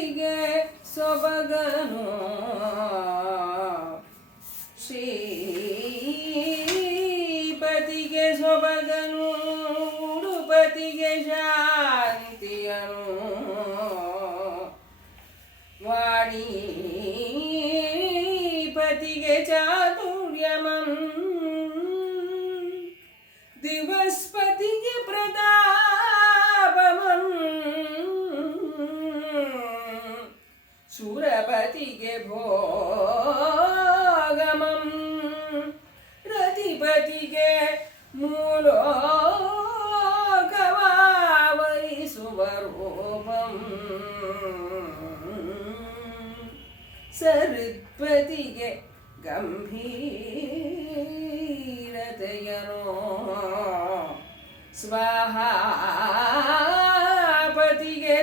ಶ್ರೀಪತಿಗೆ ಸೊಬಗನು ಶ್ರೀಪತಿಗೆ ಸೊಬಗನು ಉಡುಪತಿಗೆ ಶಾಂತಿಯನು ವಾಣಿಪತಿಗೆ ಚಾತುರ್ಯಮಂ ದಿವಸ್ಪತಿಗೆ ಪ್ರತಾಪಮಂ ಸುರಪತಿಗೆ ಭೋಗಮಂ ರತಿಪತಿಗೆ ಮೂಲೋಕವಾವರಿಸುವ ರೂಪಂ ಸೃತ್ಪತಿಗೆ ಗಂಭೀರತೆಯನೋ ಸ್ವಾಹಾಪತಿಗೆ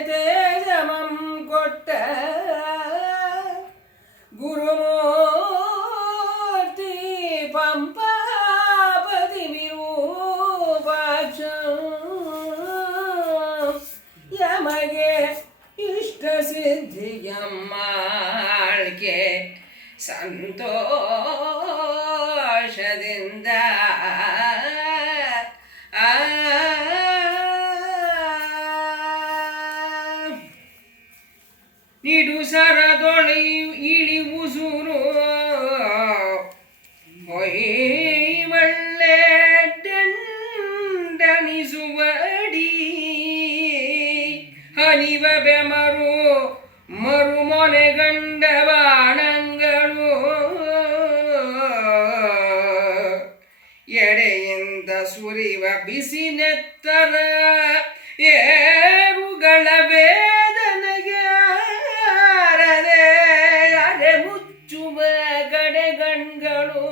ತೇಜಮಂ ಕೊಟ್ಟ ಗುರುಮೂರ್ತಿ ಪಂಪಾಪತಿ ವಿರೂಪಾಕ್ಷ ಯಮಗೆ ಇಷ್ಟ ಸಿದ್ಧಿಯಮ್ಮಾಳ್ಗೆ ಸಂತೋಷದಿಂದ ನಿಡು ಸರದೊಳಿ ಇಳಿವುಸುರು ಒಳ್ಳೆ ದಂಡನಿಸುವಡಿ ಹನಿವ ಬೆಮರು ಮರುಮೊನೆಗಂಡ ಬಾಣಂಗಳು ಎಡೆಯಿಂದ ಸುರಿವ ಬಿಸಿನೆತ್ತರ ಏರುಗಳ ವೇದನೆಗೆ ಆರದೆ ಅರೆ ಮುಚ್ಚುವ ಗಡೆಗಣ್ಗಳು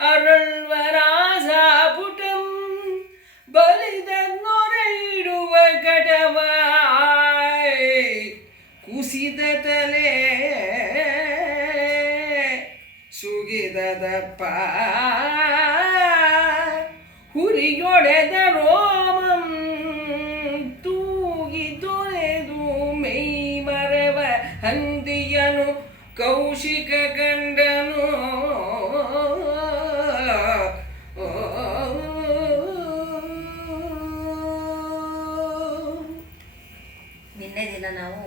ಅರಳ್ವ ರಾಜಪುಟಂ ಬಲಿದ ನೊರೆ ಇಡುವ ಗಡವಾಯ್ ಕುಸಿದ ತಲೆ ಸುಗಿದ ದಪ್ಪ ಹುರಿಯೊಡೆದ ರೋಮಂ ತೂಗಿ ತೊರೆದು ಮೈ ಮರವ ಹಂದಿಯನು ಕೌಶಿಕ ಕಂಡನು ನಿನ್ನೆ ದಿನ ನಾವು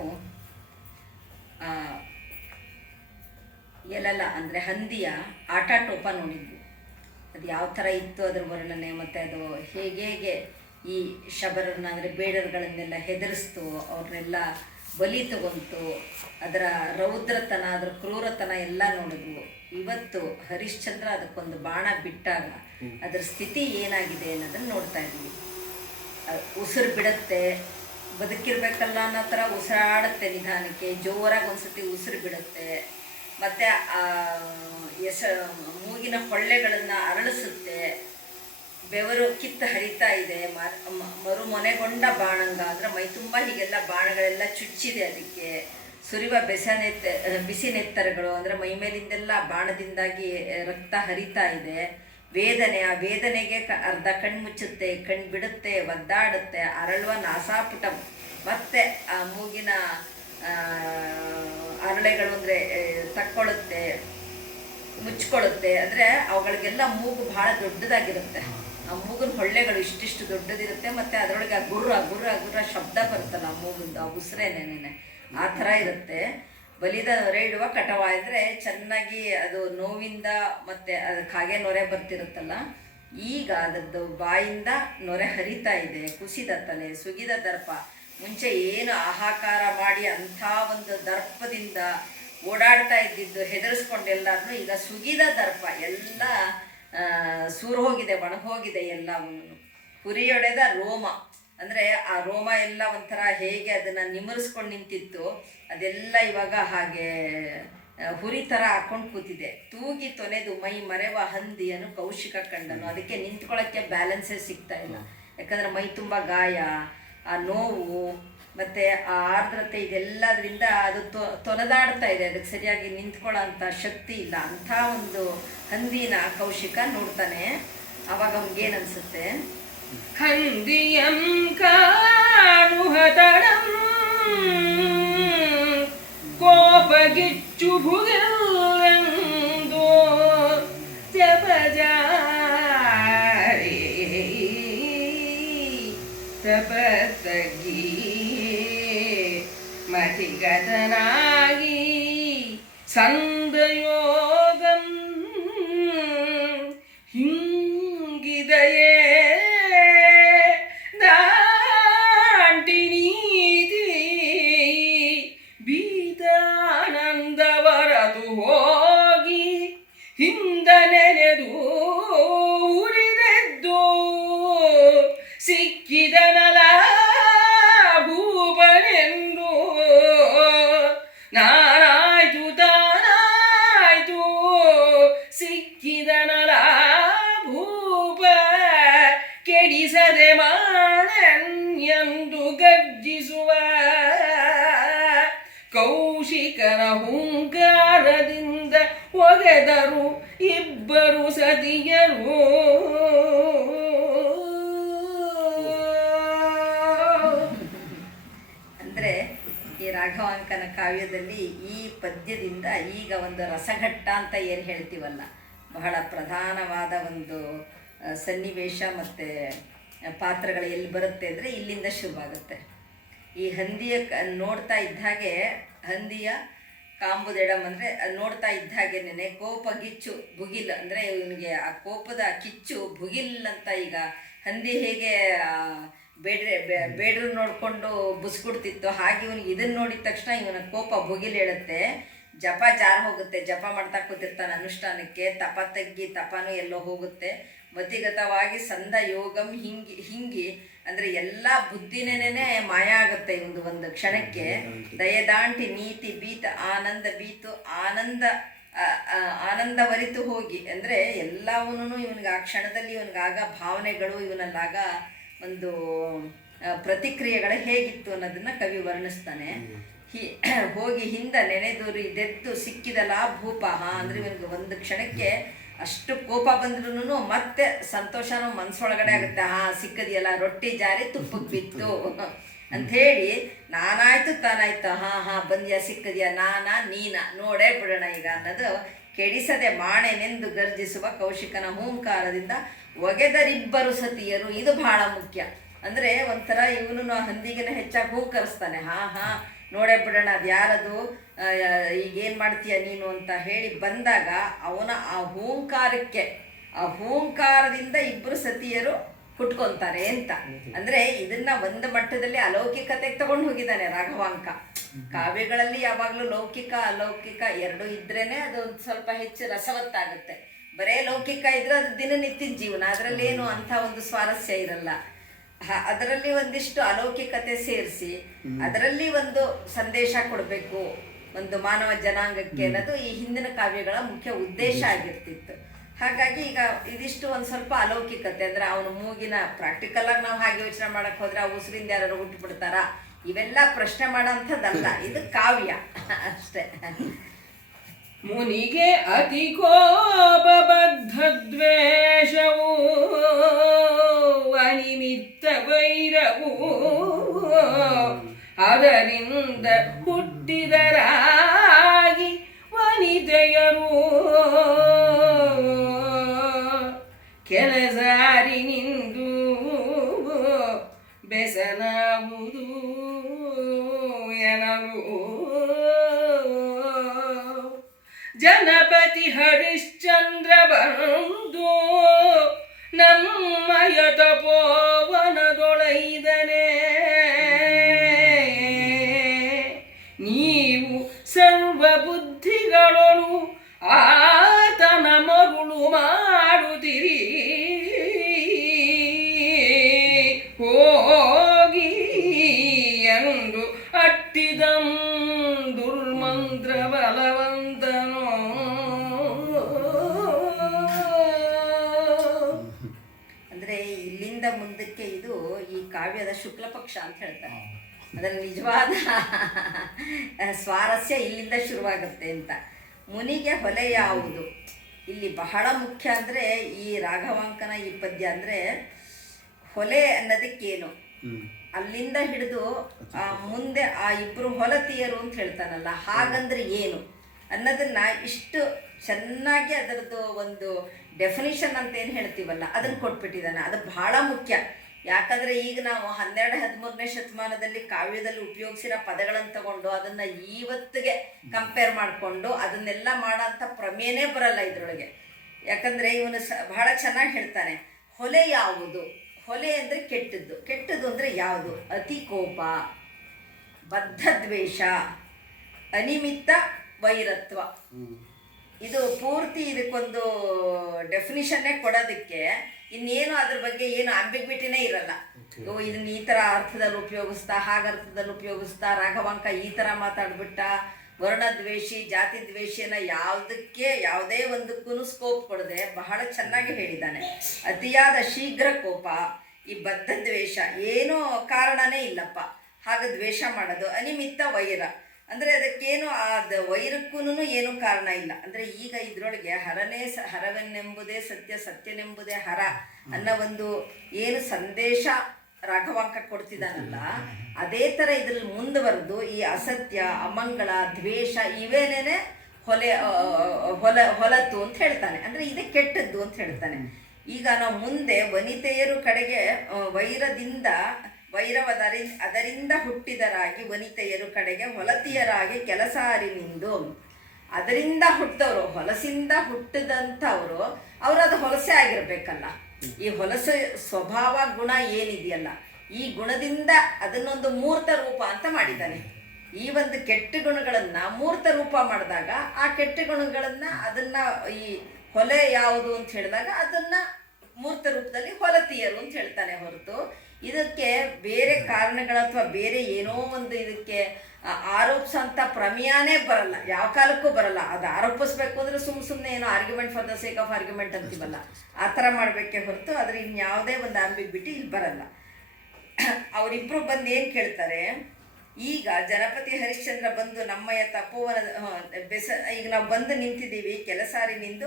ಎಲ್ಲೆಲ್ಲ ಅಂದರೆ ಹಂದಿಯ ಆಟಾಟೋಪ ನೋಡಿದ್ವಿ. ಅದು ಯಾವ ಥರ ಇತ್ತು ಅದರ ವರ್ಣನೆ, ಮತ್ತು ಅದು ಹೇಗೆ ಈ ಶಬರನ್ನ ಅಂದರೆ ಬೇಡರುಗಳನ್ನೆಲ್ಲ ಹೆದರಿಸ್ತು, ಅವ್ರನ್ನೆಲ್ಲ ಬಲಿ ತಗೊಂತು, ಅದರ ರೌದ್ರತನ ಅದರ ಕ್ರೂರತನ ಎಲ್ಲ ನೋಡಿದ್ವು. ಇವತ್ತು ಹರಿಶ್ಚಂದ್ರ ಅದಕ್ಕೊಂದು ಬಾಣ ಬಿಟ್ಟಾಗ ಅದರ ಸ್ಥಿತಿ ಏನಾಗಿದೆ ಅನ್ನೋದನ್ನು ನೋಡ್ತಾ ಇದ್ವಿ. ಉಸಿರು ಬಿಡುತ್ತೆ, ಬದುಕಿರ್ಬೇಕಲ್ಲ ಅನ್ನೋ ಥರ ಉಸಿರಾಡುತ್ತೆ, ನಿಧಾನಕ್ಕೆ ಜೋರಾಗಿ ಒಂದ್ಸತಿ ಉಸಿರು ಬಿಡುತ್ತೆ, ಮತ್ತು ಮೂಗಿನ ಹೊಳ್ಳೆಗಳನ್ನು ಅರಳಿಸುತ್ತೆ, ಬೆವರು ಕಿತ್ತು ಹರಿತಾ ಇದೆ, ಮರುಮೊನೆಗೊಂಡ ಬಾಣಂಗ ಅಂದರೆ ಮೈ ತುಂಬ ಹೀಗೆಲ್ಲ ಬಾಣಗಳೆಲ್ಲ ಚುಚ್ಚಿದೆ, ಅದಕ್ಕೆ ಸುರಿವ ಬಿಸಿನೆತ್ತರಗಳು ಅಂದರೆ ಮೈ ಮೇಲಿಂದೆಲ್ಲ ಬಾಣದಿಂದಾಗಿ ರಕ್ತ ಹರಿತಾ ಇದೆ. ವೇದನೆ, ಆ ವೇದನೆಗೆ ಅರ್ಧ ಕಣ್ಣು ಮುಚ್ಚುತ್ತೆ, ಕಣ್ಣು ಬಿಡುತ್ತೆ, ಒದ್ದಾಡುತ್ತೆ, ಅರಳುವ ನಾಸಾಪುಟ, ಮತ್ತು ಆ ಮೂಗಿನ ಅರಳೆಗಳು ಅಂದರೆ ತಕ್ಕೊಳ್ಳುತ್ತೆ, ಮುಚ್ಕೊಳ್ಳುತ್ತೆ. ಅಂದರೆ ಅವುಗಳಿಗೆಲ್ಲ ಮೂಗು ಭಾಳ ದೊಡ್ಡದಾಗಿರುತ್ತೆ, ಆ ಮೂಗಿನ ಹೊಳ್ಳೆಗಳು ಇಷ್ಟಿಷ್ಟು ದೊಡ್ಡದಿರುತ್ತೆ, ಮತ್ತು ಅದರೊಳಗೆ ಆ ಗುರ್ರ ಗುರ್ರ ಗುರ್ರ ಶಬ್ದ ಬರುತ್ತಲ್ಲ ಆ ಮೂಗಿಂದ, ಆ ಉಸಿರೇನೇನೆ ಆ ಥರ ಇರುತ್ತೆ. ಬಲಿದ ನೊರೆ ಇಡುವ ಕಟವ ಇದ್ದರೆ ಚೆನ್ನಾಗಿ ಅದು ನೋವಿಂದ ಮತ್ತು ಅದಕ್ಕೆ ಹಾಗೆ ನೊರೆ ಬರ್ತಿರುತ್ತಲ್ಲ, ಈಗ ಅದರದ್ದು ಬಾಯಿಂದ ನೊರೆ ಹರಿತಾ ಇದೆ, ಕುಸಿದ ತಲೆ, ಸುಗಿದ ದರ್ಪ. ಮುಂಚೆ ಏನು ಹಾಹಾಕಾರ ಮಾಡಿ ಅಂಥ ಒಂದು ದರ್ಪದಿಂದ ಓಡಾಡ್ತಾ ಇದ್ದಿದ್ದು ಹೆದರಿಸ್ಕೊಂಡೆಲ್ಲರೂ ಈಗ ಸುಗಿದ ದರ್ಪ, ಎಲ್ಲ ಸೂರು ಹೋಗಿದೆ, ಒಣಗೋಗಿದೆ ಎಲ್ಲವನ್ನು. ಹುರಿಯೊಡೆದ ರೋಮ ಅಂದರೆ ಆ ರೋಮ ಎಲ್ಲ ಒಂಥರ ಹೇಗೆ ಅದನ್ನು ನಿಮರಿಸ್ಕೊಂಡು ನಿಂತಿತ್ತು, ಅದೆಲ್ಲ ಇವಾಗ ಹಾಗೆ ಹುರಿ ಥರ ಹಾಕ್ಕೊಂಡು ಕೂತಿದೆ. ತೂಗಿ ತೊನೆದು ಮೈ ಮರೆವ ಹಂದಿಯನ್ನು ಕೌಶಿಕ ಕಂಡನು. ಅದಕ್ಕೆ ನಿಂತ್ಕೊಳ್ಳೋಕ್ಕೆ ಬ್ಯಾಲೆನ್ಸೇ ಸಿಗ್ತಾ ಇಲ್ಲ, ಯಾಕಂದರೆ ಮೈ ತುಂಬ ಗಾಯ, ಆ ನೋವು ಮತ್ತು ಆ ಆರ್ದ್ರತೆ ಇದೆಲ್ಲದರಿಂದ ಅದು ತೊನೆದಾಡ್ತಾ ಇದೆ, ಅದಕ್ಕೆ ಸರಿಯಾಗಿ ನಿಂತ್ಕೊಳ್ಳೋ ಅಂಥ ಶಕ್ತಿ ಇಲ್ಲ. ಅಂಥ ಒಂದು ಹಂದಿನ ಕೌಶಿಕ ನೋಡ್ತಾನೆ. ಆವಾಗ ಅವ್ನಿಗೇನು ಅನಿಸುತ್ತೆ, ಹಂದಿಯಂ ಕಾಣುಹ ತಡಂ ಮತಿಗತನಾಗಿ ಸಂದಯೋಗಂ ಹಿಂಗಿದಯೇ ದಾಂಟಿ ನೀತಿ ಬೀತಾನಂದವರದು ಹೋಗಿ ಹಿಂದ ನೆನೆದು ಉರಿದೆದ್ದು ಸಿಕ್ಕಿದನಲ ಭೂಪನೆಂದು ನಾನಾಯ್ತು ತಾನಾಯ್ತು ಸಿಕ್ಕಿದನಲ ಭೂಪ ಕೆಡಿಸದೆ ಮಾಣೆಂದು ಗರ್ಜಿಸುವ ಕೌಶಿಕನ ಹುಂಕಾರದಿಂದ ಒಗೆದರು ಇಬ್ಬರು ಸತಿಯರು. ಅಂದರೆ ಈ ರಾಘವಾಂಕನ ಕಾವ್ಯದಲ್ಲಿ ಈ ಪದ್ಯದಿಂದ ಈಗ ಒಂದು ರಸಘಟ್ಟ ಅಂತ ಏನು ಹೇಳ್ತೀವಲ್ಲ, ಬಹಳ ಪ್ರಧಾನವಾದ ಒಂದು ಸನ್ನಿವೇಶ ಮತ್ತು ಪಾತ್ರಗಳು ಎಲ್ಲಿ ಬರುತ್ತೆ ಅಂದರೆ ಇಲ್ಲಿಂದ ಶುರುವಾಗುತ್ತೆ. ಈ ಹಂದಿಯ ನೋಡ್ತಾ ಇದ್ದ ಹಾಗೆ ಹಂದಿಯ ಕಾಂಬುದೆಡಮ್ ಅಂದರೆ ನೋಡ್ತಾ ಇದ್ದ ಹಾಗೇನೆ ಕೋಪ ಗಿಚ್ಚು ಭುಗಿಲ್ ಅಂದರೆ ಇವನಿಗೆ ಆ ಕೋಪದ ಕಿಚ್ಚು ಭುಗಿಲ್ ಅಂತ. ಈಗ ಹಂದಿ ಹೇಗೆ ಬೇಡ್ರು ನೋಡಿಕೊಂಡು ಬುಸ್ಕೊಡ್ತಿತ್ತು, ಹಾಗೆ ಇವನಿಗೆ ಇದನ್ನು ನೋಡಿದ ತಕ್ಷಣ ಇವನ ಕೋಪ ಭುಗಿಲ್ ಹೇಳುತ್ತೆ. ಜಪ ಜಾರು ಹೋಗುತ್ತೆ, ಜಪ ಮಾಡ್ತಾ ಕೂತಿರ್ತಾನೆ ಅನುಷ್ಠಾನಕ್ಕೆ, ತಪ ತಗ್ಗಿ ತಪನೂ ಎಲ್ಲೋ ಹೋಗುತ್ತೆ. ಮತಿಗತವಾಗಿ ಸಂದ ಯೋಗಂ ಹಿಂಗಿ ಅಂದರೆ ಎಲ್ಲ ಬುದ್ಧಿನೇನೆ ಮಾಯ ಆಗುತ್ತೆ ಒಂದು ಕ್ಷಣಕ್ಕೆ. ದಯದಾಂಟಿ ನೀತಿ ಬೀತ ಆನಂದ ಬೀತು ಆನಂದವರಿತು ಹೋಗಿ ಅಂದರೆ ಎಲ್ಲವನ್ನೂ ಇವನಿಗೆ ಆ ಕ್ಷಣದಲ್ಲಿ ಇವನಿಗಾಗ ಭಾವನೆಗಳು, ಇವನಲ್ಲಾಗ ಒಂದು ಪ್ರತಿಕ್ರಿಯೆಗಳು ಹೇಗಿತ್ತು ಅನ್ನೋದನ್ನು ಕವಿ ವರ್ಣಿಸ್ತಾನೆ. ಹೋಗಿ ಹಿಂದ ನೆನೆದುರಿದೆದ್ದು ಸಿಕ್ಕಿದಲ್ಲ ಭೂಪ. ಅಂದರೆ ಇವನಿಗೆ ಒಂದು ಕ್ಷಣಕ್ಕೆ ಅಷ್ಟು ಕೋಪ ಬಂದ್ರೂ ಮತ್ತೆ ಸಂತೋಷನೂ ಮನಸ್ಸೊಳಗಡೆ ಆಗುತ್ತೆ. ಸಿಕ್ಕದಿಯಲ್ಲ, ರೊಟ್ಟಿ ಜಾರಿ ತುಪ್ಪಕ್ಕೆ ಬಿತ್ತು ಅಂಥೇಳಿ ನಾನಾಯ್ತು ತಾನಾಯ್ತು, ಬಂದ್ಯಾ ಸಿಕ್ಕದಿಯಾ ನೀನಾ ನೋಡೇ ಬಿಡೋಣ ಈಗ ಅನ್ನೋದು ಕೆಡಿಸದೆ ಮಾಣೆನೆಂದು ಗರ್ಜಿಸುವ ಕೌಶಿಕನ ಹೂಂಕಾರದಿಂದ ಒಗೆದರಿಬ್ಬರು ಸತಿಯರು. ಇದು ಬಹಳ ಮುಖ್ಯ. ಅಂದರೆ ಒಂಥರ ಇವನು ಹಂದಿಗಿನ ಹೆಚ್ಚಾಗಿ ಹೂಂಕರಿಸ್ತಾನೆ, ನೋಡೇ ಬಿಡೋಣ ಅದು ಯಾರದು, ಈಗೇನು ಮಾಡ್ತೀಯ ನೀನು ಅಂತ ಹೇಳಿ ಬಂದಾಗ ಅವನ ಆ ಹೂಂಕಾರದಿಂದ ಇಬ್ಬರು ಸತಿಯರು ಹುಟ್ಕೊತಾರೆ ಅಂತ. ಅಂದರೆ ಇದನ್ನ ಒಂದು ಮಟ್ಟದಲ್ಲಿ ಅಲೌಕಿಕತೆಗೆ ತಗೊಂಡು ಹೋಗಿದ್ದಾನೆ ರಾಘವಾಂಕ. ಕಾವ್ಯಗಳಲ್ಲಿ ಯಾವಾಗಲೂ ಲೌಕಿಕ ಅಲೌಕಿಕ ಎರಡೂ ಇದ್ರೇನೆ ಅದು ಒಂದು ಸ್ವಲ್ಪ ಹೆಚ್ಚು ರಸವತ್ತಾಗುತ್ತೆ. ಬರೇ ಲೌಕಿಕ ಇದ್ರೆ ಅದು ದಿನನಿತ್ಯದ ಜೀವನ, ಅದರಲ್ಲೇನು ಅಂಥ ಒಂದು ಸ್ವಾರಸ್ಯ ಇರಲ್ಲ. ಅದರಲ್ಲಿ ಒಂದಿಷ್ಟು ಅಲೌಕಿಕತೆ ಸೇರಿಸಿ ಅದರಲ್ಲಿ ಒಂದು ಸಂದೇಶ ಕೊಡಬೇಕು ಒಂದು ಮಾನವ ಜನಾಂಗಕ್ಕೆ ಅನ್ನೋದು ಈ ಹಿಂದಿನ ಕಾವ್ಯಗಳ ಮುಖ್ಯ ಉದ್ದೇಶ ಆಗಿರ್ತಿತ್ತು. ಹಾಗಾಗಿ ಈಗ ಇದಿಷ್ಟು ಒಂದು ಸ್ವಲ್ಪ ಅಲೌಕಿಕತೆ ಅಂದರೆ ಅವನು ಮೂಗಿನ ಪ್ರಾಕ್ಟಿಕಲ್ ಆಗಿ ನಾವು ಹಾಗೆ ಯೋಚನೆ ಮಾಡಕ್ಕೆ ಹೋದ್ರೆ ಆ ಉಸಿರಿಂದ ಯಾರು ಹುಟ್ಟುಬಿಡ್ತಾರ, ಇವೆಲ್ಲ ಪ್ರಶ್ನೆ ಮಾಡೋಂಥದ್ದಲ್ಲ, ಇದು ಕಾವ್ಯ ಅಷ್ಟೇ. ಮುನಿಗೆ ಅತಿ ಕೋಪಬದ್ಧ ದ್ವೇಷವು ಅನಿಮಿತ್ತ ವೈರವು ಅದರಿಂದ ಹುಟ್ಟಿದರಾಗಿ ವನಿತೆಯರು ಕೆಲಸಾರಿ ನಿಂದು ಬೆಸನಾವುದು ಎನಲು ಜನಪತಿ ಹರಿಶ್ಚಂದ್ರ ಬಂದು ನಮ್ಮಯ ತಪೋವನದೊಳೈದನೆ ನೀವು ಸರ್ವಬುದ್ಧಿಗಳೊಳು ಆತನ ಮರುಳು ಮಾಡುತ್ತಿರಿ ಹೋಗಿ ಎಂದು ಅಟ್ಟಿದಂ ದುರ್ಮಂತ್ರ ಬಲವಂತನೋ. ಅಂದರೆ ಇಲ್ಲಿಂದ ಮುಂದಕ್ಕೆ ಇದು ಈ ಕಾವ್ಯದ ಶುಕ್ಲ ಪಕ್ಷ ಅಂತ ಹೇಳ್ತಾರೆ. ಅದರ ನಿಜವಾದ ಸ್ವಾರಸ್ಯ ಇಲ್ಲಿಂದ ಶುರುವಾಗುತ್ತೆ ಅಂತ. ಮುನಿಗೆ ಹೊಲೆ ಯಾವುದು ಇಲ್ಲಿ ಬಹಳ ಮುಖ್ಯ. ಅಂದರೆ ಈ ರಾಘವಾಂಕನ ಈ ಪದ್ಯ ಅಂದರೆ ಹೊಲೆ ಅನ್ನೋದಕ್ಕೇನು, ಅಲ್ಲಿಂದ ಹಿಡಿದು ಮುಂದೆ ಆ ಇಬ್ಬರು ಹೊಲತಿಯರು ಅಂತ ಹೇಳ್ತಾನಲ್ಲ, ಹಾಗಂದ್ರೆ ಏನು ಅನ್ನೋದನ್ನ ಇಷ್ಟು ಚೆನ್ನಾಗಿ ಅದರದ್ದು ಒಂದು ಡೆಫಿನಿಷನ್ ಅಂತ ಏನು ಹೇಳ್ತೀವಲ್ಲ ಅದನ್ನು ಕೊಟ್ಬಿಟ್ಟಿದ್ದಾನೆ. ಅದು ಬಹಳ ಮುಖ್ಯ. ಯಾಕಂದ್ರೆ ಈಗ ನಾವು 12-13ನೇ ಶತಮಾನದಲ್ಲಿ ಕಾವ್ಯದಲ್ಲಿ ಉಪಯೋಗಿಸಿರೋ ಪದಗಳನ್ನು ತಗೊಂಡು ಅದನ್ನ ಇವತ್ತಿಗೆ ಕಂಪೇರ್ ಮಾಡಿಕೊಂಡು ಅದನ್ನೆಲ್ಲ ಮಾಡೋಂಥ ಪ್ರಮೇಯನೇ ಬರಲ್ಲ ಇದ್ರೊಳಗೆ. ಯಾಕಂದ್ರೆ ಇವನು ಬಹಳ ಚೆನ್ನಾಗಿ ಹೇಳ್ತಾನೆ, ಹೊಲೆ ಯಾವುದು? ಹೊಲೆ ಅಂದರೆ ಕೆಟ್ಟದ್ದು. ಕೆಟ್ಟದ್ದು ಅಂದರೆ ಯಾವುದು? ಅತಿ ಕೋಪ, ಬದ್ಧ ದ್ವೇಷ, ಅನಿಮಿತ್ತ ವೈರತ್ವ. ಇದು ಪೂರ್ತಿ ಇದಕ್ಕೊಂದು ಡೆಫಿನಿಷನ್ನೇ ಕೊಡೋದಕ್ಕೆ ಇನ್ನೇನು ಅದ್ರ ಬಗ್ಗೆ ಏನು ಅಂಬಿಗ್ವಿಟಿನೇ ಇರಲ್ಲ. ಇದನ್ನ ಈ ಥರ ಅರ್ಥದಲ್ಲಿ ಉಪಯೋಗಿಸ್ತಾ, ಹಾಗರ್ಥದಲ್ಲಿ ಉಪಯೋಗಿಸ್ತಾ, ರಾಘವಾಂಕ ಈ ಥರ ಮಾತಾಡ್ಬಿಟ್ಟ, ವರ್ಣದ್ವೇಷಿ ಜಾತಿ ದ್ವೇಷಿನ ಯಾವುದೇ ಒಂದಕ್ಕೂ ಸ್ಕೋಪ್ ಕೊಡದೆ ಬಹಳ ಚೆನ್ನಾಗಿ ಹೇಳಿದ್ದಾನೆ. ಅತಿಯಾದ ಶೀಘ್ರ ಕೋಪ, ಈ ಬದ್ಧ ದ್ವೇಷ, ಏನೂ ಕಾರಣನೇ ಇಲ್ಲಪ್ಪ ಹಾಗೆ ದ್ವೇಷ ಮಾಡೋದು. ಅನಿಮಿತ್ತ ವೈರ ಅಂದರೆ ಅದಕ್ಕೇನು ಅದು ವೈರಕ್ಕೂ ಏನೂ ಕಾರಣ ಇಲ್ಲ. ಅಂದರೆ ಈಗ ಇದರೊಳಗೆ ಹರವೆನ್ನೆಂಬುದೇ ಸತ್ಯ, ಸತ್ಯನೆಂಬುದೇ ಹರ ಅನ್ನೋ ಒಂದು ಏನು ಸಂದೇಶ ರಾಘವಾಂಕ ಕೊಡ್ತಿದ್ದಾನಲ್ಲ, ಅದೇ ಥರ ಇದ್ರಲ್ಲಿ ಮುಂದುವರೆದು ಈ ಅಸತ್ಯ, ಅಮಂಗಳ, ದ್ವೇಷ ಇವೇನೇನೆ ಹೊಲತು ಅಂತ ಹೇಳ್ತಾನೆ. ಅಂದರೆ ಇದೇ ಕೆಟ್ಟದ್ದು ಅಂತ ಹೇಳ್ತಾನೆ. ಈಗ ನಾವು ಮುಂದೆ ವನಿತೆಯರು ಕಡೆಗೆ ಅದರಿಂದ ಹುಟ್ಟಿದರಾಗಿ ವನಿತೆಯರು ಕಡೆಗೆ ಹೊಲತಿಯರಾಗಿ ಕೆಲಸಾರಿನಿಂದು, ಅದರಿಂದ ಹುಟ್ಟಿದವರು, ಹೊಲಸಿಂದ ಹುಟ್ಟಿದಂಥವರು, ಅವರು ಅದು ಹೊಲಸೆ ಆಗಿರ್ಬೇಕಲ್ಲ. ಈ ಹೊಲಸು ಸ್ವಭಾವ ಗುಣ ಏನಿದೆಯಲ್ಲ, ಈ ಗುಣದಿಂದ ಅದನ್ನೊಂದು ಮೂರ್ತ ರೂಪ ಅಂತ ಮಾಡಿದ್ದಾನೆ. ಈ ಒಂದು ಕೆಟ್ಟ ಗುಣಗಳನ್ನು ಮೂರ್ತ ರೂಪ ಮಾಡಿದಾಗ ಆ ಕೆಟ್ಟ ಗುಣಗಳನ್ನು ಈ ಹೊಲೆ ಯಾವುದು ಅಂತ ಹೇಳಿದಾಗ ಅದನ್ನು ಮೂರ್ತ ರೂಪದಲ್ಲಿ ಹೊಲತಿಯರು ಅಂತ ಹೇಳ್ತಾನೆ. ಹೊರತು ಇದಕ್ಕೆ ಬೇರೆ ಕಾರಣಗಳ ಅಥವಾ ಬೇರೆ ಏನೋ ಒಂದು ಇದಕ್ಕೆ ಆರೋಪಿಸೋಂಥ ಪ್ರಮೇಯನೇ ಬರಲ್ಲ, ಯಾವ ಕಾಲಕ್ಕೂ ಬರಲ್ಲ. ಅದು ಆರೋಪಿಸ್ಬೇಕು ಅಂದರೆ ಸುಮ್ಮನೆ ಏನೋ argument for the sake of argument ಅಂತೀವಲ್ಲ, ಆ ಥರ ಮಾಡಬೇಕೇ ಹೊರತು ಅದ್ರ ಇನ್ಯಾವುದೇ ಒಂದು ಅಂಬಿಗ್ಬಿಟ್ಟು ಇಲ್ಲಿ ಬರಲ್ಲ. ಅವರಿಬ್ಬರು ಬಂದು ಏನು ಕೇಳ್ತಾರೆ, ಈಗ ಜನಪತಿ ಹರಿಶ್ಚಂದ್ರ ಬಂದು ನಮ್ಮಯ್ಯ ತಪೋವನ ಈಗ ನಾವು ಬಂದು ನಿಂತಿದ್ದೀವಿ, ಕೆಲಸಾರಿ ನಿಂದು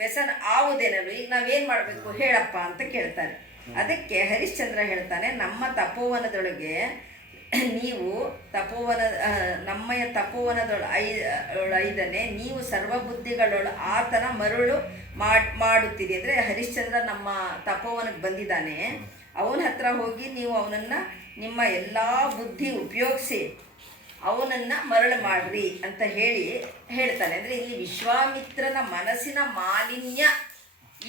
ಬೆಸನ್ ಆವುದೇನಲ್ಲ, ಈಗ ನಾವೇನು ಮಾಡಬೇಕು ಹೇಳಪ್ಪ ಅಂತ ಕೇಳ್ತಾರೆ. ಅದಕ್ಕೆ ಹರಿಶ್ಚಂದ್ರ ಹೇಳ್ತಾನೆ, ನಮ್ಮ ತಪೋವನದೊಳಗೆ ನೀವು ನಮ್ಮಯ್ಯ ತಪೋವನದೊಳೈದನೆ ನೀವು ಸರ್ವಬುದ್ಧಿಗಳೊಳ ಆತನ ಮರುಳು ಮಾಡುತ್ತೀರಿ. ಅಂದರೆ ಹರಿಶ್ಚಂದ್ರ ನಮ್ಮ ತಪೋವನಕ್ಕೆ ಬಂದಿದ್ದಾನೆ, ಅವನ ಹತ್ರ ಹೋಗಿ ನೀವು ಅವನನ್ನು ನಿಮ್ಮ ಎಲ್ಲ ಬುದ್ಧಿ ಉಪಯೋಗಿಸಿ ಅವನನ್ನು ಮರಳು ಮಾಡ್ರಿ ಅಂತ ಹೇಳ್ತಾನೆ. ಅಂದರೆ ಇಲ್ಲಿ ವಿಶ್ವಾಮಿತ್ರನ ಮನಸ್ಸಿನ ಮಾಲಿನ್ಯ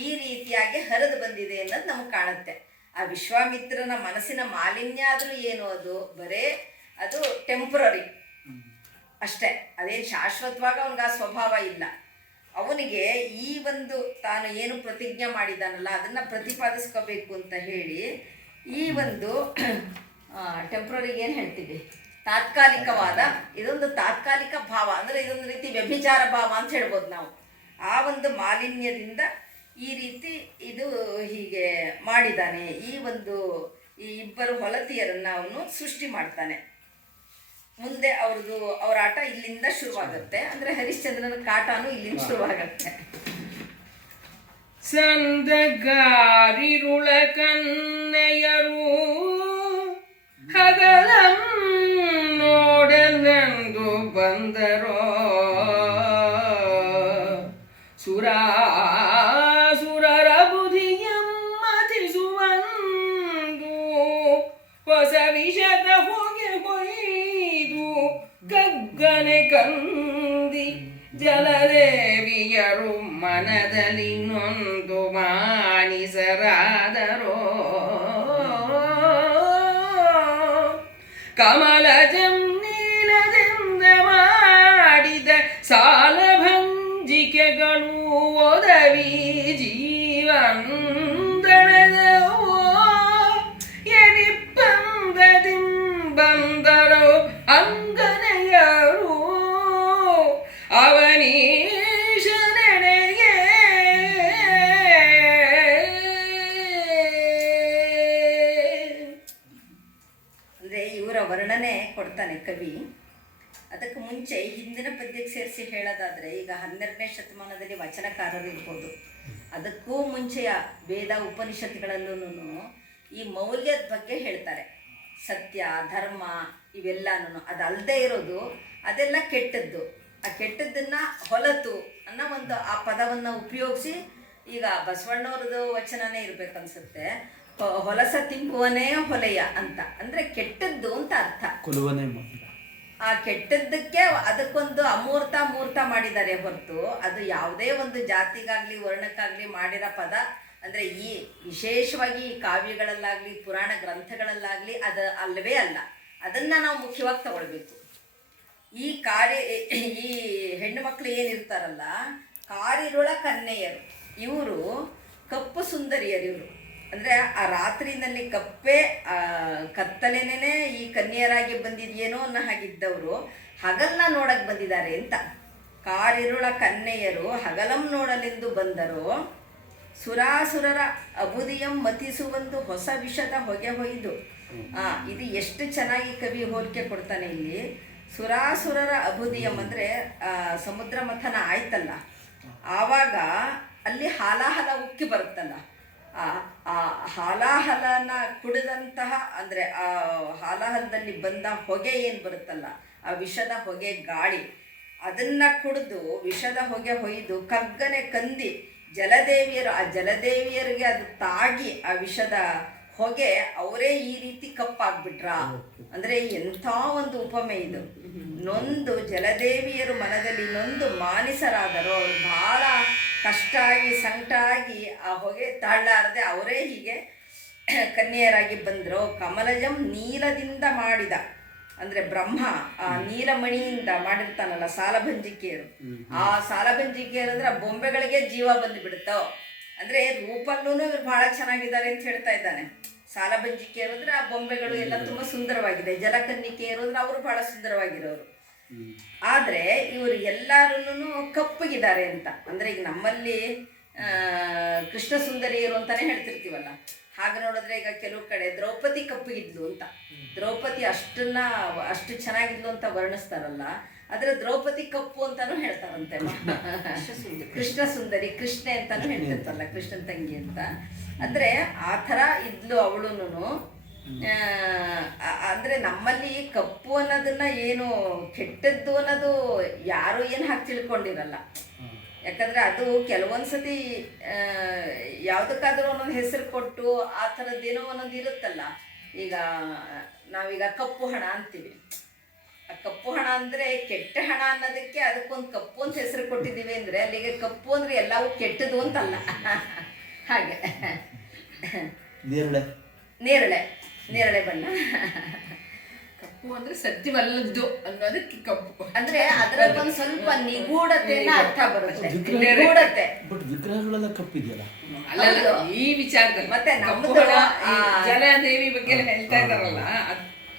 ಈ ರೀತಿಯಾಗಿ ಹರಿದು ಬಂದಿದೆ ಅನ್ನೋದು ನಮಗೆ ಕಾಣುತ್ತೆ. ಆ ವಿಶ್ವಾಮಿತ್ರನ ಮನಸ್ಸಿನ ಮಾಲಿನ್ಯ ಆದರೂ ಏನು, ಅದು ಟೆಂಪ್ರರಿ ಅಷ್ಟೇ, ಅದೇನು ಶಾಶ್ವತವಾಗಿ ಅವನಿಗೆ ಆ ಸ್ವಭಾವ ಇಲ್ಲ. ಅವನಿಗೆ ಈ ಒಂದು ತಾನು ಏನು ಪ್ರತಿಜ್ಞೆ ಮಾಡಿದ್ದಾನಲ್ಲ ಅದನ್ನು ಪ್ರತಿಪಾದಿಸ್ಕೋಬೇಕು ಅಂತ ಹೇಳಿ ಈ ಒಂದು ಟೆಂಪ್ರರಿಗೆ ಏನು ಹೇಳ್ತೀವಿ, ತಾತ್ಕಾಲಿಕವಾದ ಇದೊಂದು ತಾತ್ಕಾಲಿಕ ಭಾವ, ಅಂದರೆ ಇದೊಂದು ರೀತಿ ವ್ಯಭಿಚಾರ ಭಾವ ಅಂತ ಹೇಳ್ಬೋದು ನಾವು. ಆ ಒಂದು ಮಾಲಿನ್ಯದಿಂದ ಈ ರೀತಿ ಇದು ಹೀಗೆ ಮಾಡಿದ್ದಾನೆ. ಈ ಇಬ್ಬರು ಹೊಲತಿಯರನ್ನು ಅವನು ಸೃಷ್ಟಿ ಮಾಡ್ತಾನೆ. ಮುಂದೆ ಅವ್ರ ಆಟ ಇಲ್ಲಿಂದ ಶುರುವಾಗುತ್ತೆ. ಅಂದರೆ ಹರಿಶ್ಚಂದ್ರನ ಕಾಟನೂ ಇಲ್ಲಿಂದ ಶುರುವಾಗತ್ತೆ. ಸಂದಗಾರಿರುಳ ಕನ್ನೆಯರು ಹಗಲಂ ನೋಡಲೆಂದು ಬಂದರೋ ಸುರಾಸುರರ ಬುಧಿಯಮ್ಮತಿಸುವಂದು ಹೊಸ ವಿಷದ ಹೊಗೆ ಹೊಯ್ದು ಗಗ್ಗನೆ ಕಂದಿ ಜಲದೇವಿಯರು ಮನದಲ್ಲಿ ನೊಂದು ಮಾನಿಸರಾದರೋ ಕಮಲ ಜಮ್ನೀಲದಿಂದ ಮಾಡಿದ ಸಾಲಭಂಜಿಕೆಗಳು ಒದವಿ ಜೀವಂದಳದವೋ ಎನಿಪ್ಪಂದದಿಂಬಂದರೋ ಅಂಗನೆಯರು ಅವನೀಶನೆಡೆಗೆ ಅಂದರೆ ಇವರ ವರ್ಣನೆ ಕೊಡ್ತಾನೆ ಕವಿ. ಅದಕ್ಕೆ ಮುಂಚೆ ಹಿಂದಿನ ಪದ್ಯಕ್ಕೆ ಸೇರಿಸಿ ಹೇಳೋದಾದರೆ, ಈಗ 12ನೇ ಶತಮಾನದಲ್ಲಿ ವಚನಕಾರರು ಇರ್ಬೋದು, ಅದಕ್ಕೂ ಮುಂಚೆಯ ವೇದ ಉಪನಿಷತ್ತುಗಳಲ್ಲೂ ಈ ಮೌಲ್ಯದ ಬಗ್ಗೆ ಹೇಳ್ತಾರೆ. ಸತ್ಯ, ಧರ್ಮ ಇವೆಲ್ಲನೂ ಅದಲ್ಲದೆ ಇರೋದು ಅದೆಲ್ಲ ಕೆಟ್ಟದ್ದು. ಆ ಕೆಟ್ಟದ್ದನ್ನು ಹೊಲತು ಅನ್ನೋ ಒಂದು ಆ ಪದವನ್ನು ಉಪಯೋಗಿಸಿ, ಈಗ ಬಸವಣ್ಣವ್ರದ್ದು ವಚನನೇ ಇರಬೇಕನ್ಸುತ್ತೆ, ಹೊಲಸ ತಿಂಬುವನೇ ಹೊಲೆಯ ಅಂತ, ಅಂದ್ರೆ ಕೆಟ್ಟದ್ದು ಅಂತ ಅರ್ಥ. ಕೊಲುವನೇ ಮೊದಲ. ಆ ಕೆಟ್ಟದ್ದಕ್ಕೆ ಅದಕ್ಕೊಂದು ಅಮೂರ್ತ ಮೂರ್ತ ಮಾಡಿದ್ದಾರೆ ಹೊರತು ಅದು ಯಾವುದೇ ಒಂದು ಜಾತಿಗಾಗ್ಲಿ ವರ್ಣಕ್ಕಾಗ್ಲಿ ಮಾಡಿರೋ ಪದ ಅಂದ್ರೆ ಈ ವಿಶೇಷವಾಗಿ ಈ ಕಾವ್ಯಗಳಲ್ಲಾಗ್ಲಿ ಪುರಾಣ ಗ್ರಂಥಗಳಲ್ಲಾಗ್ಲಿ ಅದು ಅಲ್ಲವೇ ಅಲ್ಲ. ಅದನ್ನ ನಾವು ಮುಖ್ಯವಾಗಿ ತಗೊಳ್ಬೇಕು. ಈ ಈ ಹೆಣ್ಣು ಮಕ್ಕಳು ಏನಿರ್ತಾರಲ್ಲ, ಕಾರಿರುಳ ಕನ್ಯೆಯರು, ಇವರು ಕಪ್ಪು ಸುಂದರಿಯರು. ಇವರು ಅಂದರೆ ಆ ರಾತ್ರಿನಲ್ಲಿ ಕಪ್ಪೆ ಕತ್ತಲೆನೇ ಈ ಕನ್ಯೆಯರಾಗಿ ಬಂದಿದೆಯೇನೋ ಅನ್ನೋ ಹಾಗಿದ್ದವರು ಹಗಲ್ನ ನೋಡಕ್ಕೆ ಬಂದಿದ್ದಾರೆ ಅಂತ. ಕಾರಿರುಳ ಕನ್ಯೆಯರು ಹಗಲಂ ನೋಡಲೆಂದು ಬಂದರು, ಸುರಾಸುರರ ಅಬುದಿಯಂ ಮತಿಸುವಂದು ಹೊಸ ವಿಷದ ಹೊಗೆ ಹೊಯ್ದು. ಇದು ಎಷ್ಟು ಚೆನ್ನಾಗಿ ಕವಿ ಹೋಲಿಕೆ ಕೊಡ್ತಾನೆ ಇಲ್ಲಿ. ಸುರಾಸುರರ ಅಬುದಿಯಂ ಅಂದರೆ ಸಮುದ್ರ ಮಥನ ಆಯ್ತಲ್ಲ, ಆವಾಗ ಅಲ್ಲಿ ಹಾಲಾಹಲ ಉಕ್ಕಿ ಬರುತ್ತಲ್ಲ, ಆ ಹಾಲಾಹಲನ ಕುಡಿದಂತಹ ಅಂದರೆ ಆ ಹಾಲಾಹಲದಲ್ಲಿ ಬಂದ ಹೊಗೆ ಏನು ಬರುತ್ತಲ್ಲ, ಆ ವಿಷದ ಹೊಗೆ ಗಾಳಿ, ಅದನ್ನು ಕುಡಿದು ವಿಷದ ಹೊಗೆ ಹೊಯ್ದು ಕಗ್ಗನೆ ಕಂದಿ ಜಲದೇವಿಯರು, ಆ ಜಲದೇವಿಯರಿಗೆ ಅದು ತಾಗಿ ಆ ವಿಷದ ಹೊಗೆ ಅವರೇ ಈ ರೀತಿ ಕಪ್ಪಾಗ್ಬಿಟ್ರ. ಅಂದರೆ ಎಂಥ ಒಂದು ಉಪಮೆ ಇದು. ನೊಂದು ಜಲದೇವಿಯರು ಮನದಲ್ಲಿ ನೊಂದು ಮಾನಿಸರಾದರು. ಅವರು ಬಹಳ ಕಷ್ಟ ಆಗಿ ಸಂಕಟ ಆಗಿ ಆ ಹೊಗೆ ತಾಳಲಾರದೆ ಅವರೇ ಹೀಗೆ ಕನ್ಯೆಯರಾಗಿ ಬಂದರು. ಕಮಲಜಂ ನೀಲದಿಂದ ಮಾಡಿದ, ಅಂದರೆ ಬ್ರಹ್ಮ ಆ ನೀಲಮಣಿಯಿಂದ ಮಾಡಿರ್ತಾನಲ್ಲ ಸಾಲಭಂಜಿಕೆಯರು, ಆ ಸಾಲಭಂಜಿಕೆಯರು ಅಂದ್ರೆ ಆ ಬೊಂಬೆಗಳಿಗೆ ಜೀವ ಬಂದುಬಿಡುತ್ತೋ. ಅಂದರೆ ರೂಪಲ್ಲೂ ಇವ್ರು ಭಾಳ ಚೆನ್ನಾಗಿದ್ದಾರೆ ಅಂತ ಹೇಳ್ತಾ ಇದ್ದಾನೆ. ಸಾಲಭಂಜಿಕೆಯರು ಅಂದ್ರೆ ಆ ಬೊಂಬೆಗಳು ಎಲ್ಲ ತುಂಬ ಸುಂದರವಾಗಿದೆ. ಜಲಕನ್ನಿಕೆಯರು ಅಂದ್ರೆ ಅವರು ಭಾಳ ಸುಂದರವಾಗಿರೋರು. ಆದರೆ ಇವರು ಎಲ್ಲರೂ ಕಪ್ಪಗಿದ್ದಾರೆ ಅಂತ. ಅಂದರೆ ಈಗ ನಮ್ಮಲ್ಲಿ ಕೃಷ್ಣ ಸುಂದರಿಯರು ಅಂತಾನೆ ಹೇಳ್ತಿರ್ತೀವಲ್ಲ, ಹಾಗೆ ನೋಡಿದ್ರೆ ಈಗ ಕೆಲವು ಕಡೆ ದ್ರೌಪದಿ ಕಪ್ಪಗಿದ್ಲು ಅಂತ, ದ್ರೌಪದಿ ಅಷ್ಟು ಚೆನ್ನಾಗಿದ್ಲು ಅಂತ ವರ್ಣಿಸ್ತಾರಲ್ಲ, ಆದರೆ ದ್ರೌಪದಿ ಕಪ್ಪು ಅಂತಾನು ಹೇಳ್ತಾರಂತೆ. ಕೃಷ್ಣ ಸುಂದರಿ, ಕೃಷ್ಣೆ ಅಂತಾನು ಹೇಳ್ತಿರ್ತಲ್ಲ, ಕೃಷ್ಣನ ತಂಗಿ ಅಂತ. ಅಂದರೆ ಆ ಥರ ಇದ್ಲು ಅವಳುನು. ಅಂದರೆ ನಮ್ಮಲ್ಲಿ ಕಪ್ಪು ಅನ್ನೋದನ್ನ ಏನು ಕೆಟ್ಟದ್ದು ಅನ್ನೋದು ಯಾರು ಏನು ಹಾಕಿ ತಿಳ್ಕೊಂಡಿರಲ್ಲ. ಯಾಕಂದರೆ ಅದು ಕೆಲವೊಂದು ಸತಿ ಯಾವುದಕ್ಕಾದ್ರೂ ಒಂದೊಂದು ಹೆಸರು ಕೊಟ್ಟು ಆ ಥರದ್ದೇನೋ ಒಂದೊಂದು ಇರುತ್ತಲ್ಲ. ಈಗ ನಾವೀಗ ಕಪ್ಪು ಹಣ ಅಂತೀವಿ. ಆ ಕಪ್ಪು ಹಣ ಅಂದರೆ ಕೆಟ್ಟ ಹಣ ಅನ್ನೋದಕ್ಕೆ ಅದಕ್ಕೊಂದು ಕಪ್ಪು ಅಂತ ಹೆಸರು ಕೊಟ್ಟಿದ್ದೀವಿ ಅಂದರೆ ಅಲ್ಲಿಗೆ ಕಪ್ಪು ಅಂದರೆ ಎಲ್ಲವೂ ಕೆಟ್ಟದು ಅಂತಲ್ಲ. ಹಾಗೆ ನೇರಳೆ ಬಣ್ಣ ಕಪ್ಪು ಅಂದ್ರೆ ಸತ್ಯವಲ್ಲದ್ದು ಅನ್ನೋದಕ್ಕೆ ಕಪ್ಪು ಅಂದ್ರೆ ಅದರಲ್ಲಿ ಒಂದು ಸ್ವಲ್ಪ ನಿಗೂಢತೆನ ಅರ್ಥ ಬರುತ್ತೆ. ನಿಗೂಢತೆ ಬಟ್ ವಿಗ್ರಹಗಳೆಲ್ಲ ಕಪ್ಪಿದೆಯಲ್ಲ ಈ ವಿಚಾರದಲ್ಲಿ. ಮತ್ತೆ ನಮ್ಮದು ಜಲದೇವಿ ಬಗ್ಗೆ ಹೇಳ್ತಾ ಇದ್ದಾರಲ್ಲ,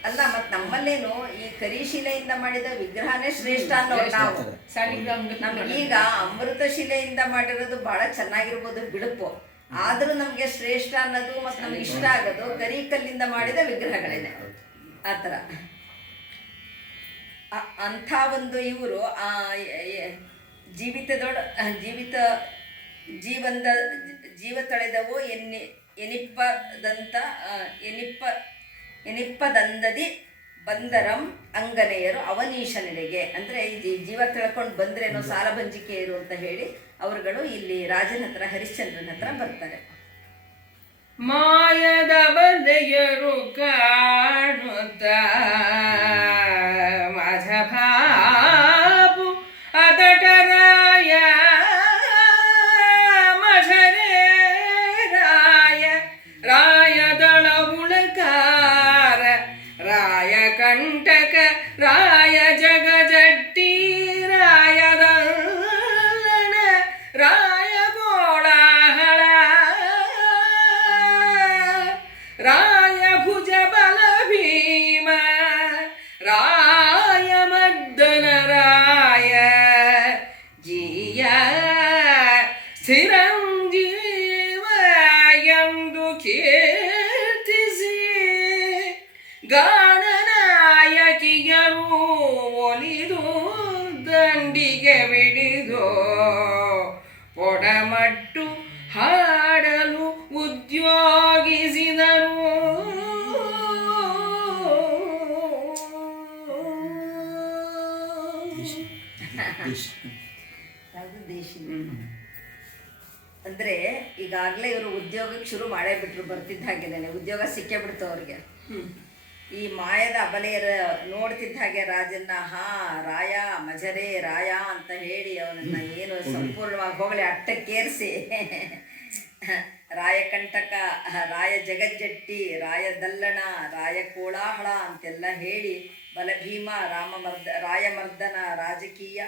ಅಲ್ಲ ಮತ್ತೆ ನಮ್ಮಲ್ಲೇನು ಈ ಕರಿಶಿಲೆಯಿಂದ ಮಾಡಿದ ವಿಗ್ರಹನೇ ಶ್ರೇಷ್ಠ ಅನ್ನೋದು ನಾವು. ನಮ್ಗೆ ಈಗ ಅಮೃತ ಶಿಲೆಯಿಂದ ಮಾಡಿರೋದು ಬಹಳ ಚೆನ್ನಾಗಿರ್ಬೋದು ಬಿಡುಪು, ಆದ್ರೂ ನಮ್ಗೆ ಶ್ರೇಷ್ಠ ಅನ್ನೋದು ಮತ್ತೆ ನಮ್ಗೆ ಇಷ್ಟ ಆಗೋದು ಕರಿಕಲ್ಲಿಂದ ಮಾಡಿದ ವಿಗ್ರಹಗಳೇನೆ. ಆ ಥರ ಅಂಥ ಒಂದು ಇವರು ಜೀವ ತಳೆದವು ಎನಿಪ್ಪದಂದದಿ ಬಂದರಂ ಅಂಗನೆಯರು ಅವನೀಶನೆಡೆಗೆ. ಅಂದರೆ ಜೀವ ತಿಳ್ಕೊಂಡು ಬಂದ್ರೇನೋ ಸಾಲಭಂಜಿಕೆಯರು ಅಂತ ಹೇಳಿ ಅವರುಗಳು ಇಲ್ಲಿ ರಾಜನ ಹತ್ರ ಹರಿಶ್ಚಂದ್ರನ ಹತ್ರ ಬರ್ತಾರೆ. ಮಾಯದ ಬಂದೆಯರು ಕಾಣುತ್ತ ಮಧಭಾಬು ಅದಟರಾಯ ಮಧರೆ ರಾಯದಳ ಉಳಕಾರ ರಾಯ ಕಂಟಕ ರಾಯ ಜಗಜಟ್ಟಿ ರಾಯದಲ್ಲಣ ರಾಯ ಗೋಳಾಹಳ ರಾಯ ಭುಜ ಬಲ ಭೀಮ ರಾಯ ಮದ್ದನ ರಾಯ ಜೀಯ ಸ್ಥಿರಂಜೀವ ಎಂದು ಕೀರ್ತಿಸಿ ಗಾಣನಾಯಕಿಯರು ಒಲಿದು ದಂಡಿಗೆ ಬಿಡಿದು ಒಡಮಟ್ಟು ಹಾಡಲು ಉದ್ಯೋಗಿಸಿದರು. ಅಂದರೆ ಈಗಾಗಲೇ ಇವರು ಉದ್ಯೋಗಕ್ಕೆ ಶುರು ಮಾಡೇ ಬಿಟ್ರು, ಬರ್ತಿದ್ದ ಹಾಗೇನೆ ಉದ್ಯೋಗ ಸಿಕ್ಕೇ ಬಿಡ್ತು ಅವ್ರಿಗೆ. ಈ ಮಾಯದ ಅಬಲೆಯರ ನೋಡ್ತಿದ್ದ ಹಾಗೆ ರಾಜನ್ನ ರಾಯ ಮಜರೆ ರಾಯ ಅಂತ ಹೇಳಿ ಅವನನ್ನ ಏನು ಸಂಪೂರ್ಣವಾಗಿ ಹೋಗಲಿ ಅಟ್ಟಕ್ಕೇರಿಸಿ ರಾಯ ಕಂಟಕ, ರಾಯ ಜಗಜ್ಜಟ್ಟಿ, ರಾಯ ದಲ್ಲಣ, ರಾಯ ಕೋಲಾಹಳ ಅಂತೆಲ್ಲ ಹೇಳಿ ಬಲಭೀಮ, ರಾಯಮರ್ದನ, ರಾಜಕೀಯ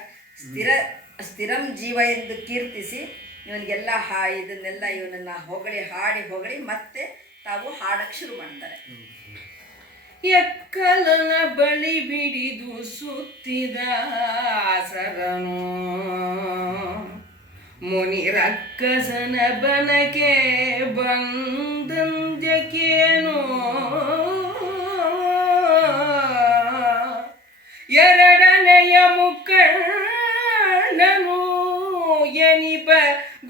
ಸ್ಥಿರಂ ಜೀವ ಎಂದು ಕೀರ್ತಿಸಿ ಇವನಿಗೆಲ್ಲ ಇದನ್ನೆಲ್ಲ ಇವನನ್ನ ಹಾಡಿ ಮತ್ತೆ ತಾವು ಹಾಡಕ್ಕೆ ಶುರು ಮಾಡ್ತಾರೆ. ಎಕ್ಕಲನ ಬಳಿ ಬಿಡಿದು ಸುತ್ತಿದ ಸರನು ಮುನಿರಕ್ಕಸನ ಬನಕೆ ಬಂದಂಜಕೇನು ಎರಡನೆಯ ಮುಕ್ಕಣ್ಣನು ಎನಿಪ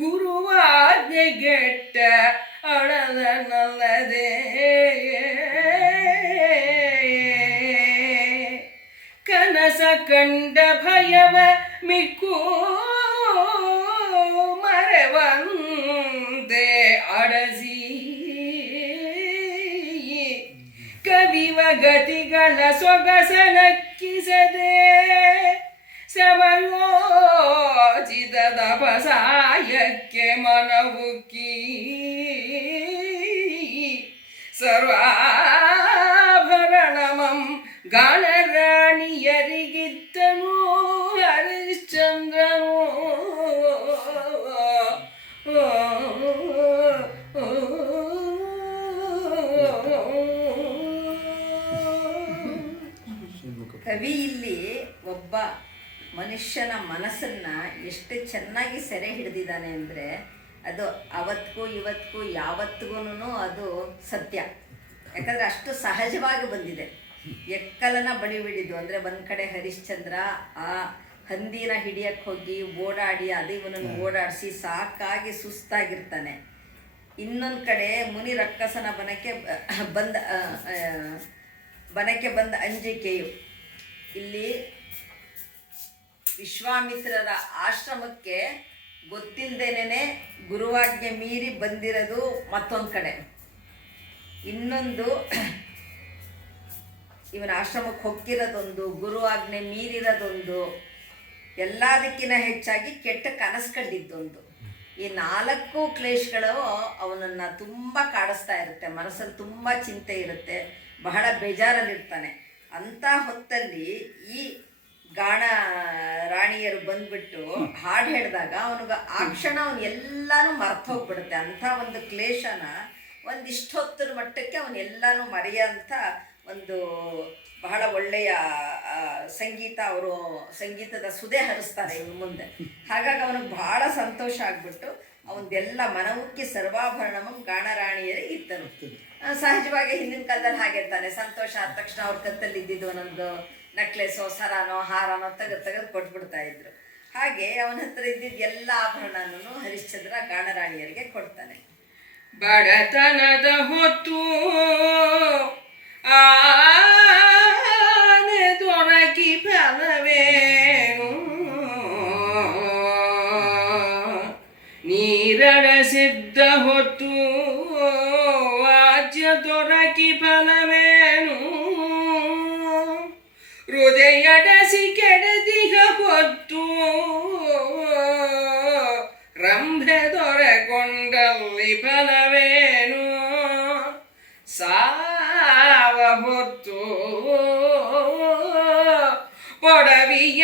ಗುರುವಾಜ್ಞೆಗೆಟ್ಟ ಅಳದನಲ್ಲದೆ ಕನಸ ಕಂಡ ಭಯವ ಮಿಕ್ಕು ಮರವಂದೆ ಅಡಸಿ ಕವಿವ ಗತಿಗಳ ಸೊಗಸನಕ್ಕಿಸದೆ ಸಮಯೋಚಿತ ತಪಸಾಯಕ್ಕೆ ಮನವುಕ್ಕಿ ಸರ್ವಾಭರಣಮಂ ಗಾಣರಾಣಿಯರಿಗಿತ್ತನು ಹರಿಶ್ಚಂದ್ರನು. ಕವಿ ಇಲ್ಲಿ ಒಬ್ಬ ಮನುಷ್ಯನ ಮನಸ್ಸನ್ನು ಎಷ್ಟು ಚೆನ್ನಾಗಿ ಸೆರೆ ಹಿಡಿದಿದ್ದಾನೆ ಅಂದರೆ ಅದು ಅವತ್ತಿಗೂ ಇವತ್ತಿಗೂ ಯಾವತ್ತಿಗೂ ಅದು ಸತ್ಯ. ಯಾಕಂದರೆ ಅಷ್ಟು ಸಹಜವಾಗಿ ಬಂದಿದೆ. ಎಕ್ಕಲನ ಬಳಿ ಬಿಡಿದ್ದು ಅಂದರೆ ಒಂದು ಕಡೆ ಹರಿಶ್ಚಂದ್ರ ಆ ಹಂದಿನ ಹಿಡಿಯಕ್ಕೆ ಹೋಗಿ ಓಡಾಡಿ ಅದು ಇವನನ್ನು ಓಡಾಡಿಸಿ ಸಾಕಾಗಿ ಸುಸ್ತಾಗಿರ್ತಾನೆ. ಇನ್ನೊಂದು ಕಡೆ ಮುನಿ ರಕ್ಕಸನ ಬನಕ್ಕೆ ಬಂದ ಅಂಜಿಕೆಯು. ಇಲ್ಲಿ ವಿಶ್ವಾಮಿತ್ರರ ಆಶ್ರಮಕ್ಕೆ ಗೊತ್ತಿಲ್ಲದೇನೆ ಗುರುವಾಜ್ಞೆ ಮೀರಿ ಬಂದಿರೋದು ಮತ್ತೊಂದು ಕಡೆ. ಇನ್ನೊಂದು ಇವನ ಆಶ್ರಮಕ್ಕೆ ಹೊಕ್ಕಿರೋದೊಂದು, ಗುರುವಾಜ್ಞೆ ಮೀರಿರೋದೊಂದು, ಎಲ್ಲದಕ್ಕಿಂತ ಹೆಚ್ಚಾಗಿ ಕೆಟ್ಟ ಕನಸು ಕಂಡಿದ್ದೊಂದು. ಈ 4 ಕ್ಲೇಶಗಳು ಅವನನ್ನು ತುಂಬ ಕಾಡಿಸ್ತಾ ಇರುತ್ತೆ. ಮನಸ್ಸಲ್ಲಿ ತುಂಬ ಚಿಂತೆ ಇರುತ್ತೆ, ಬಹಳ ಬೇಜಾರಲ್ಲಿರ್ತಾನೆ. ಅಂಥ ಹೊತ್ತಲ್ಲಿ ಈ ಗಾಣ ರಾಣಿಯರು ಬಂದ್ಬಿಟ್ಟು ಹಾಡು ಹೇಳಿದಾಗ ಅವನಿಗೆ ಆ ಕ್ಷಣ ಅವನು ಎಲ್ಲನೂ ಮರ್ತು ಹೋಗ್ಬಿಡುತ್ತೆ. ಅಂಥ ಒಂದು ಕ್ಲೇಶನ ಒಂದಿಷ್ಟು ಹೊತ್ತರ ಮಟ್ಟಕ್ಕೆ ಅವನ್ನೆಲ್ಲನೂ ಮರೆಯೋಂಥ ಒಂದು ಬಹಳ ಒಳ್ಳೆಯ ಅವರು ಸಂಗೀತದ ಸುದೆ ಹರಿಸ್ತಾರೆ ಇವ್ರ ಮುಂದೆ. ಹಾಗಾಗಿ ಅವನಿಗೆ ಬಹಳ ಸಂತೋಷ ಆಗ್ಬಿಟ್ಟು ಅವನದೆಲ್ಲ ಮನವುಕ್ಕಿ ಸರ್ವಾಭರಣಮಂ ಗಾಣರಾಣಿಯರೇ ಇತ್ತನು. ಸಹಜವಾಗಿ ಹಿಂದಿನ ಕಾಲದಲ್ಲಿ ಹಾಗಿರ್ತಾನೆ, ಸಂತೋಷ ಆದ ತಕ್ಷಣ ಅವ್ರ ಕತ್ತಲ್ಲಿ ಇದ್ದಿದ್ದು ಒಂದೊಂದು ನೆಕ್ಲೆಸೋ ಸರಾನೋ ಹಾರಾನೋ ತೆಗೆದು ಕೊಟ್ಬಿಡ್ತಾ ಇದ್ರು. ಹಾಗೆ ಅವನ ಹತ್ರ ಇದ್ದಿದ್ದು ಎಲ್ಲ ಆಭರಣನೂ ಹರಿಶ್ಚಂದ್ರ ಗಾಣರಾಣಿಯರಿಗೆ ಕೊಡ್ತಾನೆ. ಬಡತನದ ಹೊತ್ತು ಆನೆ ದೊರಕಿ ಫಲವೇನು ನೀರಡಸಿದ್ದ ಹೊತ್ತು ವಾಜ್ಯ ದೊರಕಿ ಫಲವೇನು ಹೃದಯಡಸಿ ಕೆಡದಿಗ ಹೊತ್ತು ರಂಭೆ ದೊರೆಕೊಂಡಲ್ಲಿ ಫಲವೇನು ಸಾವ ಹೊತ್ತು ಪೊಡವಿಯ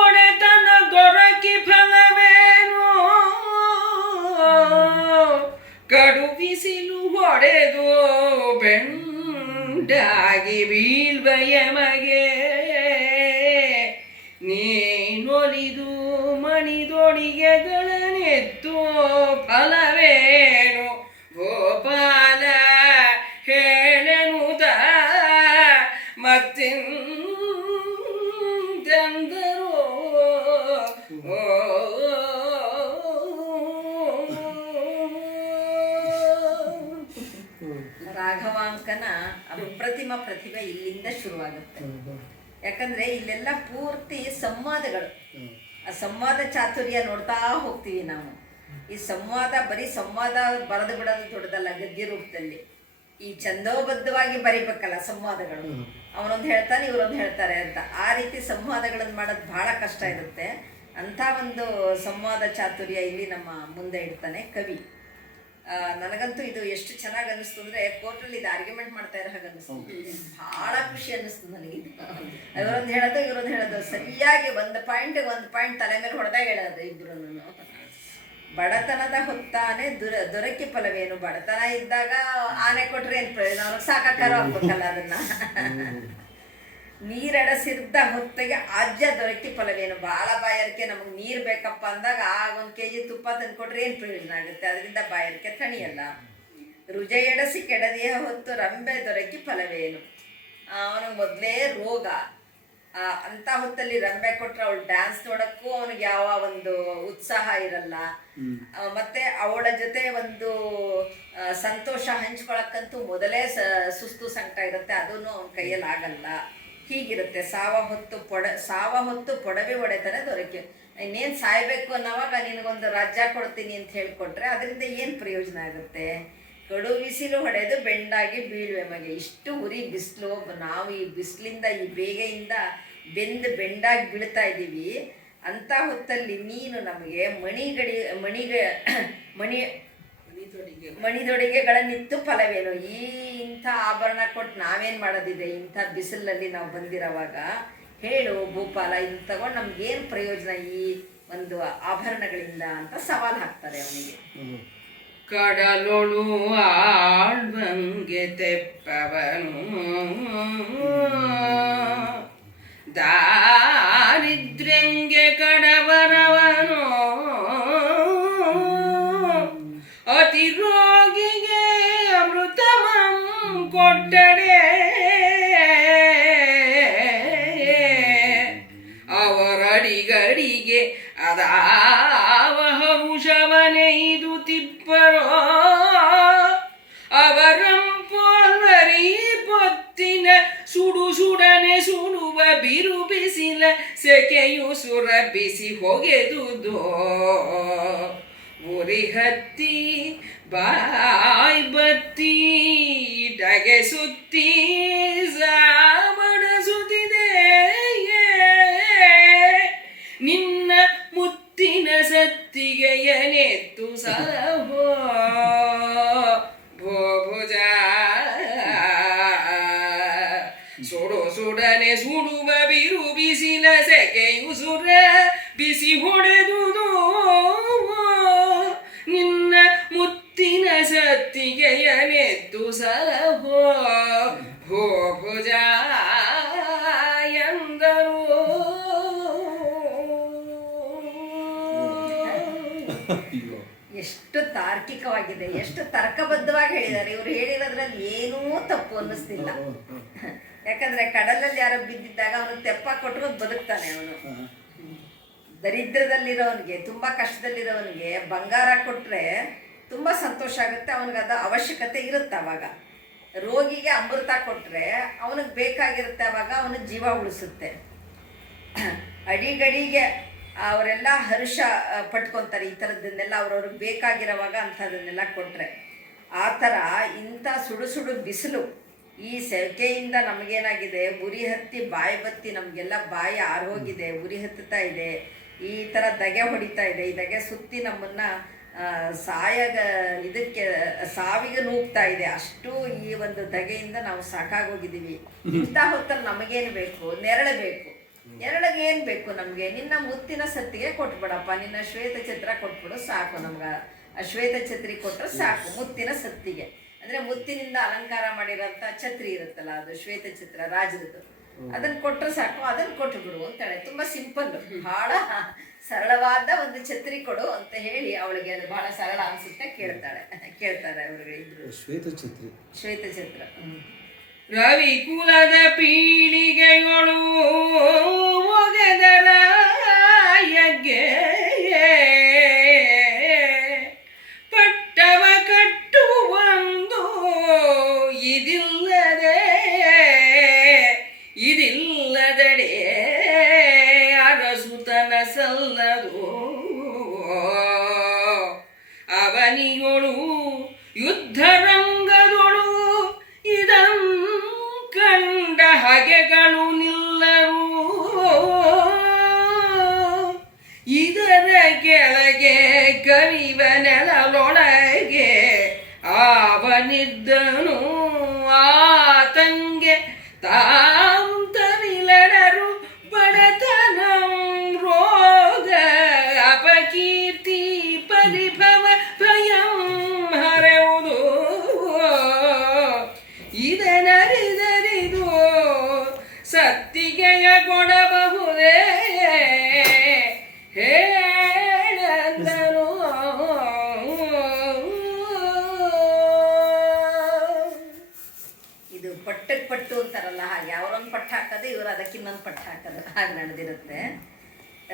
ಒಡೆತನ ದೊರಕಿ ಫಲವೇನು ಕಡು ಬಿಸಿಲು ಹೊಡೆದು ಬೆಂಡಾಗಿ ಬೀಳ್ಬಯ ಮಗೆ ನೀನೊಲಿದು ಮಣಿದೊಡಿಗೆಗಳನ್ನೆತ್ತು ಫಲವೇನು ಗೋಪಾಲ ಹೇಳನುದ ಮತ್ತೆಂದರು ರಾಘವಾಂಕನ ಅಪ್ರತಿಮ ಪ್ರತಿಭೆ ಇಲ್ಲಿಂದ ಶುರುವಾಗುತ್ತೆ. ಯಾಕಂದ್ರೆ ಇಲ್ಲೆಲ್ಲ ಪೂರ್ತಿ ಸಂವಾದಗಳು, ಆ ಸಂವಾದ ಚಾತುರ್ಯ ನೋಡ್ತಾ ಹೋಗ್ತೀವಿ ನಾವು. ಈ ಸಂವಾದ ಬರೀ ಸಂವಾದ ಬರೆದು ಬಿಡೋದು ದೊಡ್ಡದಲ್ಲ, ಗದ್ಯ ರೂಪದಲ್ಲಿ ಈ ಛಂದೋಬದ್ಧವಾಗಿ ಬರಿಬೇಕಲ್ಲ ಸಂವಾದಗಳು. ಅವನೊಂದು ಹೇಳ್ತಾನೆ, ಇವರೊಂದು ಹೇಳ್ತಾರೆ ಅಂತ. ಆ ರೀತಿ ಸಂವಾದಗಳನ್ನು ಮಾಡೋದು ಬಹಳ ಕಷ್ಟ ಇರುತ್ತೆ. ಅಂಥ ಒಂದು ಸಂವಾದ ಚಾತುರ್ಯ ಇಲ್ಲಿ ನಮ್ಮ ಮುಂದೆ ಇಡ್ತಾನೆ ಕವಿ. ನನಗಂತೂ ಇದು ಎಷ್ಟು ಚೆನ್ನಾಗಿ ಅನ್ನಿಸ್ತು ಅಂದರೆ, ಕೋರ್ಟಲ್ಲಿ ಇದು ಆರ್ಗ್ಯುಮೆಂಟ್ ಮಾಡ್ತಾ ಇರೋ ಹಾಗೆ ಅನ್ನಿಸ್ತು. ಭಾಳ ಖುಷಿ ಅನ್ನಿಸ್ತು ನನಗೆ. ಇವರೊಂದು ಹೇಳೋದು ಇವರೊಂದು ಹೇಳೋದು ಸರಿಯಾಗಿ ಒಂದು ಪಾಯಿಂಟ್ ತಲೆ ಮೇಲೆ ಹೊಡೆದಾಗ ಹೇಳೋದು ಇಬ್ಬರು. ಬಡತನದ ಹೊತ್ತಾನೆ ದೊರಕಿ ಫಲವೇನು. ಬಡತನ ಇದ್ದಾಗ ಆನೆ ಕೊಟ್ರೆ ಏನು ಪ್ರಯೋಜನ, ಅವ್ರಿಗೆ ಸಾಕಾಕಾರ ಆಗ್ಬೇಕಲ್ಲ ಅದನ್ನ. ನೀರಡಸಿರ್ದ ಹೊತ್ತಿಗೆ ಆಜ್ಯ ದೊರಕಿ ಫಲವೇನು. ಭಾಳ ಬಾಯಾರಿಕೆ, ನಮಗೆ ನೀರು ಬೇಕಪ್ಪ ಅಂದಾಗ ಆಗ 1 kg ತುಪ್ಪ ತಂದು ಕೊಟ್ರೆ ಏನು ಪ್ರಯೋಜನ ಆಗುತ್ತೆ, ಅದರಿಂದ ಬಾಯಾರಿಕೆ ತಣಿಯಲ್ಲ. ರುಜ ಎಡಸಿ ಕೆಡದಿಯ ಹೊತ್ತು ರಂಬೆ ದೊರಕಿ ಫಲವೇನು. ಅವನಿಗೆ ಮೊದಲೇ ರೋಗ, ಅಂಥ ಹೊತ್ತಲ್ಲಿ ರಂಬೆ ಕೊಟ್ರೆ ಅವಳು ಡ್ಯಾನ್ಸ್ ನೋಡೋಕ್ಕೂ ಅವನಿಗೆ ಯಾವ ಒಂದು ಉತ್ಸಾಹ ಇರಲ್ಲ. ಮತ್ತೆ ಅವಳ ಜೊತೆ ಒಂದು ಸಂತೋಷ ಹಂಚ್ಕೊಳಕ್ಕಂತೂ ಮೊದಲೇ ಸುಸ್ತು ಸಂಕಟ ಇರುತ್ತೆ, ಅದನ್ನು ಅವನ ಕೈಯಲ್ಲಿ ಆಗಲ್ಲ. ಹೀಗಿರುತ್ತೆ. ಸಾವ ಹೊತ್ತು ಪೊಡವೆ ಒಡೆತನ ದೊರಕಿ. ಇನ್ನೇನು ಸಾಯ್ಬೇಕು ಅನ್ನೋವಾಗ ನಿನಗೊಂದು ರಾಜ್ಯ ಕೊಡ್ತೀನಿ ಅಂತ ಹೇಳಿಕೊಟ್ರೆ ಅದರಿಂದ ಏನು ಪ್ರಯೋಜನ ಆಗುತ್ತೆ. ಕಡು ಬಿಸಿಲು ಹೊಡೆದು ಬೆಂಡಾಗಿ ಬೀಳುವೆ ಮಗೆ. ಇಷ್ಟು ಉರಿ ಬಿಸಿಲು, ನಾವು ಈ ಬಿಸಿಲಿಂದ ಈ ಬೇಗೆಯಿಂದ ಬೆಂಡಾಗಿ ಬೀಳ್ತಾ ಇದ್ದೀವಿ. ಅಂಥ ಹೊತ್ತಲ್ಲಿ ನೀನು ನಮಗೆ ಮಣಿದೊಡಿಗೆಗಳನ್ನಿತ್ತು ಫಲವೇನು. ಇಂಥ ಆಭರಣ ಕೊಟ್ಟು ನಾವೇನು ಮಾಡೋದಿದೆ ಇಂಥ ಬಿಸಿಲಲ್ಲಿ ನಾವು ಬಂದಿರೋವಾಗ? ಹೇಳು ಭೂಪಾಲ, ಇದು ತಗೊಂಡು ನಮ್ಗೇನು ಪ್ರಯೋಜನ ಈ ಒಂದು ಆಭರಣಗಳಿಂದ ಅಂತ ಸವಾಲು ಹಾಕ್ತಾರೆ ಅವನಿಗೆ. ಕಡಲೊಳು ಆಳ್ವಂಗೆ ತೆಪ್ಪವನು ದಾರಿದ್ರ್ಯಂಗೆ ಕಡವರವನು ಅತಿ ರೋಗಿಗೆ ಅಮೃತಮಂ ಕೊಟ್ಟಡೆ ಅವರಡಿಗಡಿಗೆ ಅದಾವ ಹರುಷವನೆಯ್ದು ತಿಪ್ಪರೋ ಅವರಂಪೋಲ್ವರಿ ಪೊತ್ತಿನ ಸುಡನೆ ಸುಡುವ ಬಿರು ಬಿಸಿಲ ಸೆಕೆಯು ಸುರ ಬಿಸಿ ಹೊಗೆದುದೋ ಉರಿ ಹತ್ತಿ ಬಾಯ್ ಬತ್ತಿ ಡಗೆ ಸುತ್ತಿ ಸಾಮಡಸುತ್ತಿದೆ ನಿನ್ನ ಮುತ್ತಿನ ಸತ್ತಿಗೆಯನೆತ್ತು ಸಲಹೋ ಭೋಭುಜ ಸುಡನೆ ಸುಡುವ ಬಿರು ಬಿಸಿಲ ಸೆಕೆಯು ಸುರ ಬಿಸಿ ಹೊಡೆದುದು ನಿನ್ನ ಮುತ್ತಿನ ಸತ್ತಿಗೆಯನೆತ್ತು ಸಲಹೋ ಭೋಭುಜ ಎಂದರು. ಎಷ್ಟು ತಾರ್ಕಿಕವಾಗಿದೆ, ಎಷ್ಟು ತರ್ಕಬದ್ಧವಾಗಿ ಹೇಳಿದ್ದಾರೆ. ಇವರು ಹೇಳಿರೋದ್ರಲ್ಲಿ ಏನೂ ತಪ್ಪು ಅನ್ನಿಸ್ತಿಲ್ಲ. ಯಾಕಂದ್ರೆ ಕಡಲಲ್ಲಿ ಯಾರೋ ಬಿದ್ದಿದ್ದಾಗ ಅವನು ತೆಪ್ಪ ಕೊಟ್ಟರು ಬದುಕ್ತಾನೆ. ಅವನು ದರಿದ್ರದಲ್ಲಿರೋವನಿಗೆ, ತುಂಬಾ ಕಷ್ಟದಲ್ಲಿರೋವನಿಗೆ ಬಂಗಾರ ಕೊಟ್ರೆ ತುಂಬಾ ಸಂತೋಷ ಆಗುತ್ತೆ, ಅವನಿಗೆ ಅದು ಅವಶ್ಯಕತೆ ಇರುತ್ತೆ. ಅವಾಗ ರೋಗಿಗೆ ಅಮೃತ ಕೊಟ್ರೆ ಅವನಿಗೆ ಬೇಕಾಗಿರುತ್ತೆ, ಅವಾಗ ಅವನ ಜೀವ ಉಳಿಸುತ್ತೆ. ಅಡಿಗಡಿಗೆ ಅವರೆಲ್ಲ ಹರ್ಷ ಪಟ್ಕೊತಾರೆ ಈ ಥರದ್ದನ್ನೆಲ್ಲ ಅವ್ರವ್ರಿಗೆ ಬೇಕಾಗಿರೋವಾಗ ಅಂಥದನ್ನೆಲ್ಲ ಕೊಟ್ಟರೆ. ಆ ಥರ ಇಂಥ ಸುಡು ಬಿಸಿಲು, ಈ ಸೆಕೆಯಿಂದ ನಮಗೇನಾಗಿದೆ, ಉರಿ ಹತ್ತಿ ಬಾಯಿ ಬತ್ತಿ ನಮಗೆಲ್ಲ ಬಾಯಿ ಆರೋಗಿದೆ, ಉರಿ ಹತ್ತುತ್ತಾ ಇದೆ, ಈ ಥರ ದಗೆ ಹೊಡಿತಾ ಇದೆ. ಈ ದಗೆ ಸುತ್ತಿ ನಮ್ಮನ್ನು ಇದಕ್ಕೆ ಸಾವಿಗೆ ನೂಗ್ತಾ ಇದೆ. ಅಷ್ಟು ಈ ಒಂದು ದಗೆಯಿಂದ ನಾವು ಸಾಕಾಗೋಗಿದ್ದೀವಿ. ಇಂಥ ಹೊತ್ತಲ್ಲಿ ನಮಗೇನು ಬೇಕು? ನೆರಳು ಬೇಕು. ನೆರಳಿಗೆ ಏನು ಬೇಕು ನಮಗೆ? ನಿನ್ನ ಮುತ್ತಿನ ಸತ್ತಿಗೆ ಕೊಟ್ಬಿಡಪ್ಪ, ನಿನ್ನ ಶ್ವೇತ ಛತ್ರ ಕೊಟ್ಬಿಡು ಸಾಕು. ನಮ್ಗೆ ಆ ಶ್ವೇತ ಛತ್ರಿ ಕೊಟ್ಟರೆ ಸಾಕು. ಮುತ್ತಿನ ಸತ್ತಿಗೆ ಅಂದರೆ ಮುತ್ತಿನಿಂದ ಅಲಂಕಾರ ಮಾಡಿರೋಂಥ ಛತ್ರಿ ಇರುತ್ತಲ್ಲ, ಅದು ಶ್ವೇತ ಛತ್ರ ರಾಜರದ್ದು, ಅದನ್ನು ಕೊಟ್ಟರೆ ಸಾಕು, ಅದನ್ನು ಕೊಟ್ಟು ಬಿಡು ಅಂತಾಳೆ. ತುಂಬ ಸಿಂಪಲ್, ಭಾಳ ಸರಳವಾದ ಒಂದು ಛತ್ರಿ ಕೊಡು ಅಂತ ಹೇಳಿ ಅವಳಿಗೆ ಅದು ಬಹಳ ಸರಳ ಅನಿಸುತ್ತೆ. ಕೇಳ್ತಾರೆ ಅವರಿಗೆ ಇಬ್ರು. ಶ್ವೇತ ಛತ್ರ. ರವಿ ಕುಲದ ಪೀಳಿಗೆಗಳು ಒಗೆದರಾಯಗೆ ಪಟ್ಟವ ಕಟ್ಟುವಂದು ಇದಿಲ್ಲದಡೆ ಅರಸುತನ ಸಲ್ಲದು ಅವನಿಗಳು ಯುದ್ಧರಂಗದೊಳು ಇದಂ ಕಂಡ ಹಗೆಗಳು ನಿಲ್ಲರು ಇದರ ಕೆಳಗೆ ಕವಿವ ನೆಲದೊಳಗೆ ಅವನಿದ್ದನು ಆತಂಗೆ ತಾಂ ತವಿಲಡರು ಬಡತನಂ ರೋಗ ಅಪಕೀರ್ತಿ ಪರಿಭವ ಭಯಂ ಹರೆವುದು ಇದನರಿದರಿದು ಸತ್ತಿಗೆಯ ಕೊಡಬಹುದೇ ಹೇಳಂದನು. ಇದು ಪಟ್ಟಕ್ಕೆ ಪಟ್ಟು ಅಂತಾರಲ್ಲ ಹಾಗೆ ಅವರೊಂದು ಪಟ್ಟು ಹಾಕೋದು ಇವರು ಅದಕ್ಕಿನ್ನೊಂದು ಪಟ್ಟು ಹಾಕೋದು ಹಾಗೆ ನಡೆದಿರುತ್ತೆ.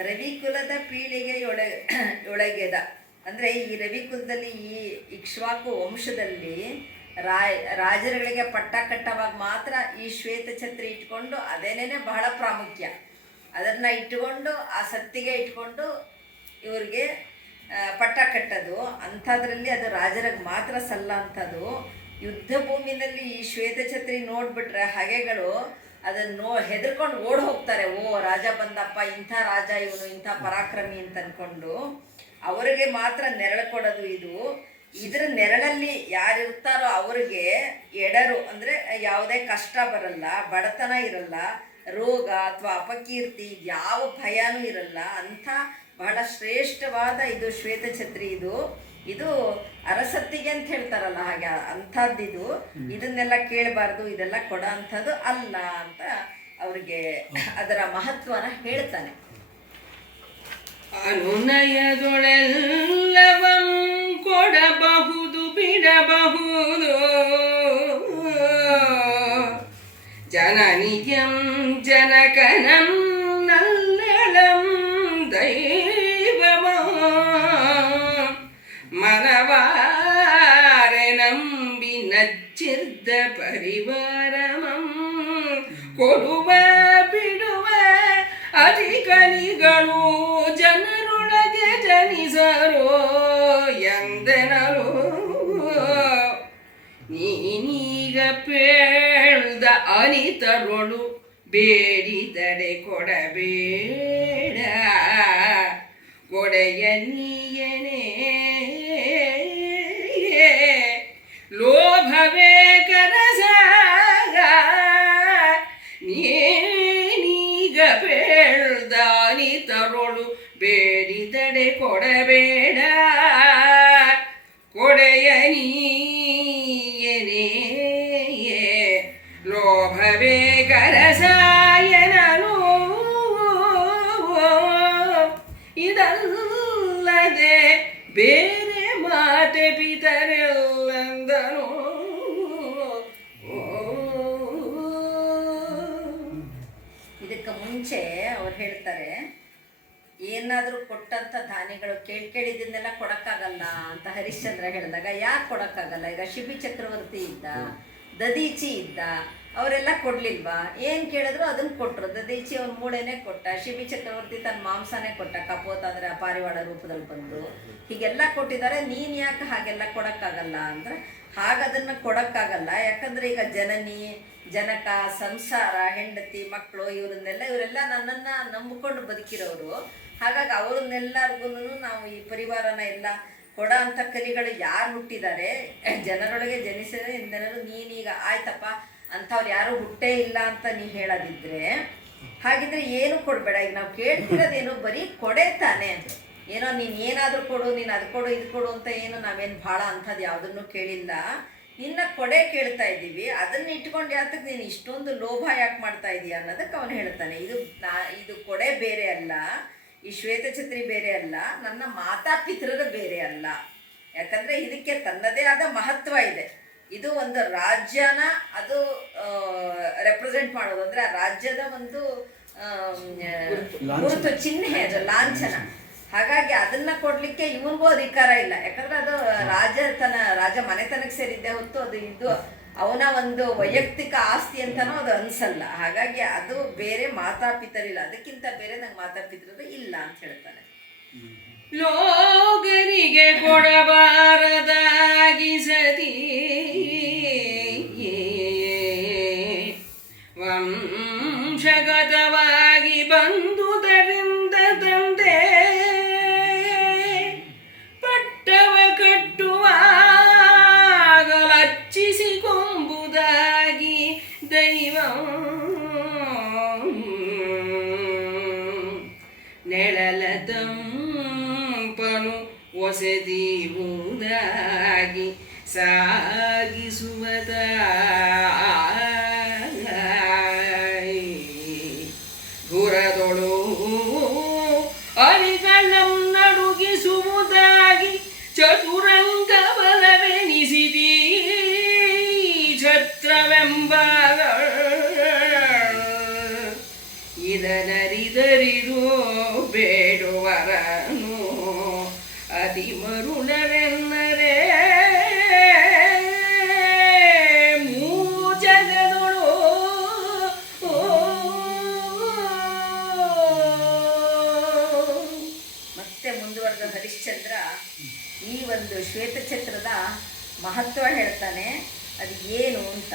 ರವಿಕುಲದ ಪೀಳಿಗೆಯೊಳಗೆದ ಅಂದರೆ ಈ ರವಿಕುಲದಲ್ಲಿ ಈ ಇಕ್ಷ್ವಾಕು ವಂಶದಲ್ಲಿ ರಾಜರುಗಳಿಗೆ ಪಟ್ಟ ಕಟ್ಟವಾಗ ಮಾತ್ರ ಈ ಶ್ವೇತಛತ್ರಿ ಇಟ್ಕೊಂಡು ಅದೇನೇ ಬಹಳ ಪ್ರಾಮುಖ್ಯ. ಅದನ್ನು ಇಟ್ಟುಕೊಂಡು ಆ ಸತ್ತಿಗೆ ಇಟ್ಕೊಂಡು ಇವ್ರಿಗೆ ಪಟ್ಟ ಕಟ್ಟೋದು ಅಂಥದ್ರಲ್ಲಿ ಅದು ರಾಜರಿಗೆ ಮಾತ್ರ ಸಲ್ಲ ಅಂಥದ್ದು. ಯುದ್ಧ ಭೂಮಿನಲ್ಲಿ ಈ ಶ್ವೇತಛತ್ರಿ ನೋಡ್ಬಿಟ್ರೆ ಹಗೆಗಳು ಅದನ್ನು ಹೆದರ್ಕೊಂಡು ಓಡ್ ಹೋಗ್ತಾರೆ. ಓ ರಾಜ ಬಂದಪ್ಪ, ಇಂಥ ರಾಜ ಇವನು, ಇಂಥ ಪರಾಕ್ರಮಿ ಅಂತ ಅಂದ್ಕೊಂಡು ಅವರಿಗೆ ಮಾತ್ರ ನೆರಳು ಕೊಡೋದು ಇದು. ಇದರ ನೆರಳಲ್ಲಿ ಯಾರಿರ್ತಾರೋ ಅವ್ರಿಗೆ ಎಡರು ಅಂದರೆ ಯಾವುದೇ ಕಷ್ಟ ಬರಲ್ಲ, ಬಡತನ ಇರಲ್ಲ, ರೋಗ ಅಥವಾ ಅಪಕೀರ್ತಿ ಯಾವ ಭಯನೂ ಇರಲ್ಲ. ಅಂಥ ಬಹಳ ಶ್ರೇಷ್ಠವಾದ ಇದು ಶ್ವೇತಛತ್ರಿ. ಇದು ಅರಸತ್ತಿಗೆ ಅಂತ ಹೇಳ್ತಾರಲ್ಲ ಹಾಗೆ ಅಂಥದ್ದಿದು. ಇದನ್ನೆಲ್ಲ ಕೇಳಬಾರ್ದು, ಇದೆಲ್ಲ ಕೊಡ ಅಂಥದ್ದು ಅಲ್ಲ ಅಂತ ಅವ್ರಿಗೆ ಅದರ ಮಹತ್ವನ ಹೇಳ್ತಾನೆ. ಅನುನಯದೊಳೆಲ್ಲವಂ ಕೊಡಬಹುದು ಬಿಡಬಹುದು ಜನನಿಯಂ ಜನಕನಂ ನಲ್ಲೆಳಂ ದೈವಮ ಮನವಾರೆ ನಂಬಿ ನಚ್ಚಿರ್ದ ಪರಿವಾರಮಂ ಕೊಡುವ ಬಿಡುವ ಅಧಿಕನಿಗಳು ಜನರೊಳಗೆ ಜನಿಸರೋ ಎಂದೆನರು ನೀನೀಗ ಪೇಳ್ದ ಅನಿತರೊಳು ಬೇಡಿದಡೆ ಕೊಡಬೇಡ ಕೊಡೆಯ ನೀಯನೇ ಲೋಭವೇ ಕರಸಾಗ ನೀನೀಗ ಬೇಳ್ದ ಅನಿತರೊಳು ಬೇಡಿದಡೆ ಕೊಡಬೇಡ ಕೊಡೆಯ ನೀಯನೇ ಲೋಭವೇ ಕರಸಾಯನನು ಇದಲ್ಲದೆ ಬೇರೆ ಮಾತೆ ಪಿತರೆಲ್ಲಂದನು. ಇದಕ್ಕೆ ಮುಂಚೆ ಅವ್ರು ಹೇಳ್ತಾರೆ, ಏನಾದರೂ ಕೊಟ್ಟಂಥ ದಾನಿಗಳು ಕೇಳಿದ್ದನ್ನೆಲ್ಲ ಕೊಡೋಕ್ಕಾಗಲ್ಲ ಅಂತ ಹರಿಶ್ಚಂದ್ರ ಹೇಳಿದಾಗ, ಯಾಕೆ ಕೊಡೋಕ್ಕಾಗಲ್ಲ? ಈಗ ಶಿಬಿ ಚಕ್ರವರ್ತಿ ಇದ್ದ, ದದೀಚಿ ಇದ್ದ, ಅವರೆಲ್ಲ ಕೊಡ್ಲಿಲ್ವಾ? ಏನು ಕೇಳಿದ್ರು ಅದನ್ನು ಕೊಟ್ಟರು. ದದೀಚಿ ಅವ್ನ ಮೂಳೆನೇ ಕೊಟ್ಟ, ಶಿಬಿ ಚಕ್ರವರ್ತಿ ತನ್ನ ಮಾಂಸನೇ ಕೊಟ್ಟ, ಕಪೋತ ಅಂದರೆ ಅಪಾರಿವಾಳ ರೂಪದಲ್ಲಿ ಬಂದು ಹೀಗೆಲ್ಲ ಕೊಟ್ಟಿದ್ದಾರೆ. ನೀನು ಯಾಕೆ ಹಾಗೆಲ್ಲ ಕೊಡೋಕ್ಕಾಗಲ್ಲ ಅಂದರೆ, ಹಾಗದನ್ನು ಕೊಡೋಕ್ಕಾಗಲ್ಲ. ಯಾಕಂದರೆ ಈಗ ಜನನಿ, ಜನಕ, ಸಂಸಾರ, ಹೆಂಡತಿ, ಮಕ್ಕಳು ಇವರೆಲ್ಲ ನನ್ನನ್ನು ನಂಬಿಕೊಂಡು ಬದುಕಿರೋರು. ಹಾಗಾಗಿ ಅವ್ರನ್ನೆಲ್ಲರಿಗೂ ನಾವು ಈ ಪರಿವಾರನ ಎಲ್ಲ ಕೊಡ ಅಂಥ ಕಲಿಗಳು ಯಾರು ಹುಟ್ಟಿದ್ದಾರೆ, ಜನರೊಳಗೆ ಜನಿಸಿದ ಎಂದೆನರು ನೀನೀಗ ಆಯ್ತಪ್ಪ ಅಂಥವ್ರು ಯಾರೂ ಹುಟ್ಟೇ ಇಲ್ಲ ಅಂತ ನೀ ಹೇಳೋದಿದ್ರೆ, ಹಾಗಿದ್ರೆ ಏನು ಕೊಡಬೇಡ. ಈಗ ನಾವು ಕೇಳ್ತಿರೋದೇನು ಬರೀ ಕೊಡೆ ತಾನೆ. ಏನೋ ನೀನು ಏನಾದರೂ ಕೊಡು, ನೀನು ಅದು ಕೊಡು ಇದು ಕೊಡು ಅಂತ ಏನು ನಾವೇನು ಭಾಳ ಅಂಥದ್ದು ಯಾವುದನ್ನು ಕೇಳಿಲ್ಲ. ಇನ್ನು ಕೊಡೆ ಕೇಳ್ತಾ ಇದ್ದೀವಿ, ಅದನ್ನು ಇಟ್ಕೊಂಡು ಯಾತಕ್ಕೆ ನೀನು ಇಷ್ಟೊಂದು ಲೋಭ ಯಾಕೆ ಮಾಡ್ತಾ ಇದೀಯ ಅನ್ನೋದಕ್ಕೆ ಅವನು ಹೇಳ್ತಾನೆ. ಇದು ಕೊಡೆ ಬೇರೆ ಅಲ್ಲ, ಈ ಶ್ವೇತಛತ್ರಿ ಬೇರೆ ಅಲ್ಲ, ನನ್ನ ಮಾತಾಪಿತೃರು ಬೇರೆ ಅಲ್ಲ. ಯಾಕಂದರೆ ಇದಕ್ಕೆ ತನ್ನದೇ ಆದ ಮಹತ್ವ ಇದೆ. ಇದು ಒಂದು ರಾಜ್ಯನ ಅದು ರೆಪ್ರೆಸೆಂಟ್ ಮಾಡೋದು, ಅಂದರೆ ಆ ರಾಜ್ಯದ ಒಂದು ಗುರುತು, ಚಿಹ್ನೆ, ಅದು ಲಾಂಛನ. ಹಾಗಾಗಿ ಅದನ್ನ ಕೊಡ್ಲಿಕ್ಕೆ ಇವನಿಗೂ ಅಧಿಕಾರ ಇಲ್ಲ. ಯಾಕಂದ್ರೆ ಅದು ರಾಜ ಮನೆತನಕ್ಕೆ ಸೇರಿದ್ದೆ ಹೊತ್ತು ಅದು ಅವನ ಒಂದು ವೈಯಕ್ತಿಕ ಆಸ್ತಿ ಅಂತನೂ ಅದು ಅನ್ಸಲ್ಲ. ಹಾಗಾಗಿ ಅದು ಬೇರೆ, ಮಾತಾಪಿತರಿಲ್ಲ. ಅದಕ್ಕಿಂತ ಬೇರೆ ನಂಗೆ ಮಾತಾಪಿತರದು ಇಲ್ಲ ಅಂತ ಹೇಳ್ತಾನೆ. ಲೋಗರಿಗೆ ಕೊಡಬಾರದಾಗಿ ಸತಿ ವಂಶಗತವಾಗಿ ಬಂದುದರಿಂದ ತಂದೆ ಪಟ್ಟವ ಕಟ್ಟುವಾಗಲಚ್ಚಿಸಿಕೊಂಬುದಾಗಿ ದೈವ ನೆಳಲ ತಂಪನು ಒಸೆದೀವುದಾಗಿ ಸಾಗಿಸುವದ ಗುರದೊಳು ಅರಿಗಳಂ ನಡುಗಿಸುವುದಾಗಿ ಚತುರಂಗ ಬಲವೆನಿಸಿದೀ ಛತ್ರವೆಂಬಾಗ ಇದನರಿದರಿದು ಬೇಡುವರನು ಅತಿ ಮರುಳವೆನ್ನರೇ ಮೂಜಗದೊಳು ಮತ್ತೆ ಮುಂದುವರೆದ ಹರಿಶ್ಚಂದ್ರ ಈ ಒಂದು ಶ್ವೇತಛತ್ರದ ಮಹತ್ವ ಹೇಳ್ತಾನೆ. ಅದು ಏನು ಅಂತ.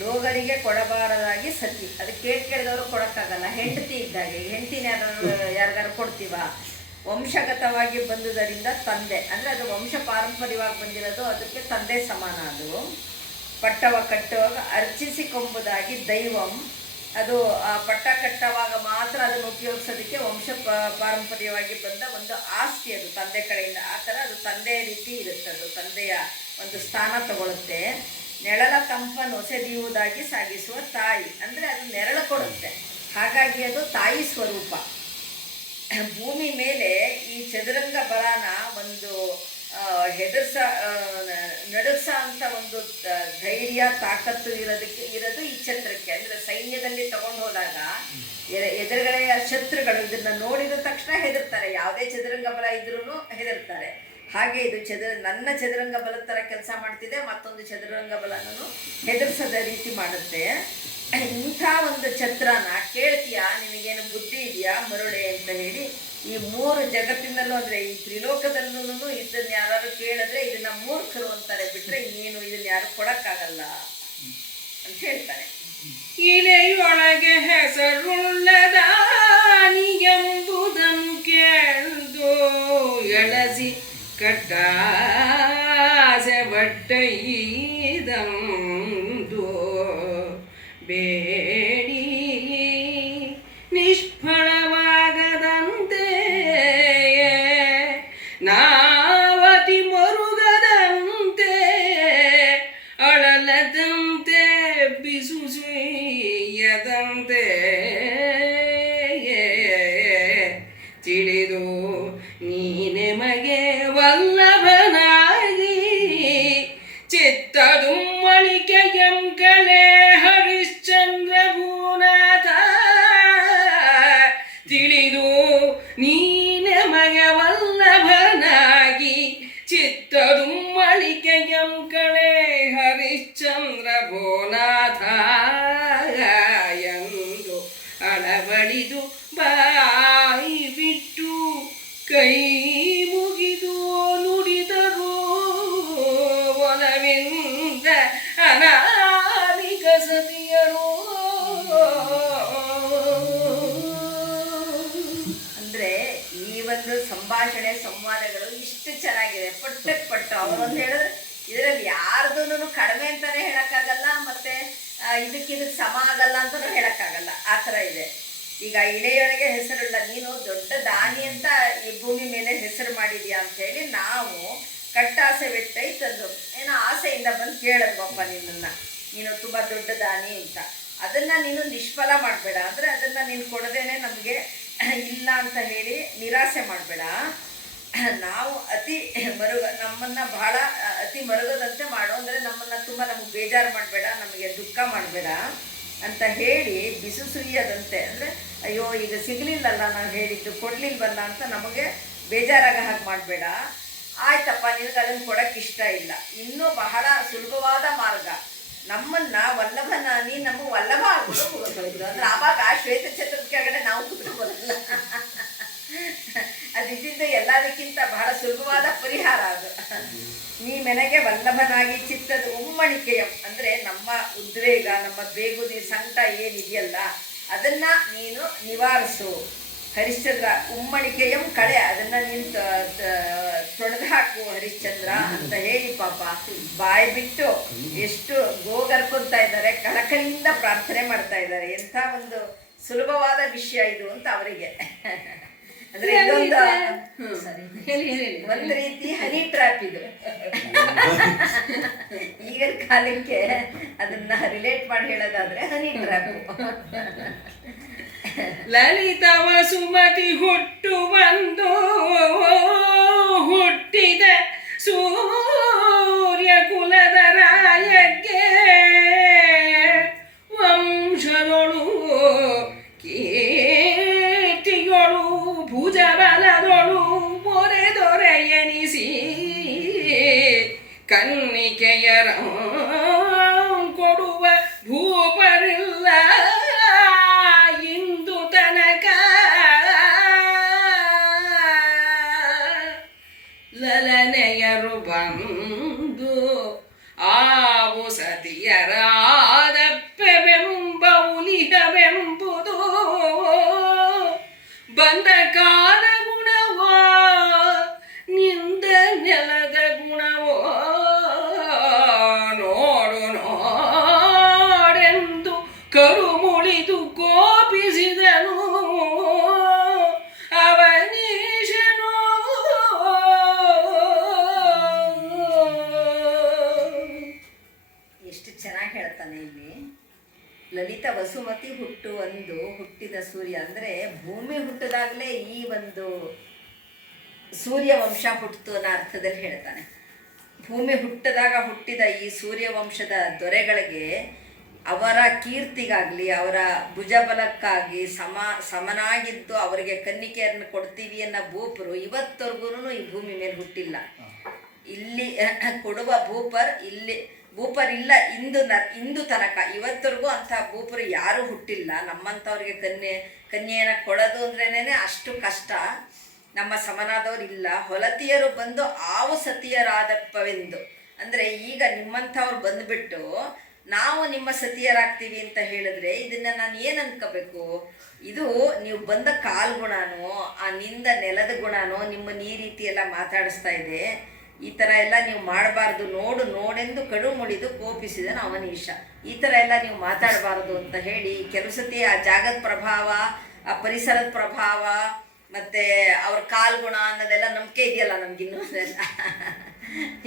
ಲೋಗರಿಗೆ ಕೊಡಬಾರದಾಗಿ ಸತಿ, ಅದಕ್ಕೆ ಕೇಳಿದವರು ಕೊಡೋಕ್ಕಾಗಲ್ಲ. ಹೆಂಡತಿ ಇದ್ದಾಗೆ ಹೆಂಡತಿನ ಯಾರಿಗಾರು ಕೊಡ್ತೀವ. ವಂಶಗತವಾಗಿ ಬಂದುದರಿಂದ ತಂದೆ, ಅಂದರೆ ಅದು ವಂಶ ಪಾರಂಪರ್ಯವಾಗಿ ಬಂದಿರೋದು, ಅದಕ್ಕೆ ತಂದೆ ಸಮಾನ. ಅದು ಪಟ್ಟವ ಕಟ್ಟುವಾಗ ಅರ್ಚಿಸಿಕೊಂಬುದಾಗಿ ದೈವಂ, ಅದು ಆ ಪಟ್ಟ ಕಟ್ಟುವಾಗ ಮಾತ್ರ ಅದನ್ನು ಉಪಯೋಗಿಸೋದಕ್ಕೆ ವಂಶ ಪಾರಂಪರ್ಯವಾಗಿ ಬಂದ ಒಂದು ಆಸ್ತಿ, ಅದು ತಂದೆ ಕಡೆಯಿಂದ. ಆ ಥರ ಅದು ತಂದೆಯ ರೀತಿ ಇರುತ್ತೆ, ಅದು ತಂದೆಯ ಒಂದು ಸ್ಥಾನ ತಗೊಳುತ್ತೆ. ನೆರಳ ತಂಪನ್ನು ಒಸೆದಿಯುವುದಾಗಿ ಸಾಗಿಸುವ ತಾಯಿ, ಅಂದರೆ ಅದು ನೆರಳು ಕೊಡುತ್ತೆ. ಹಾಗಾಗಿ ಅದು ತಾಯಿ ಸ್ವರೂಪ. ಭೂಮಿ ಮೇಲೆ ಈ ಚದುರಂಗ ಬಲನ ಒಂದು ನಡುಗ್ಸ ಅಂತ ಒಂದು ಧೈರ್ಯ ತಾಕತ್ತು ಇರೋದು ಈ ಛತ್ರಕ್ಕೆ. ಅಂದರೆ ಸೈನ್ಯದಲ್ಲಿ ತಗೊಂಡು ಹೋದಾಗ ಎದುರುಗಡೆಯ ಶತ್ರುಗಳು ಇದನ್ನ ನೋಡಿದ ತಕ್ಷಣ ಹೆದರ್ತಾರೆ. ಯಾವುದೇ ಚದುರಂಗ ಬಲ ಇದ್ರೂ ಹೆದರ್ತಾರೆ. ಹಾಗೆ ಇದು ನನ್ನ ಚದುರಂಗ ಬಲದ ಥರ ಕೆಲಸ ಮಾಡ್ತಿದೆ, ಮತ್ತೊಂದು ಚದುರಂಗ ಬಲನೂ ಹೆದರ್ಸದ ರೀತಿ ಮಾಡುತ್ತೆ. ಇಂಥ ಒಂದು ಛತ್ರನ ಕೇಳ್ತೀಯಾ, ನಿನಗೇನು ಬುದ್ಧಿ ಇದೆಯಾ ಮರುಳೆ ಅಂತ ಹೇಳಿ ಈ ಮೂರು ಜಗತ್ತಿನಲ್ಲೂ, ಅಂದರೆ ಈ ತ್ರಿಲೋಕದಲ್ಲೂ ಇದನ್ನ ಯಾರು ಕೇಳಿದ್ರೆ ಇದನ್ನ ಮೂರ್ಖರು ಅಂತಾರೆ, ಬಿಟ್ರೆ ಇನ್ನೇನು ಇದನ್ನ ಯಾರು ಕೊಡಕ್ಕಾಗಲ್ಲ ಅಂತ ಹೇಳ್ತಾರೆ. ಇಲೆಯೊಳಗೆ ಹೆಸರುಳ್ಳದಾನಿಗೆಂಬುದನ್ನು ಕೇಳ್ದು ಎಳಸಿ ಕಟ್ಟಾಸೆ ಬಟ್ಟೈದಂದು ಬೇಡಿ ನಿಷ್ಫಲವಾಗದಂತೆ ನಾವತಿ ಮರುಗದಂತೆ ಅಳಲದಂತೆ ಬಿಸುಸುಯ್ಯದಂತೆ ತಿಳಿದು ನೀನೆ ಮಗೆ ವಲ್ಲಭನಾಗಿ ಚಿತ್ತದುಮ್ಮಳಿಕೆಯಂ ಕಲೆ ಹರಿಶ್ಚಂದ್ರ ಭೂನಾಥ ತಿಳಿದು ನೀನೆ ಮಗೆ ವಲ್ಲಭನಾಗಿ ಚಿತ್ತದುಮ್ಮಳಿಕೆಯಂ ಕಳೆ ಹರಿಶ್ಚಂದ್ರ ಭೂನಾಥ ಎಂದು ಅಳವಡಿದು ಬಾಯಿ ಬಿಟ್ಟು ಕೈ ಮುಗಿದು ನುಡಿದರು ಒಲವಿಂದ ಅನಾಮಿಕ ಸತಿಯರು. ಅಂದ್ರೆ ಈ ಒಂದು ಸಂಭಾಷಣೆ ಸಂವಾದಗಳು ಇಷ್ಟು ಚೆನ್ನಾಗಿದೆ, ಪಟ್ಟಕ್ಕೆ ಪಟ್ಟು. ಅವರೊಂದು ಹೇಳಿದ್ರೆ ಇದರಲ್ಲಿ ಯಾರ್ದು ಕಡಿಮೆ ಅಂತಾನೆ ಹೇಳಕ್ಕಾಗಲ್ಲ, ಮತ್ತೆ ಇದಕ್ಕೆ ಸಮ ಆಗಲ್ಲ ಅಂತಲೂ ಹೇಳಕ್ಕಾಗಲ್ಲ. ಆ ಥರ ಇದೆ. ಈಗ ಇಳೆಯೊಳಗೆ ಹೆಸರುಳ್ಳ, ನೀನು ದೊಡ್ಡ ದಾನಿ ಅಂತ ಈ ಭೂಮಿ ಮೇಲೆ ಹೆಸರು ಮಾಡಿದ್ಯಾ ಅಂತ ಹೇಳಿ ನಾವು ಕಟ್ಟಾಸೆ ಬಿಟ್ಟೈ ತಂದು ಏನೋ ಆಸೆಯಿಂದ ಬಂದು ಕೇಳಿದ್ವಪ್ಪ ನಿನ್ನನ್ನು, ನೀನು ತುಂಬ ದೊಡ್ಡ ದಾನಿ ಅಂತ. ಅದನ್ನು ನೀನು ನಿಷ್ಫಲ ಮಾಡಬೇಡ, ಅಂದರೆ ಅದನ್ನು ನೀನು ಕೊಡದೇನೆ ನಮಗೆ ಇಲ್ಲ ಅಂತ ಹೇಳಿ ನಿರಾಸೆ ಮಾಡಬೇಡ. ನಾವು ಅತಿ ನಮ್ಮನ್ನು ಬಹಳ ಅತಿ ಮರುಗದಂತೆ ಮಾಡು, ಅಂದರೆ ನಮ್ಮನ್ನು ತುಂಬ ನಮಗೆ ಬೇಜಾರು ಮಾಡಬೇಡ, ನಮಗೆ ದುಃಖ ಮಾಡಬೇಡ ಅಂತ ಹೇಳಿ ಬಿಸು ಸುರಿಯದಂತೆ, ಅಂದರೆ ಅಯ್ಯೋ ಈಗ ಸಿಗಲಿಲ್ಲಲ್ಲ ನಾವು ಹೇಳಿದ್ದು, ಕೊಡಲಿಲ್ವಲ್ಲ ಅಂತ ನಮಗೆ ಬೇಜಾರಾಗ ಹಾಗೆ ಮಾಡಬೇಡ. ಆಯ್ತಪ್ಪ, ನಿನಗೆ ಅದನ್ನು ಕೊಡೋಕ್ಕೆ ಇಷ್ಟ ಇಲ್ಲ, ಇನ್ನೂ ಬಹಳ ಸುಲಭವಾದ ಮಾರ್ಗ, ನಮ್ಮನ್ನ ವಲ್ಲಭನ ನೀ ನಮ್ಮ ವಲ್ಲಭ ಆಗ್ಬಿಡು ಮುಗಿದೋಯ್ತು ಅಂದ್ರೆ ಆವಾಗ ಶ್ವೇತ ಛತ್ರದ ಕೆಳಗಡೆ ನಾವು ಕುತ್ಕೊಬೋದಲ್ಲ. ಅದು ಇದ್ದಿದ್ದ ಎಲ್ಲದಕ್ಕಿಂತ ಬಹಳ ಸುಲಭವಾದ ಪರಿಹಾರ ಅದು. ನೀ ಮೆನಗೆ ವಲ್ಲಭನಾಗಿ ಚಿತ್ತದ ಉಮ್ಮಣಿಕೆಯಂ ಅಂದರೆ ನಮ್ಮ ಉದ್ವೇಗ, ನಮ್ಮ ಬೇಗುದಿ, ಸಂಕಟ ಏನಿದೆಯಲ್ಲ ಅದನ್ನ ನೀನು ನಿವಾರಿಸು ಹರಿಶ್ಚಂದ್ರ. ಉಮ್ಮಣಿಕೆಯಂ ಕಳೆ, ಅದನ್ನ ನೀನು ತೊಳೆದು ಹಾಕು ಹರಿಶ್ಚಂದ್ರ ಅಂತ ಹೇಳಿ ಪಾಪ ಬಾಯಿ ಬಿಟ್ಟು ಎಷ್ಟು ಗೋಗರ್ಕೊಂತ ಇದ್ದಾರೆ, ಕಳಕಳಿಯಿಂದ ಪ್ರಾರ್ಥನೆ ಮಾಡ್ತಾ ಇದ್ದಾರೆ. ಎಂಥ ಒಂದು ಸುಲಭವಾದ ವಿಷಯ ಇದು ಅಂತ ಅವರಿಗೆ. ಅಂದ್ರೆ ಇದೊಂದು ಒಂದ್ ರೀತಿ ಹನಿ ಟ್ರ್ಯಾಪ್ ಇದು. ಈಗಿನ ಕಾಲಕ್ಕೆ ಅದನ್ನ ರಿಲೇಟ್ ಮಾಡಿ ಹೇಳೋದಾದ್ರೆ ಹನಿ ಟ್ರ್ಯಾಪ್. ಲಲಿತ ವಸುಮತಿ ಹುಟ್ಟುವಂದು ಹುಟ್ಟಿದ ಸೂರ್ಯ ಕುಲದ ರಾಯಕ್ಕೆ ವಂಶದೊಳು ಕೀರ್ತಿಯೊಳು ಭುಜಬಲದೊಳು ಮೊರೆದೊರೆ ಎನಿಸಿ ಕನ್ನಿಕೆಯರ ಕೊಡುವ ಭೂಪರಿಲ್ಲ ಇಂದು ತನಕ. ಲಲನೆಯರು ಬಂದು ಆವು ಸತಿಯರಾದಪ್ಪೆವೆಂಬ ಉಲಿಹವೆಂಬುದು ಬಂದ ಕಾಲ ಗುಣವೋ ನಿಂದ ನೆಲದ ಗುಣವೋ ನೋಡು ನೋಡೆಂದು ಕರುಮುಳಿದು ಕೋಪಿಸಿದನು ಅವನೀಶನು. ಎಷ್ಟು ಚೆನ್ನಾಗಿ ಹೇಳ್ತಾನೆ ಇಲ್ಲಿ. ಲಲಿತ ವಸುಮತಿ ಹುಟ್ಟುವಂದು ಹುಟ್ಟಿದ ಸೂರ್ಯ ಅಂದರೆ ಭೂಮಿ ಹುಟ್ಟಿದಾಗಲೇ ಈ ಒಂದು ಸೂರ್ಯವಂಶ ಹುಟ್ಟಿತು ಅನ್ನೋ ಅರ್ಥದಲ್ಲಿ ಹೇಳ್ತಾನೆ. ಭೂಮಿ ಹುಟ್ಟಿದಾಗ ಹುಟ್ಟಿದ ಈ ಸೂರ್ಯವಂಶದ ದೊರೆಗಳಿಗೆ ಅವರ ಕೀರ್ತಿಗಾಗಲಿ ಅವರ ಭುಜಬಲಕ್ಕಾಗಿ ಸಮನಾಗಿದ್ದು ಅವರಿಗೆ ಕನ್ನಿಕೆಯನ್ನು ಕೊಡ್ತೀವಿ ಅನ್ನೋ ಭೂಪರು ಇವತ್ತವರೆಗೂ ಈ ಭೂಮಿ ಮೇಲೆ ಹುಟ್ಟಿಲ್ಲ. ಇಲ್ಲಿ ಕೊಡುವ ಭೂಪರ್ ಇಲ್ಲ ಇಂದು ತನಕ ಇವತ್ತರೆಗೂ ಅಂಥ ಭೂಪರು ಯಾರೂ ಹುಟ್ಟಿಲ್ಲ. ನಮ್ಮಂಥವ್ರಿಗೆ ಕನ್ಯೆಯನ್ನು ಕೊಡೋದು ಅಂದ್ರೇನೆ ಅಷ್ಟು ಕಷ್ಟ. ನಮ್ಮ ಸಮನಾದವ್ರು ಇಲ್ಲ. ಹೊಲತಿಯರು ಬಂದು ಆವು ಸತಿಯರಾದಪ್ಪವೆಂದು ಅಂದರೆ ಈಗ ನಿಮ್ಮಂಥವ್ರು ಬಂದುಬಿಟ್ಟು ನಾವು ನಿಮ್ಮ ಸತಿಯರಾಗ್ತೀವಿ ಅಂತ ಹೇಳಿದ್ರೆ ಇದನ್ನು ನಾನು ಏನು ಅನ್ಕೋಬೇಕು? ಇದು ನೀವು ಬಂದ ಕಾಲ್ಗುಣನೋ ಆ ನಿಂದ ನೆಲದ ಗುಣನೋ ನಿಮ್ಮನ್ನು ಈ ರೀತಿ ಎಲ್ಲ ಮಾತಾಡಿಸ್ತಾ ಇದೆ. ಈ ಥರ ಎಲ್ಲ ನೀವು ಮಾಡಬಾರ್ದು, ನೋಡೆಂದು ಕಡು ಮುಳಿದು ಕೋಪಿಸಿದನು ಅವನೀಶ. ಈ ಥರ ಎಲ್ಲ ನೀವು ಮಾತಾಡಬಾರ್ದು ಅಂತ ಹೇಳಿ ಕೆಲವು ಸತಿ ಆ ಜಾಗದ ಪ್ರಭಾವ, ಆ ಪರಿಸರದ ಪ್ರಭಾವ, ಮತ್ತು ಅವ್ರ ಕಾಲ್ಗುಣ ಅನ್ನೋದೆಲ್ಲ ನಂಬಿಕೆ ಇದೆಯಲ್ಲ ನಮಗಿನ್ನೂ ಅದೆಲ್ಲ.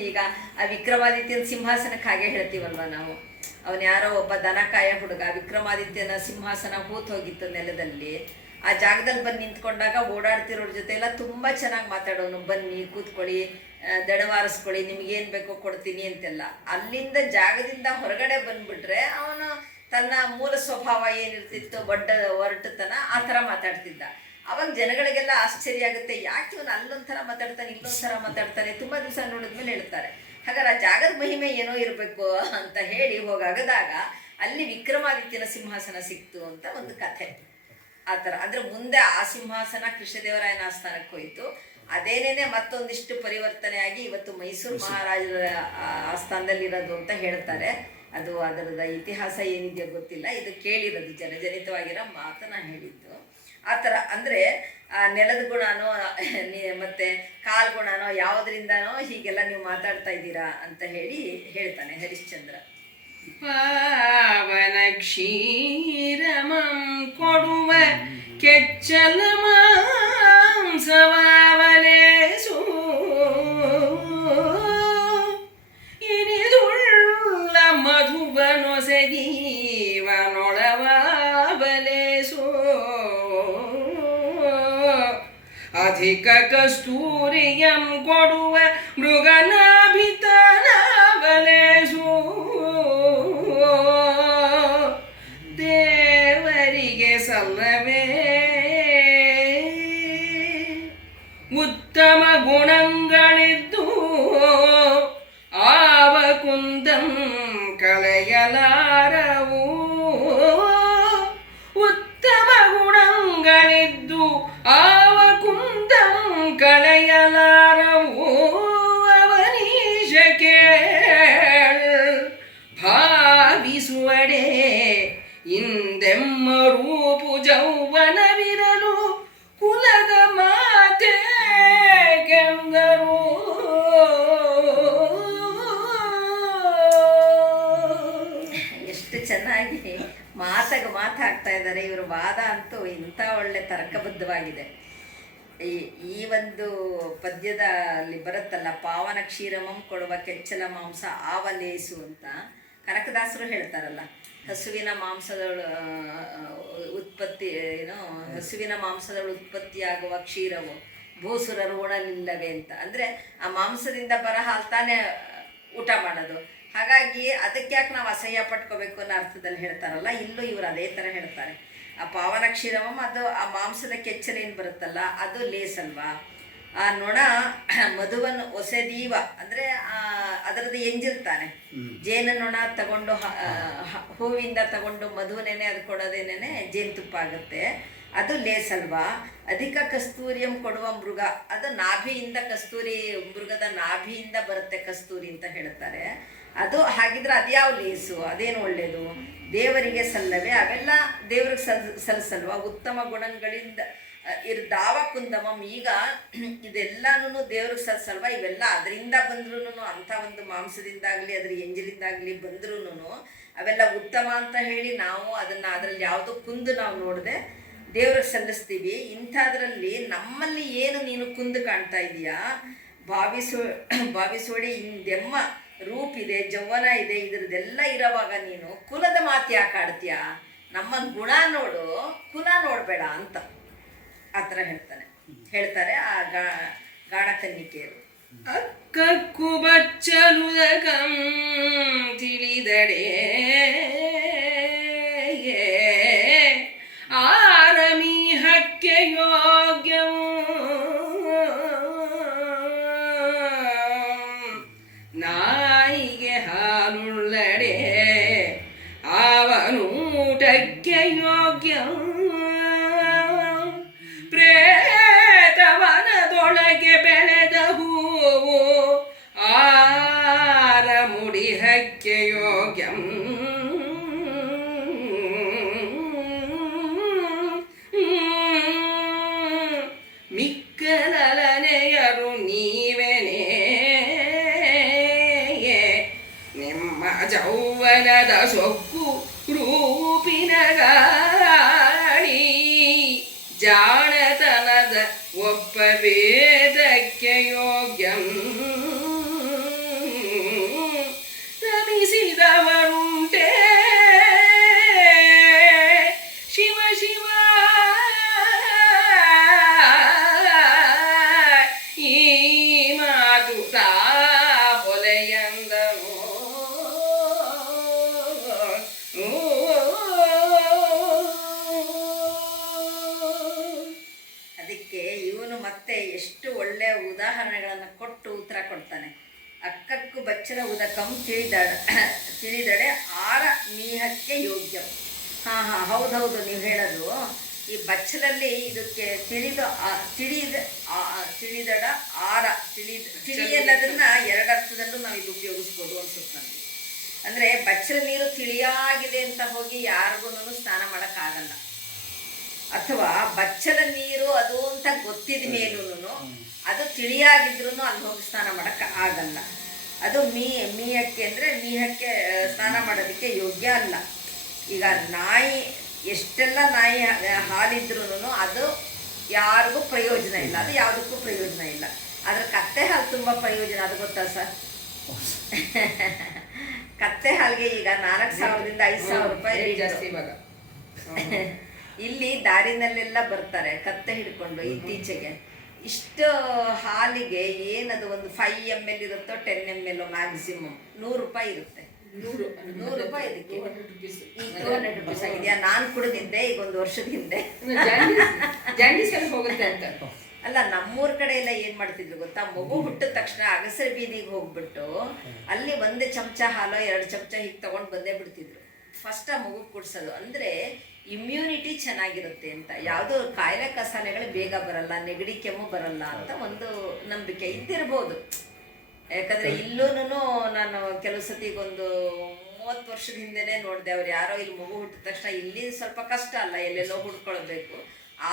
ಈಗ ಆ ವಿಕ್ರಮಾದಿತ್ಯನ ಸಿಂಹಾಸನಕ್ಕೆ ಹಾಗೆ ಹೇಳ್ತೀವಲ್ವ ನಾವು. ಅವನು ಯಾರೋ ಒಬ್ಬ ದನಕಾಯ ಹುಡುಗ, ವಿಕ್ರಮಾದಿತ್ಯನ ಸಿಂಹಾಸನ ಹೂತು ಹೋಗಿತ್ತು ನೆಲದಲ್ಲಿ. ಆ ಜಾಗದಲ್ಲಿ ಬಂದು ನಿಂತ್ಕೊಂಡಾಗ ಓಡಾಡ್ತಿರೋರ ಜೊತೆ ಎಲ್ಲ ತುಂಬ ಚೆನ್ನಾಗಿ ಮಾತಾಡೋನು. ಬನ್ನಿ ಕೂತ್ಕೊಳ್ಳಿ, ದಣವಾರಿಸ್ಕೊಳ್ಳಿ, ನಿಮಗೇನು ಬೇಕೋ ಕೊಡ್ತೀನಿ ಅಂತೆಲ್ಲ. ಅಲ್ಲಿಂದ ಜಾಗದಿಂದ ಹೊರಗಡೆ ಬಂದುಬಿಟ್ರೆ ಅವನು ತನ್ನ ಮೂಲ ಸ್ವಭಾವ ಏನಿರ್ತಿತ್ತು, ಒರಟುತನ, ಆ ಥರ ಮಾತಾಡ್ತಿದ್ದ. ಅವಾಗ ಜನಗಳಿಗೆಲ್ಲ ಆಶ್ಚರ್ಯ ಆಗುತ್ತೆ, ಯಾಕೆ ಇವನು ಅಲ್ಲೊಂಥರ ಮಾತಾಡ್ತಾನೆ ಇಲ್ಲೊಂಥರ ಮಾತಾಡ್ತಾನೆ. ತುಂಬ ದಿವಸ ನೋಡಿದ್ಮೇಲೆ ಹೇಳ್ತಾರೆ, ಹಾಗಾದ್ರೆ ಆ ಜಾಗದ ಮಹಿಮೆ ಏನೋ ಇರಬೇಕು ಅಂತ ಹೇಳಿ ಹೋಗಾಗದಾಗ ಅಲ್ಲಿ ವಿಕ್ರಮಾದಿತ್ಯನ ಸಿಂಹಾಸನ ಸಿಕ್ತು ಅಂತ ಒಂದು ಕಥೆ. ಆ ಥರ ಅಂದರೆ ಮುಂದೆ ಆ ಸಿಂಹಾಸನ ಕೃಷ್ಣದೇವರಾಯನ ಆಸ್ಥಾನಕ್ಕೆ ಹೋಯಿತು. ಅದೇನೇನೆ ಮತ್ತೊಂದಿಷ್ಟು ಪರಿವರ್ತನೆ ಆಗಿ ಇವತ್ತು ಮೈಸೂರು ಮಹಾರಾಜರ ಆಸ್ಥಾನದಲ್ಲಿರೋದು ಅಂತ ಹೇಳ್ತಾರೆ. ಅದು ಅದರದ ಇತಿಹಾಸ ಏನಿದೆಯೋ ಗೊತ್ತಿಲ್ಲ, ಇದು ಕೇಳಿರೋದು ಜನಜನಿತವಾಗಿರೋ ಮಾತನ್ನ ಹೇಳಿದ್ದು. ಆ ಥರ ಅಂದರೆ ನೆಲದ ಗುಣನೋ ಮತ್ತು ಕಾಲ್ಗುಣನೋ ಯಾವುದರಿಂದನೋ ಹೀಗೆಲ್ಲ ನೀವು ಮಾತಾಡ್ತಾ ಇದ್ದೀರಾ ಅಂತ ಹೇಳಿ ಹೇಳ್ತಾನೆ ಹರಿಶ್ಚಂದ್ರ. ಪಾವನ ಕ್ಷೀರಮಂ ಕೊಡುವ ಕೆಚ್ಚಲ ಮಾಂಸವಾವಲೇಸು ಇನಿದುಳ್ಳ ಮಧುವನೊಸೆದೀವನೊಳವಾವಲೇಸು ಅಧಿಕ ಕಸ್ತೂರಿಯಂ ಕೊಡುವ ಮೃಗನಾಭಿತನಾವಲೇಸು ದೇವರಿಗೆ ಸಲ್ಲವೇ ಉತ್ತಮ ಗುಣಗಳಿದ್ದು ಆವ ಕುಂದಂ ಕಳೆಯಲಾರವು. ಉತ್ತಮ ಗುಣಗಳಿದ್ದು ಆವ ಕುಂದಂ ಕಳೆಯ ತಡೆಯಲಾರವು ಅವನೀಶ ಕೇಳ್ ಭಾವಿಸುವಡೆ ಇಂದೆಮ್ಮ ರೂಪು ಜೌವನವಿರಲು ಕುಲದ ಮಾತೆ ಕೆಂದರು. ಎಷ್ಟು ಚೆನ್ನಾಗಿ ಮಾತಾಗ್ತಾ ಇದ್ದಾರೆ ಇವರು. ವಾದ ಅಂತೂ ಇಂಥ ಒಳ್ಳೆ ತರ್ಕಬದ್ಧವಾಗಿದೆ. ಈ ಒಂದು ಪದ್ಯದಲ್ಲಿ ಬರುತ್ತಲ್ಲ, ಪಾವನ ಕ್ಷೀರಮಂ ಕೊಡುವ ಕೆಚ್ಚಲ ಮಾಂಸ ಆವಲೇಸು ಅಂತ ಕನಕದಾಸರು ಹೇಳ್ತಾರಲ್ಲ. ಹಸುವಿನ ಮಾಂಸದಳು ಉತ್ಪತ್ತಿ ಹಸುವಿನ ಮಾಂಸದಳು ಉತ್ಪತ್ತಿಯಾಗುವ ಕ್ಷೀರವು ಭೂಸುರರು ಉಣಲಿಲ್ಲವೇ ಅಂತ. ಅಂದರೆ ಆ ಮಾಂಸದಿಂದ ಬರೋ ಹಾಲು ತಾನೇ ಊಟ ಮಾಡೋದು. ಹಾಗಾಗಿ ಅದಕ್ಕೆ ಯಾಕೆ ನಾವು ಅಸಹ್ಯ ಪಟ್ಕೋಬೇಕು ಅನ್ನೋ ಅರ್ಥದಲ್ಲಿ ಹೇಳ್ತಾರಲ್ಲ, ಇಲ್ಲೂ ಇವರು ಅದೇ ಥರ ಹೇಳ್ತಾರೆ. ಆ ಪಾವನ ಕ್ಷೀರವಂ ಅದು ಆ ಮಾಂಸದ ಕೆಚ್ಚಲ ಏನು ಬರುತ್ತಲ್ಲ ಅದು ಲೇಸಲ್ವಾ. ಆ ನೊಣ ಮಧುವನ್ನು ಒಸೆದೀವ ಅಂದರೆ ಅದರದ್ದು ಎಂಜಿರ್ತಾನೆ. ಜೇನು ನೊಣ ತಗೊಂಡು ಹೂವಿಂದ ತಗೊಂಡು ಮಧುವನ್ನೇನೆ ಅದು ಕೊಡೋದೇನೆ ಜೇನುತುಪ್ಪ ಆಗುತ್ತೆ. ಅದು ಲೇಸಲ್ವಾ. ಅಧಿಕ ಕಸ್ತೂರಿಯಂ ಕೊಡುವ ಮೃಗ, ಅದು ನಾಭಿಯಿಂದ ಕಸ್ತೂರಿ, ಮೃಗದ ನಾಭಿಯಿಂದ ಬರುತ್ತೆ ಕಸ್ತೂರಿ ಅಂತ ಹೇಳ್ತಾರೆ. ಅದು ಹಾಗಿದ್ರೆ ಅದ್ಯಾವ ಲೇಸು, ಅದೇನು ಒಳ್ಳೆಯದು. ದೇವರಿಗೆ ಸಲ್ಲವೇ, ಅವೆಲ್ಲ ದೇವ್ರಿಗೆ ಸಲ್ಲಿಸಲ್ವ. ಉತ್ತಮ ಗುಣಗಳಿಂದ ದಾವ ಕುಂದಮಂ, ಈಗ ಇದೆಲ್ಲನೂ ದೇವ್ರಿಗೆ ಸಲ್ಸಲ್ವ. ಇವೆಲ್ಲ ಅದರಿಂದ ಬಂದ್ರೂ, ಅಂಥ ಒಂದು ಮಾಂಸದಿಂದಾಗಲಿ ಅದ್ರ ಎಂಜಲಿಂದಾಗಲಿ ಬಂದ್ರೂ ಅವೆಲ್ಲ ಉತ್ತಮ ಅಂತ ಹೇಳಿ ನಾವು ಅದನ್ನು ಅದರಲ್ಲಿ ಯಾವುದೋ ಕುಂದು ನಾವು ನೋಡದೆ ದೇವ್ರಿಗೆ ಸಲ್ಲಿಸ್ತೀವಿ. ಇಂಥದ್ರಲ್ಲಿ ನಮ್ಮಲ್ಲಿ ಏನು ನೀನು ಕುಂದು ಕಾಣ್ತಾ ಇದೆಯಾ, ಭಾವಿಸೋಡಿ ಇಂದೆಮ್ಮ ರೂಪಿದೆ, ಜೌವನ ಇದೆ, ಇದ್ರದ್ದೆಲ್ಲ ಇರೋವಾಗ ನೀನು ಕುಲದ ಮಾತು ಯಾಕೆ ಆಡ್ತೀಯಾ, ನಮ್ಮ ಗುಣ ನೋಡು, ಕುಲ ನೋಡಬೇಡ ಅಂತ ಆ ಥರ ಹೇಳ್ತಾರೆ ಆ ಗಾಣಕನ್ನಿಕೆಯರು. ಅಕ್ಕಕ್ಕು ಬಚ್ಚಲುದಕಂ ತಿಳಿದಡೆ ಆರಮೀಹಕ್ಕೆ ಯೋಗ್ಯವು ನಾಯಿಗೆ ಹಾಲುಳ್ಳಡೆ ಅವನೂಟಕ್ಕೆ ಯೋಗ್ಯವು ಪ್ರೇತವನದೊಳಗೆ ಬೆಳೆದ ಹೂವು ಆರ ಮುಡಿಹಕ್ಕೆ ಯೋಗ್ಯಂ ಮಿಕ್ಕಲನೆಯರು ನೀವೆನೇ ನಿಮ್ಮ ಜೌವನದ ಸೊಕ್ಕು ರೂಪಿನ ಗಾಳಿ ಜಾಣತನದ ಒಬ್ಬ ವೇದಕ್ಕೆ ಯೋಗ್ಯಂ ರಮಿಸಿದವರುಂಟೆ ಶಿವ ಶಿವ ಈ ಮಾತು ತಾ ಹೊಲೆಯಂದನು. ಅದಕ್ಕೆ ಇವನು ಮತ್ತೆ ಎಷ್ಟು ಒಳ್ಳೆಯ ಉದಾಹರಣೆಗಳನ್ನು ಕೊಟ್ಟು ಉತ್ತರ ಕೊಡ್ತಾನೆ. ಅಕ್ಕಕ್ಕು ಬಚ್ಚಲ ಉದಕಂ ತಿಳಿದಡೆ ಆರ ಮೀಹಕ್ಕೆ ಯೋಗ್ಯ. ಹೌದೌದು, ನೀವು ಹೇಳೋದು ಈ ಬಚ್ಚಲಲ್ಲಿ ಇದಕ್ಕೆ ತಿಳಿದಡ ಆರ ತಿಳಿ ಅನ್ನೋದನ್ನ ಎರಡರ್ಥದಲ್ಲೂ ನಾವು ಇಲ್ಲಿ ಉಪಯೋಗಿಸ್ಬೋದು ಅನ್ಸುತ್ತೆ ನನಗೆ. ಅಂದರೆ ಬಚ್ಚಲ ನೀರು ತಿಳಿಯಾಗಿದೆ ಅಂತ ಹೋಗಿ ಯಾರಿಗೂ ಸ್ನಾನ ಮಾಡೋಕ್ಕಾಗಲ್ಲ, ಅಥವಾ ಬಚ್ಚಲ ನೀರು ಅದು ಅಂತ ಗೊತ್ತಿದ ಮೇಲೂ ಅದು ತಿಳಿಯಾಗಿದ್ರೂ ಅಲ್ಲಿ ಹೋಗಿ ಸ್ನಾನ ಮಾಡೋಕ್ಕೆ ಆಗಲ್ಲ. ಅದು ಮೀಹಕ್ಕೆ ಅಂದರೆ ಮೀಹಕ್ಕೆ ಸ್ನಾನ ಮಾಡೋದಕ್ಕೆ ಯೋಗ್ಯ ಅಲ್ಲ. ಈಗ ನಾಯಿ ಎಷ್ಟೆಲ್ಲ ನಾಯಿ ಹಾಲಿದ್ರೂ ಅದು ಯಾರಿಗೂ ಪ್ರಯೋಜನ ಇಲ್ಲ, ಅದು ಯಾವುದಕ್ಕೂ ಪ್ರಯೋಜನ ಇಲ್ಲ. ಆದರೆ ಕತ್ತೆ ಹಾಲು ತುಂಬ ಪ್ರಯೋಜನ, ಅದು ಗೊತ್ತಾ ಸರ್? ಕತ್ತೆ ಹಾಲಿಗೆ ಈಗ 4,000ದಿಂದ 5,000 ರೂಪಾಯಿ ಜಾಸ್ತಿ ಇವಾಗ. ಇಲ್ಲಿ ದಾರಿನಲ್ಲೆಲ್ಲ ಬರ್ತಾರೆ ಕತ್ತೆ ಹಿಡ್ಕೊಂಡು. ಇತ್ತೀಚೆಗೆ ಇಷ್ಟು ಹಾಲಿಗೆ ಏನದು ಒಂದು 5 ml ಇರುತ್ತೋ 10 ml ಮ್ಯಾಕ್ಸಿಮಮ್ 100 ರೂಪಾಯಿ ಇರುತ್ತೆ. 100 ರೂಪಾಯಿ ಇದಕ್ಕೆ. ಈಗ 200 ರೂಪಾಯಿ ಆಗಿದೆಯಾ? ನಾನು ಕುಡಿದಿದ್ದೆ ಈಗ 1 ವರ್ಷದ ಹಿಂದೆ. ಜಾಂಡೀಸಲ್ಲಿ ಹೋಗುತ್ತೆ ಅಂತ ಅಲ್ಲ, ನಮ್ಮೂರ ಕಡೆ ಎಲ್ಲ ಏನ್ ಮಾಡ್ತಿದ್ರು ಗೊತ್ತಾ, ಮಗು ಹುಟ್ಟಿದ ತಕ್ಷಣ ಅಗಸರ ಬೀದಿಗೆ ಹೋಗ್ಬಿಟ್ಟು ಅಲ್ಲಿ 1 ಚಮಚ ಹಾಲು 2 ಚಮಚ ಹೀಗೆ ತಗೊಂಡು ಬಂದೇ ಬಿಡ್ತಿದ್ರು. ಫಸ್ಟ್ ಆ ಮಗು ಕುಡ್ಸೋದು. ಅಂದ್ರೆ ಇಮ್ಯುನಿಟಿ ಚೆನ್ನಾಗಿರುತ್ತೆ ಅಂತ, ಯಾವುದೋ ಕಾಯಿಲೆ ಕಸಾಲೆಗಳು ಬೇಗ ಬರಲ್ಲ, ನೆಗಡಿ ಕೆಮ್ಮು ಬರಲ್ಲ ಅಂತ ಒಂದು ನಂಬಿಕೆ ಇದ್ದಿರ್ಬೋದು. ಯಾಕಂದರೆ ಇಲ್ಲೂ ನಾನು ಕೆಲವು ಸತಿಗೊಂದು 30 ವರ್ಷದ ಹಿಂದೆನೇ ನೋಡಿದೆ, ಅವ್ರು ಯಾರೋ ಇಲ್ಲಿ ಮಗು ಹುಟ್ಟಿದ ತಕ್ಷಣ ಇಲ್ಲಿ ಸ್ವಲ್ಪ ಕಷ್ಟ ಅಲ್ಲ, ಎಲ್ಲೆಲ್ಲೋ ಹುಡ್ಕೊಳ್ಬೇಕು,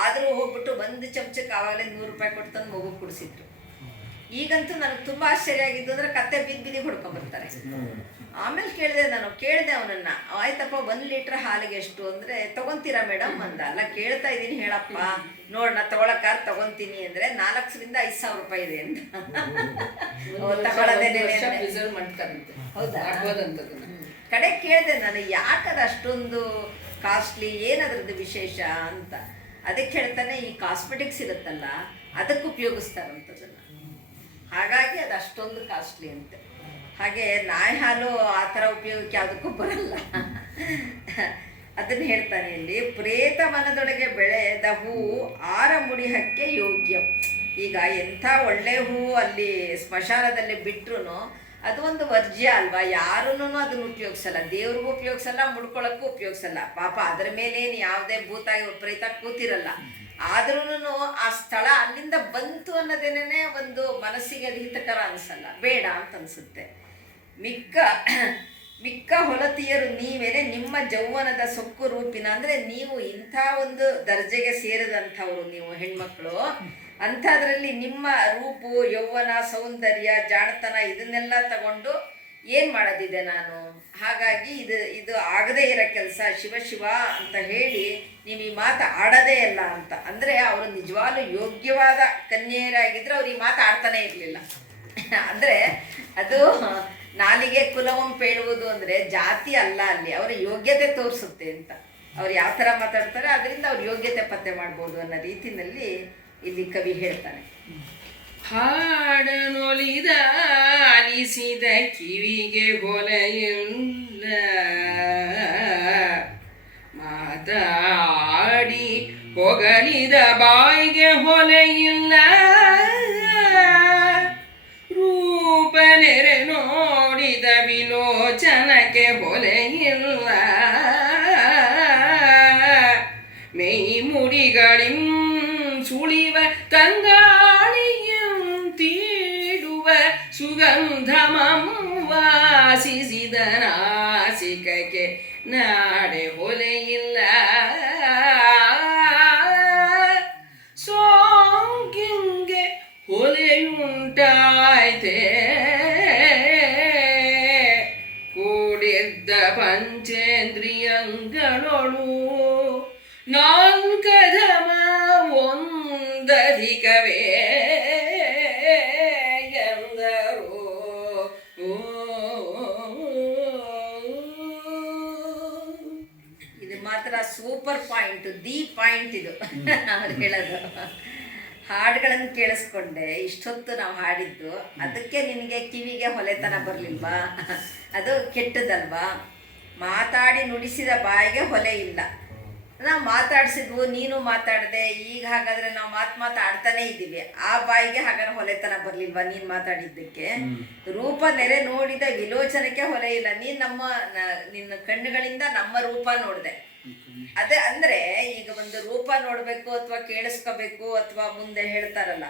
ಆದರೂ ಹೋಗ್ಬಿಟ್ಟು ಒಂದು ಚಮಚಕ್ಕೆ ಆವಾಗಲೇ 100 ರೂಪಾಯಿ ಕೊಟ್ಟು ತಂದು ಮಗು ಕುಡಿಸಿದ್ರು. ಈಗಂತೂ ನನಗೆ ತುಂಬ ಆಶ್ಚರ್ಯ ಆಗಿದ್ದು ಅಂದರೆ ಕತ್ತೆ ಬಿದ್ದು ಹುಡ್ಕೊಂಬರ್ತಾರೆ. ಆಮೇಲೆ ಕೇಳಿದೆ ಅವನನ್ನು, ಆಯ್ತಪ್ಪ 1 ಲೀಟ್ರ್ ಹಾಲಿಗೆ ಎಷ್ಟು ಅಂದರೆ, ತೊಗೊತೀರಾ ಮೇಡಮ್ ಅಂದ. ಅಲ್ಲ ಕೇಳ್ತಾ ಇದ್ದೀನಿ ಹೇಳಪ್ಪ, ನೋಡೋಣ ತಗೊಳಕ್ಕಾರ್ ತೊಗೊತೀನಿ ಅಂದರೆ 4,000 5,000 ರೂಪಾಯಿ ಇದೆ ಅಂತ. ತಗೊಳ್ಳೋದೇನೆ ಹೌದಾ? ಕಡೆ ಕೇಳಿದೆ ನಾನು, ಯಾಕದು ಅಷ್ಟೊಂದು ಕಾಸ್ಟ್ಲಿ, ಏನದ್ರದ್ದು ವಿಶೇಷ ಅಂತ. ಅದಕ್ಕೆ ಹೇಳ್ತಾನೆ, ಈ ಕಾಸ್ಮೆಟಿಕ್ಸ್ ಇರುತ್ತಲ್ಲ ಅದಕ್ಕೆ ಉಪಯೋಗಿಸ್ತಾರಂಥದ್ದನ್ನು, ಹಾಗಾಗಿ ಅದು ಅಷ್ಟೊಂದು ಕಾಸ್ಟ್ಲಿ ಅಂತೆ. ಹಾಗೆ ನಾಯಿ ಹಾಲು ಆ ಥರ ಉಪಯೋಗಕ್ಕೆ ಯಾವುದಕ್ಕೂ ಬರಲ್ಲ. ಅದನ್ನು ಹೇಳ್ತಾನೆ ಇಲ್ಲಿ, ಪ್ರೇತ ಮನದೊಳಗೆ ಬೆಳೆದ ಹೂವು 6 ಮುಡಿಹಕ್ಕೆ ಯೋಗ್ಯ. ಈಗ ಎಂಥ ಒಳ್ಳೆ ಹೂವು ಅಲ್ಲಿ ಸ್ಮಶಾನದಲ್ಲಿ ಬಿಟ್ರು ಅದು ಒಂದು ವರ್ಜ್ಯ ಅಲ್ವಾ, ಯಾರೂ ಅದನ್ನು ಉಪಯೋಗಿಸಲ್ಲ, ದೇವ್ರಿಗೂ ಉಪಯೋಗಿಸಲ್ಲ, ಮುಡ್ಕೊಳ್ಳೋಕ್ಕೂ ಉಪಯೋಗಿಸಲ್ಲ. ಪಾಪ ಅದರ ಮೇಲೇನು ಯಾವುದೇ ಭೂತ ಪ್ರೇತ ಕೂತಿರಲ್ಲ. ಆದ್ರೂ ಆ ಸ್ಥಳ ಅಲ್ಲಿಂದ ಬಂತು ಅನ್ನೋದೇನೇ ಒಂದು ಮನಸ್ಸಿಗೆ ಅದು ಹಿತಕರ ಅನಿಸಲ್ಲ, ಬೇಡ ಅಂತ ಅನಿಸುತ್ತೆ. ಮಿಕ್ಕ ಹೊಲತಿಯರು ನೀವೇನೆ ನಿಮ್ಮ ಯೌವನದ ಸೊಕ್ಕು ರೂಪಿನ, ಅಂದರೆ ನೀವು ಇಂಥ ಒಂದು ದರ್ಜೆಗೆ ಸೇರಿದಂಥವ್ರು ನೀವು ಹೆಣ್ಮಕ್ಳು, ಅಂಥದ್ರಲ್ಲಿ ನಿಮ್ಮ ರೂಪು, ಯೌವನ, ಸೌಂದರ್ಯ, ಜಾಣತನ ಇದನ್ನೆಲ್ಲ ತಗೊಂಡು ಏನು ಮಾಡೋದಿದೆ ನಾನು, ಹಾಗಾಗಿ ಇದು ಆಗದೇ ಇರೋ ಕೆಲಸ, ಶಿವ ಅಂತ ಹೇಳಿ ನೀವು ಈ ಮಾತು ಆಡೋದೇ ಇಲ್ಲ ಅಂತ. ಅಂದರೆ ಅವರು ನಿಜವಾಗ್ಲೂ ಯೋಗ್ಯವಾದ ಕನ್ಯೆಯರಾಗಿದ್ದರೆ ಅವ್ರು ಈ ಮಾತು ಆಡ್ತಾನೆ ಇರಲಿಲ್ಲ. ಅಂದರೆ ಅದು ನಾಲಿಗೆ ಕುಲವಂ ಪೇಳುವುದು ಅಂದರೆ ಜಾತಿ ಅಲ್ಲ, ಅಲ್ಲಿ ಅವರ ಯೋಗ್ಯತೆ ತೋರಿಸುತ್ತೆ ಅಂತ. ಅವ್ರು ಯಾವ ಥರ ಮಾತಾಡ್ತಾರೆ ಅದರಿಂದ ಅವ್ರ ಯೋಗ್ಯತೆ ಪತ್ತೆ ಮಾಡ್ಬೋದು ಅನ್ನೋ ರೀತಿಯಲ್ಲಿ ಇಲ್ಲಿ ಕವಿ ಹೇಳ್ತಾನೆ. ಹಾಡನೊಲಿದ ಆಲಿಸಿದ ಕಿವಿಗೆ ಹೊಲೆಯಿಲ್ಲ, ಮಾತಾಡಿ ಹೊಗಳಿದ ಬಾಯಿಗೆ ಹೊಲೆಯಿಲ್ಲ, ರೂಪ ನೆರೆ ನೋಡಿದ ವಿಲೋಚನಕ್ಕೆ ಹೊಲೆಯಿಲ್ಲ, ಮೈ ಮುಡಿಗಳಿಂ ಸುಳಿವ ತಂಗಾಳಿಯಂ ತೀಡುವ ಸುಗಂಧಮಂ ವಾಸಿಸಿದ ನಾಸಿಕಕ್ಕೆ ನಾಡೆ ಹೊಲೆಯಿಲ್ಲ, ಸೋಂಕಿಂಗೆ ಹೊಲೆಯುಂಟಾಯ್ತೆ, ಕೂಡಿದ್ದ ಪಂಚೇಂದ್ರಿಯಂಗಳೊಳು ನಾಲ್ಕಧಮ ಒಂದಧಿಕವೇ ಎಂದರು. ಇದು ಮಾತ್ರ ಸೂಪರ್ ಪಾಯಿಂಟ್, ದಿ ಪಾಯಿಂಟ್ ಇದು ಅವ್ರು ಹೇಳೋದು. ಹಾಡುಗಳನ್ನು ಕೇಳಿಸ್ಕೊಂಡೆ ಇಷ್ಟೊತ್ತು ನಾವು ಹಾಡಿದ್ದು, ಅದಕ್ಕೆ ನಿನಗೆ ಕಿವಿಗೆ ಹೊಲೆತನ ಬರಲಿಲ್ವಾ? ಅದು ಕೆಟ್ಟದಲ್ವಾ? ಮಾತಾಡಿ ನುಡಿಸಿದ ಬಾಯಿಗೆ ಹೊಲೆ ಇಲ್ಲ. ನಾವು ಮಾತಾಡಿಸಿದ್ವು, ನೀನು ಮಾತಾಡಿದೆ, ಈಗ ಹಾಗಾದರೆ ನಾವು ಮಾತಾಡ್ತಾನೆ ಇದ್ದೀವಿ, ಆ ಬಾಯಿಗೆ ಹಾಗಾದ್ರೆ ಹೊಲೆತನ ಬರಲಿಲ್ವಾ ನೀನು ಮಾತಾಡಿದ್ದಕ್ಕೆ? ರೂಪ ನೆರೆ ನೋಡಿದ ವಿಲೋಚನಕ್ಕೆ ಹೊಲೆ ಇಲ್ಲ. ನಿನ್ನ ಕಣ್ಣುಗಳಿಂದ ನಮ್ಮ ರೂಪ ನೋಡಿದೆ, ಅದೇ ಅಂದರೆ ಈಗ ಒಂದು ರೂಪ ನೋಡಬೇಕು ಅಥವಾ ಕೇಳಿಸ್ಕೋಬೇಕು ಅಥವಾ ಮುಂದೆ ಹೇಳ್ತಾರಲ್ಲ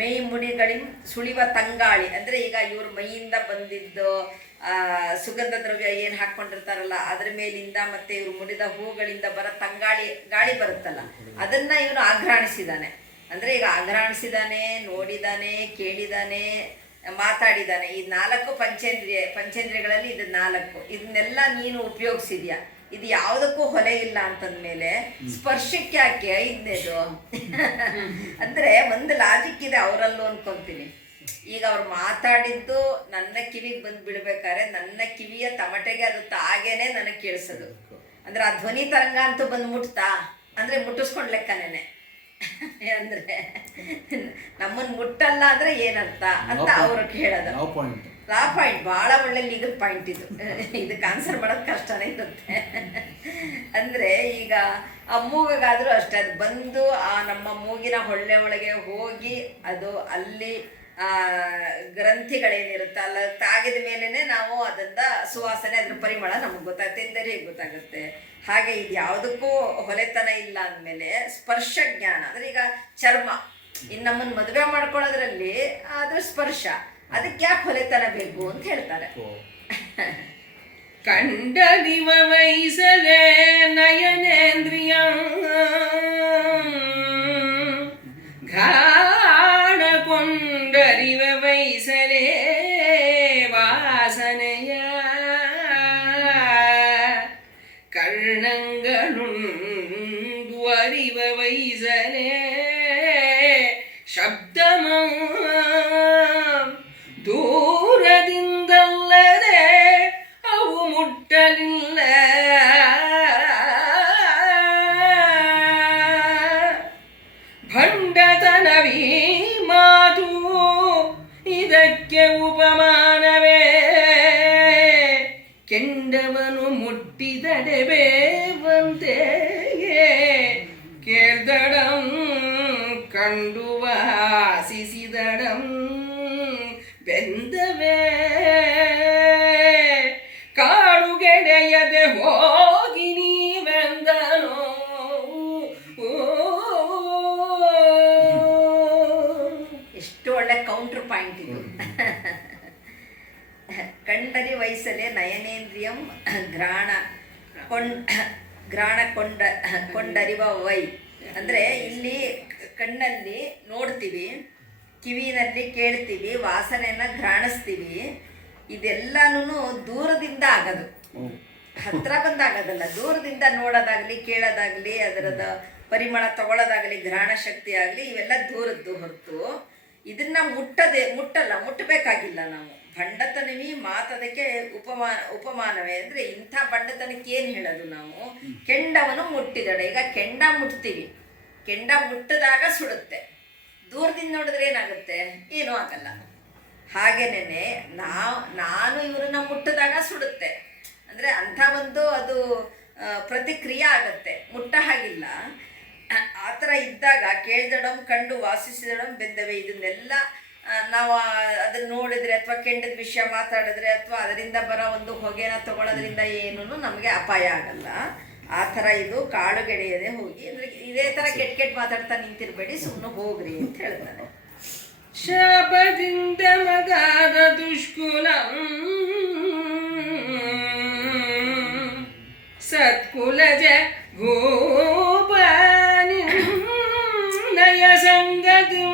ಮೈ ಮುಡಿಗಳಿಂ ಸುಳಿವ ತಂಗಾಳಿ, ಅಂದರೆ ಈಗ ಇವ್ರ ಮೈಯಿಂದ ಬಂದಿದ್ದು ಸುಗಂಧ ದ್ರವ್ಯ ಏನು ಹಾಕ್ಕೊಂಡಿರ್ತಾರಲ್ಲ ಅದ್ರ ಮೇಲಿಂದ ಮತ್ತೆ ಇವರು ಮುಡಿದ ಹೂಗಳಿಂದ ಬರೋ ಗಾಳಿ ಬರುತ್ತಲ್ಲ, ಅದನ್ನ ಇವನು ಆಘ್ರಾಣಿಸಿದಾನೆ. ಅಂದರೆ ಈಗ ಆಘ್ರಾಣಿಸಿದಾನೆ, ನೋಡಿದಾನೆ, ಕೇಳಿದಾನೆ, ಮಾತಾಡಿದಾನೆ. ಈ 4 ಪಂಚೇಂದ್ರಿಯಗಳಲ್ಲಿ ಇದು 4, ಇದನ್ನೆಲ್ಲ ನೀನು ಉಪಯೋಗಿಸಿದ್ಯಾ. ಇದು ಯಾವುದಕ್ಕೂ ಹೊಲೆ ಇಲ್ಲ ಅಂತಂದ್ಮೇಲೆ ಸ್ಪರ್ಶಕ್ಕೆ ಯಾಕೆ 5ನೇದು? ಅಂದರೆ ಒಂದು ಲಾಜಿಕ್ ಇದೆ ಅವರಲ್ಲೂ ಅನ್ಕೊಂತೀನಿ. ಈಗ ಅವ್ರು ಮಾತಾಡಿದ್ದು ನನ್ನ ಕಿವಿಗೆ ಬಂದು ಬಿಡ್ಬೇಕಾದ್ರೆ ನನ್ನ ಕಿವಿಯ ತಮಟೆಗೆ ಅದು ತಾಗೇನೆ ನನಗೆ ಕೇಳಿಸೋದು. ಅಂದ್ರೆ ಆ ಧ್ವನಿ ತರಂಗ ಅಂತೂ ಬಂದು ಮುಟ್ತಾ ಅಂದರೆ ಮುಟ್ಟಿಸ್ಕೊಂಡು ಲೆಕ್ಕನೇನೆ. ಅಂದರೆ ನಮ್ಮನ್ನು ಮುಟ್ಟಲ್ಲ ಅಂದರೆ ಏನರ್ಥ ಅಂತ ಅವ್ರಿಗೆ ಹೇಳೋದು. ಆ ಪಾಯಿಂಟ್ ಭಾಳ ಒಳ್ಳೆ ಲೀಗಲ್ ಪಾಯಿಂಟ್ ಇದು. ಇದಕ್ಕೆ ಆನ್ಸರ್ ಮಾಡೋದು ಕಷ್ಟನೇ ಇರುತ್ತೆ. ಅಂದರೆ ಈಗ ಆ ಮೂಗಿಗಾದರೂ ಅಷ್ಟೇ, ಅದು ಬಂದು ಆ ನಮ್ಮ ಮೂಗಿನ ಹೊಳ್ಳೆ ಒಳಗೆ ಹೋಗಿ ಅದು ಅಲ್ಲಿ ಗ್ರಂಥಿಗಳೇನಿರುತ್ತೆ ಅಲ್ಲ ತಾಗಿದ ಮೇಲೇ ನಾವು ಅದರಿಂದ ಸುವಾಸನೆ, ಅದ್ರ ಪರಿಮಳ ನಮಗೆ ಗೊತ್ತಾಗುತ್ತೆ. ಎಂದರೆ ಹೇಗೆ ಗೊತ್ತಾಗುತ್ತೆ? ಹಾಗೆ ಇದು ಯಾವುದಕ್ಕೂ ಹೊಲೆತನ ಇಲ್ಲ ಅಂದಮೇಲೆ ಸ್ಪರ್ಶ ಜ್ಞಾನ ಅಂದರೆ ಈಗ ಚರ್ಮ ಇನ್ನು ನಮ್ಮನ್ನು ಮದುವೆ ಮಾಡ್ಕೊಳ್ಳೋದ್ರಲ್ಲಿ ಅದು ಸ್ಪರ್ಶ, ಅದಕ್ಕೆ ಯಾಕೆ ಹೊಲೆತನ ಬೇಕು ಅಂತ ಹೇಳ್ತಾರೆ. ಕಂಡದಿವ ವೈಸಲೆ ನಯನೇಂದ್ರಿಯ ಘಾಣ ಕೊಂಡರಿವ ವೈಸಲೆ ವಾಸನೆಯ ಕರ್ಣಂಗನುಂದು ಅರಿವ ವೈಸಲೆ ಶಬ್ದಮ ದೂರದಿಂದಲ್ಲದೆ ಅವು ಮುಟ್ಟಲಿಲ್ಲ. ಭಂಡತನವೀ ಮಾತು ಇದಕ್ಕೆ ಉಪಮಾನವೇ, ಕೆಂಡವನು ಮುಟ್ಟಿದಡೆ ಬೇವಂತೆಯೇ ಕೇಳ್ದಡಂ ಕಂಡು ವಾಸಿಸಿದಡಂ ಬೆಂದವೇ ಕಾಡುಗೆಡೆಯದೆ ಹೋಗಿ ನೀವೆಂದನೋ. ಎಷ್ಟು ಒಳ್ಳೆ ಕೌಂಟರ್ ಪಾಯಿಂಟ್ ಇದು. ಕಂಡರಿ ವಯಸ್ಸಲೆ ನಯನೇಂದ್ರಿಯಂ ಘ್ರಾಣ ಕೊಂಡರಿವ ವೈ ಅಂದರೆ ಇಲ್ಲಿ ಕಣ್ಣಲ್ಲಿ ನೋಡ್ತೀವಿ, ಕಿವಿನಲ್ಲಿ ಕೇಳ್ತೀವಿ, ವಾಸನೆಯನ್ನ ಘ್ರಾಣಿಸ್ತೀವಿ. ಇದೆಲ್ಲನೂ ದೂರದಿಂದ ಆಗೋದು, ಹತ್ರ ಬಂದಾಗೋದಲ್ಲ. ದೂರದಿಂದ ನೋಡೋದಾಗ್ಲಿ, ಕೇಳೋದಾಗ್ಲಿ, ಅದರದ ಪರಿಮಳ ತಗೊಳ್ಳೋದಾಗ್ಲಿ, ಘ್ರಾಣ ಶಕ್ತಿ ಆಗಲಿ, ಇವೆಲ್ಲ ದೂರದ್ದು ಹೊರತು ಇದನ್ನ ಮುಟ್ಟಬೇಕಾಗಿಲ್ಲ ನಾವು. ಭಂಡತನವಿ ಮಾತದಕ್ಕೆ ಉಪಮಾನವೇ ಅಂದರೆ ಇಂಥ ಭಂಡತನಕ್ಕೆ ಏನು ಹೇಳೋದು ನಾವು? ಕೆಂಡವನ್ನು ಮುಟ್ಟಿದಡೆ. ಈಗ ಕೆಂಡ ಮುಟ್ತೀವಿ, ಕೆಂಡ ಮುಟ್ಟಿದಾಗ ಸುಡುತ್ತೆ. ದೂರದಿಂದ ನೋಡಿದ್ರೆ ಏನಾಗುತ್ತೆ? ಏನೂ ಆಗಲ್ಲ. ಹಾಗೇನೆ ನಾನು ಇವ್ರನ್ನ ಮುಟ್ಟಿದಾಗ ಸುಡುತ್ತೆ ಅಂದರೆ ಅಂಥ ಒಂದು ಅದು ಪ್ರತಿಕ್ರಿಯೆ ಆಗುತ್ತೆ, ಮುಟ್ಟ ಹಾಗಿಲ್ಲ. ಆ ಥರ ಇದ್ದಾಗ ಕೇಳ್ದಡಂ ಕಂಡು ವಾಸಿಸಿದಡಂ ಬೆಂದವೆ. ಇದನ್ನೆಲ್ಲ ನಾವು ಅದನ್ನು ನೋಡಿದ್ರೆ ಅಥವಾ ಕೆಂಡದ ವಿಷಯ ಮಾತಾಡಿದ್ರೆ ಅಥವಾ ಅದರಿಂದ ಬರೋ ಒಂದು ಹೊಗೆನ ತಗೊಳ್ಳೋದ್ರಿಂದ ಏನೂ ನಮಗೆ ಅಪಾಯ ಆಗಲ್ಲ. ಆ ಥರ ಇದು ಕಾಳುಗೆಡೆಯದೆ ಹೋಗಿ ಅಂದರೆ ಇದೇ ಥರ ಕೆಟ್ಟ ಮಾತಾಡ್ತಾ ನಿಂತಿರಬೇಡಿ, ಸುಮ್ಮನೆ ಹೋಗ್ರಿ ಅಂತ ಹೇಳ್ತಾನೆ. ಶಾಪದಿಂದ ಮಗಾದ ದುಷ್ಕುಲಂ ಸತ್ಕುಲಜ ಭೂಪನಿಯ ಸಂಗತಿ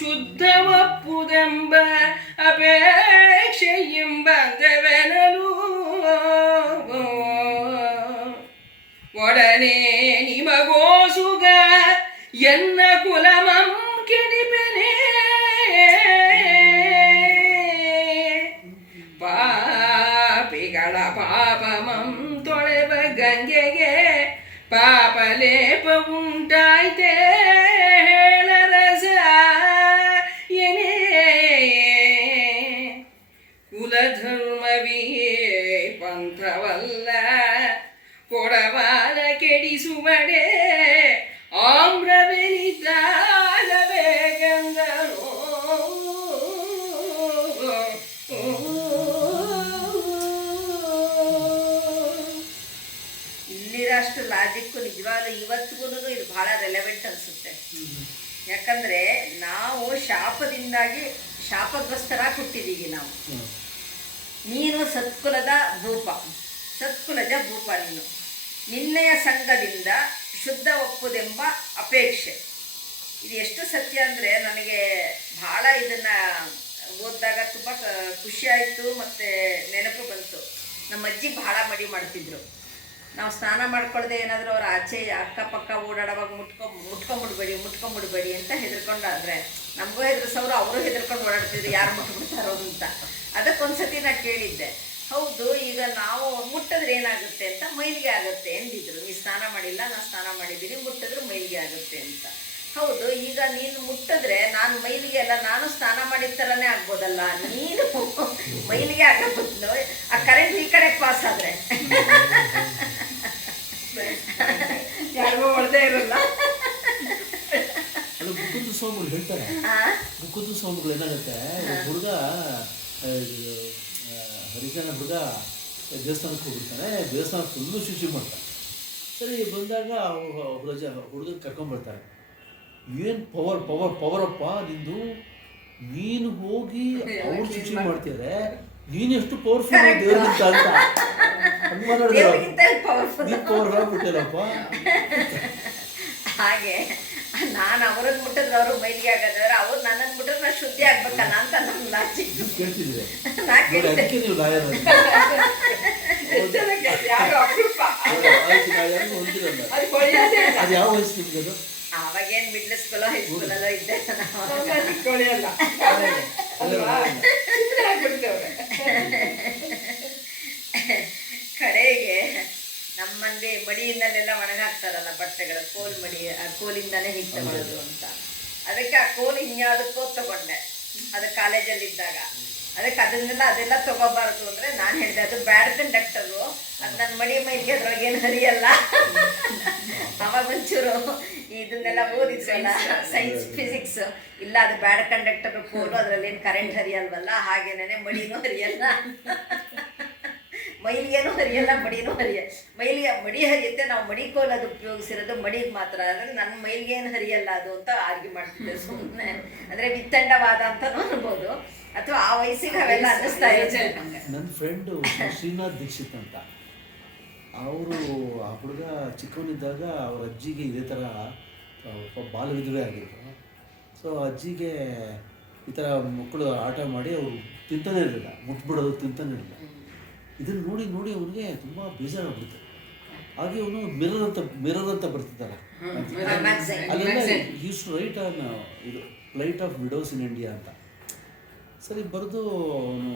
ಶುದ್ಧ ಒಪ್ಪುದೆಂಬ ಅಪೇಕ್ಷೆಯೆಂಬಂದವೆನಲು ಒಡನೆ ನಿಮಗೋಸುಗ ಎನ್ನ ಕುಲಮಂ ಕೆಡಿಪೆನೆ ಪಾಪಿಗಳ ಪಾಪಮಂ ತೊಳೆವ ಗಂಗೆಗೆ ಪಾಪಲೇಪ ಉಂಟಾಯ್ತೆ ಹೇಳರಸ ಎನೇ ಕುಲಧರ್ಮವೇ ಪಂಥವಲ್ಲ ಕೊಡವಾಲ ಕೆಡಿಸುವಡೆ ಆಮ್ರವೆನಿದ್ದಾಗಬೇಕೆಂದನು. ಇಲ್ಲಿರಷ್ಟು ಲಾಜಿಕ್ಕು ನಿಜವಾಗ್ಲೂ ಇವತ್ತಿಗೂ ಇದು ಬಹಳ ರೆಲೆವೆಂಟ್ ಅನಿಸುತ್ತೆ. ಯಾಕಂದರೆ ನಾವು ಶಾಪದಿಂದಾಗಿ ಶಾಪಗ್ರಸ್ತರಾಗಿ ಹುಟ್ಟಿದ್ದೀವಿ ನಾವು. ನೀನು ಸತ್ಕುಲದ ಭೂಪ, ಸತ್ಕುಲಜ ಭೂಪ ನೀನು. ನಿನ್ನೆಯ ಸಂಘದಿಂದ ಶುದ್ಧ ಒಪ್ಪುದೆಂಬ ಅಪೇಕ್ಷೆ. ಇದು ಎಷ್ಟು ಸತ್ಯ ಅಂದರೆ ನನಗೆ ಭಾಳ ಇದನ್ನು ಓದಿದಾಗ ತುಂಬ ಖುಷಿ ಆಯಿತು ಮತ್ತು ನೆನಪು ಬಂತು. ನಮ್ಮ ಅಜ್ಜಿ ಭಾಳ ಮಡಿ ಮಾಡ್ತಿದ್ರು. ನಾವು ಸ್ನಾನ ಮಾಡ್ಕೊಳ್ಳದೆ ಏನಾದರೂ ಅವ್ರ ಆಚೆ ಅಕ್ಕಪಕ್ಕ ಓಡಾಡುವಾಗ ಮುಟ್ಕೊಂಬಿಡ್ಬೇಡಿ ಅಂತ ಹೆದರ್ಕೊಂಡಾದ್ರೆ ನಮಗೂ ಹೆದರ್ಸೋರು ಅವರು ಹೆದರ್ಕೊಂಡು ಓಡಾಡ್ತಿದ್ರು, ಯಾರು ಮುಟ್ಬಿಡ್ತಾರೋ ಅಂತ. ಅದಕ್ಕೊಂದ್ಸತಿ ನಾನು ಕೇಳಿದ್ದೆ, ಹೌದು ಈಗ ನಾವು ಮುಟ್ಟಿದ್ರೆ ಏನಾಗುತ್ತೆ ಅಂತ. ಮೈಲಿಗೆ ಆಗುತ್ತೆ ಎಂದಿದ್ರು. ನೀ ಸ್ನಾನ ಮಾಡಿಲ್ಲ, ನಾನು ಸ್ನಾನ ಮಾಡಿದ್ದೀನಿ, ಮುಟ್ಟಿದ್ರೆ ಮೈಲಿಗೆ ಆಗುತ್ತೆ ಅಂತ. ಹೌದು, ಈಗ ನೀನು ಮುಟ್ಟಿದ್ರೆ ನಾನು ಮೈಲಿಗೆ ಅಲ್ಲ, ನಾನು ಸ್ನಾನ ಮಾಡಿದ ಥರನೇ ಆಗ್ಬೋದಲ್ಲ. ನೀನು ಮೈಲಿಗೆ ಆಗಬಹುದು, ಆ ಕರೆಂಟ್ ಈ ಕಡೆ ಪಾಸ್ ಆದರೆ ಯಾರಿಗೂ ಹೊಡೆದೇ ಇರಲ್ಲ. ಅದು ಬುಕ್ಕದ ಸ್ವಾಮಿಗಳು ಹೇಳ್ತಾರೆ. ಬುಕ್ಕದ ಸ್ವಾಮಿಗಳು ಏನಾಗುತ್ತೆ, ಹುಡುಗ ಹರಿಜನ ಹುಡುಗ ದೇವಸ್ಥಾನಕ್ಕೆ ಹೋಗ್ಬಿಡ್ತಾನೆ. ದೇವಸ್ಥಾನ ಫುಲ್ಲು ಶುಚಿ ಮಾಡ್ತಾನೆ. ಸರಿ ಬಂದಾಗ ಹುಡುಗನ ಕರ್ಕೊಂಡ್ಬರ್ತಾರೆ. ಏನು ಪವರ್ ಪವರ್ ಪವರಪ್ಪ ನಿಂದು, ನೀನು ಹೋಗಿ ಅವ್ರು ಸೃಷ್ಟಿ ಮಾಡ್ತಿದ್ದಾರೆ, ನೀನು ಎಷ್ಟು ಪವರ್ಫುಲ್ ದೇವ್ರಿಗಿಂತ ಅಂತ ಹಂಗೆ ಮಾತಾಡಿದ್ರು. ದೇವ್ರಿಗಿಂತ ಪವರ್ಫುಲ್. ನೀನು ಪವರ್ ಆಗ್ಬಿಟ್ಟಿಲ್ಲಪ್ಪ. ಹಾಗೆ ನಾನು ಅವ್ರನ್ನ ಮುಟ್ಟಿದ್ರೆ ಅವರು ಮೈಲಿಗೆ ಆಗೋದವ್ರೆ, ಅವ್ರು ನನ್ನನ್ನು ಮುಟ್ಟಿದ್ರೆ ನಾನು ಶುದ್ಧಿ ಆಗ್ಬೇಕಲ್ಲ ಅಂತ ನನ್ನ ಲಾಜಿಕ್. ಕೇಳ್ತಿದ್ರೆ ನಾ ನೋಡಿ, ಅದಕ್ಕೆ ನೀವು ಲಾಯರ್ ಯಾರು ಅಪರೂಪ. ಹೊಂದಿರಲ್ಲ. ಅದು ಕೊಳೆಯೋದೇ ಇಲ್ಲ. ಅದು ಯಾವ ವಯಸ್ಸು ನಿಮ್ಗೆ ಅದು? ಅವಾಗೇನು ಮಿಡ್ಲ್ ಸ್ಕೂಲೋ ಹೈಸ್ಕೂಲಲ್ಲೋ ಇದ್ದೆ ನಾವು. ನಮ್ಮಲ್ಲಿ ಕೊಳೆಯಲ್ಲ. ಅಲ್ವಾ? ಚಿತ್ರ ಆಗ್ಬಿಡ್ತೇವೆ. ಕಡೆಗೆ ನಮ್ಮಲ್ಲಿ ಮಡಿಯಿಂದಲೆಲ್ಲ ಒಣಗಾಕ್ತಾರಲ್ಲ ಬಟ್ಟೆಗಳು, ಕೋಲ್ ಮಡಿ, ಆ ಕೋಲಿಂದಾನೇ ಹಿಟ್ಟು ತಗೊಳ್ಳೋದು ಅಂತ. ಅದಕ್ಕೆ ಆ ಕೋಲ್ ಇನ್ಯಾವುದಕ್ಕೋ ತಗೊಂಡೆ, ಅದು ಕಾಲೇಜಲ್ಲಿ ಇದ್ದಾಗ. ಅದಕ್ಕೆ ಅದೆಲ್ಲ ತಗೋಬಾರ್ದು ಅಂದರೆ ನಾನು ಹೇಳಿದೆ ಅದು ಬ್ಯಾಡ್ ಕಂಡಕ್ಟರು, ಅದು ನನ್ನ ಮಡಿ ಮೈಗೆ ಅದ್ರೊಳಗೇನು ಹರಿಯಲ್ಲ. ಅವಾಗ ಒಂಚೂರು ಇದನ್ನೆಲ್ಲ ಓದಿದ್ವಲ್ಲ ಸೈನ್ಸ್ ಫಿಸಿಕ್ಸ್, ಇಲ್ಲ ಅದು ಬ್ಯಾಡ್ ಕಂಡಕ್ಟರ್ ಕೋಲು, ಅದರಲ್ಲೇನು ಕರೆಂಟ್ ಹರಿಯಲ್ವಲ್ಲ, ಹಾಗೇನೇ ಮಡಿನೂ ಹರಿಯಲ್ಲ, ಮೈಲಿಗೆನೂ ಹರಿಯಲ್ಲ, ಮಡಿನೂ ಮಡಿ ಹರಿಯುತ್ತೆ. ನಾವು ಮಡಿ ಕೋಲ್ ಅದು ಉಪಯೋಗಿಸಿರೋದು ಮಡಿಗೆ ಮಾತ್ರ, ಆದರೆ ನನ್ನ ಮೈಲಿಗೆ ಏನು ಹರಿಯಲ್ಲ ಅದು ಅಂತ ಆರ್ಗ್ಯೂ ಮಾಡ್ತಿದ್ದೆ ಸುಮ್ಮನೆ. ಅಂದರೆ ವಿತ್ತಂಡವಾದ ಅಂತಲೂ ಅನ್ಬೋದು, ಅಥವಾ ಆ ವಯಸ್ಸಿಗೆ ಅವೆಲ್ಲ ಅನ್ನಿಸ್ತಾ ಇರುತ್ತೆ. ನನ್ನ ಫ್ರೆಂಡು ಶ್ರೀನಾಥ್ ದೀಕ್ಷಿತ್ ಅಂತ, ಅವರು ಆ ಹುಡುಗ ಚಿಕ್ಕವನಿದ್ದಾಗ ಅವ್ರ ಅಜ್ಜಿಗೆ ಇದೇ ಥರ ಬಾಲ ವಿಧವೆ ಆಗಿದ್ರು. ಸೊ ಅಜ್ಜಿಗೆ ಈ ಥರ ಮಕ್ಕಳು ಆಟ ಮಾಡಿ ಅವರು ತಿಂತಾನೆ ಇರಲಿಲ್ಲ, ಮುಟ್ಬಿಡೋದು ತಿಂತಾನೆ ಇರಲಿಲ್ಲ. ಇದನ್ನು ನೋಡಿ ನೋಡಿ ಅವನಿಗೆ ತುಂಬ ಬೇಜಾರಾಗ್ಬಿಡ್ತು. ಹಾಗೆ ಅವನು ಮಿರರ್ ಅಂತ ಬರ್ತಿದ್ದಾರೆ ಅಲ್ಲೆಲ್ಲ ಯೂಸ್ ಟು ರೈಟ್ ಆನ್ ಇದು flight of widow's in India ಅಂತ. ಸರಿ ಬರೆದು ಅವನು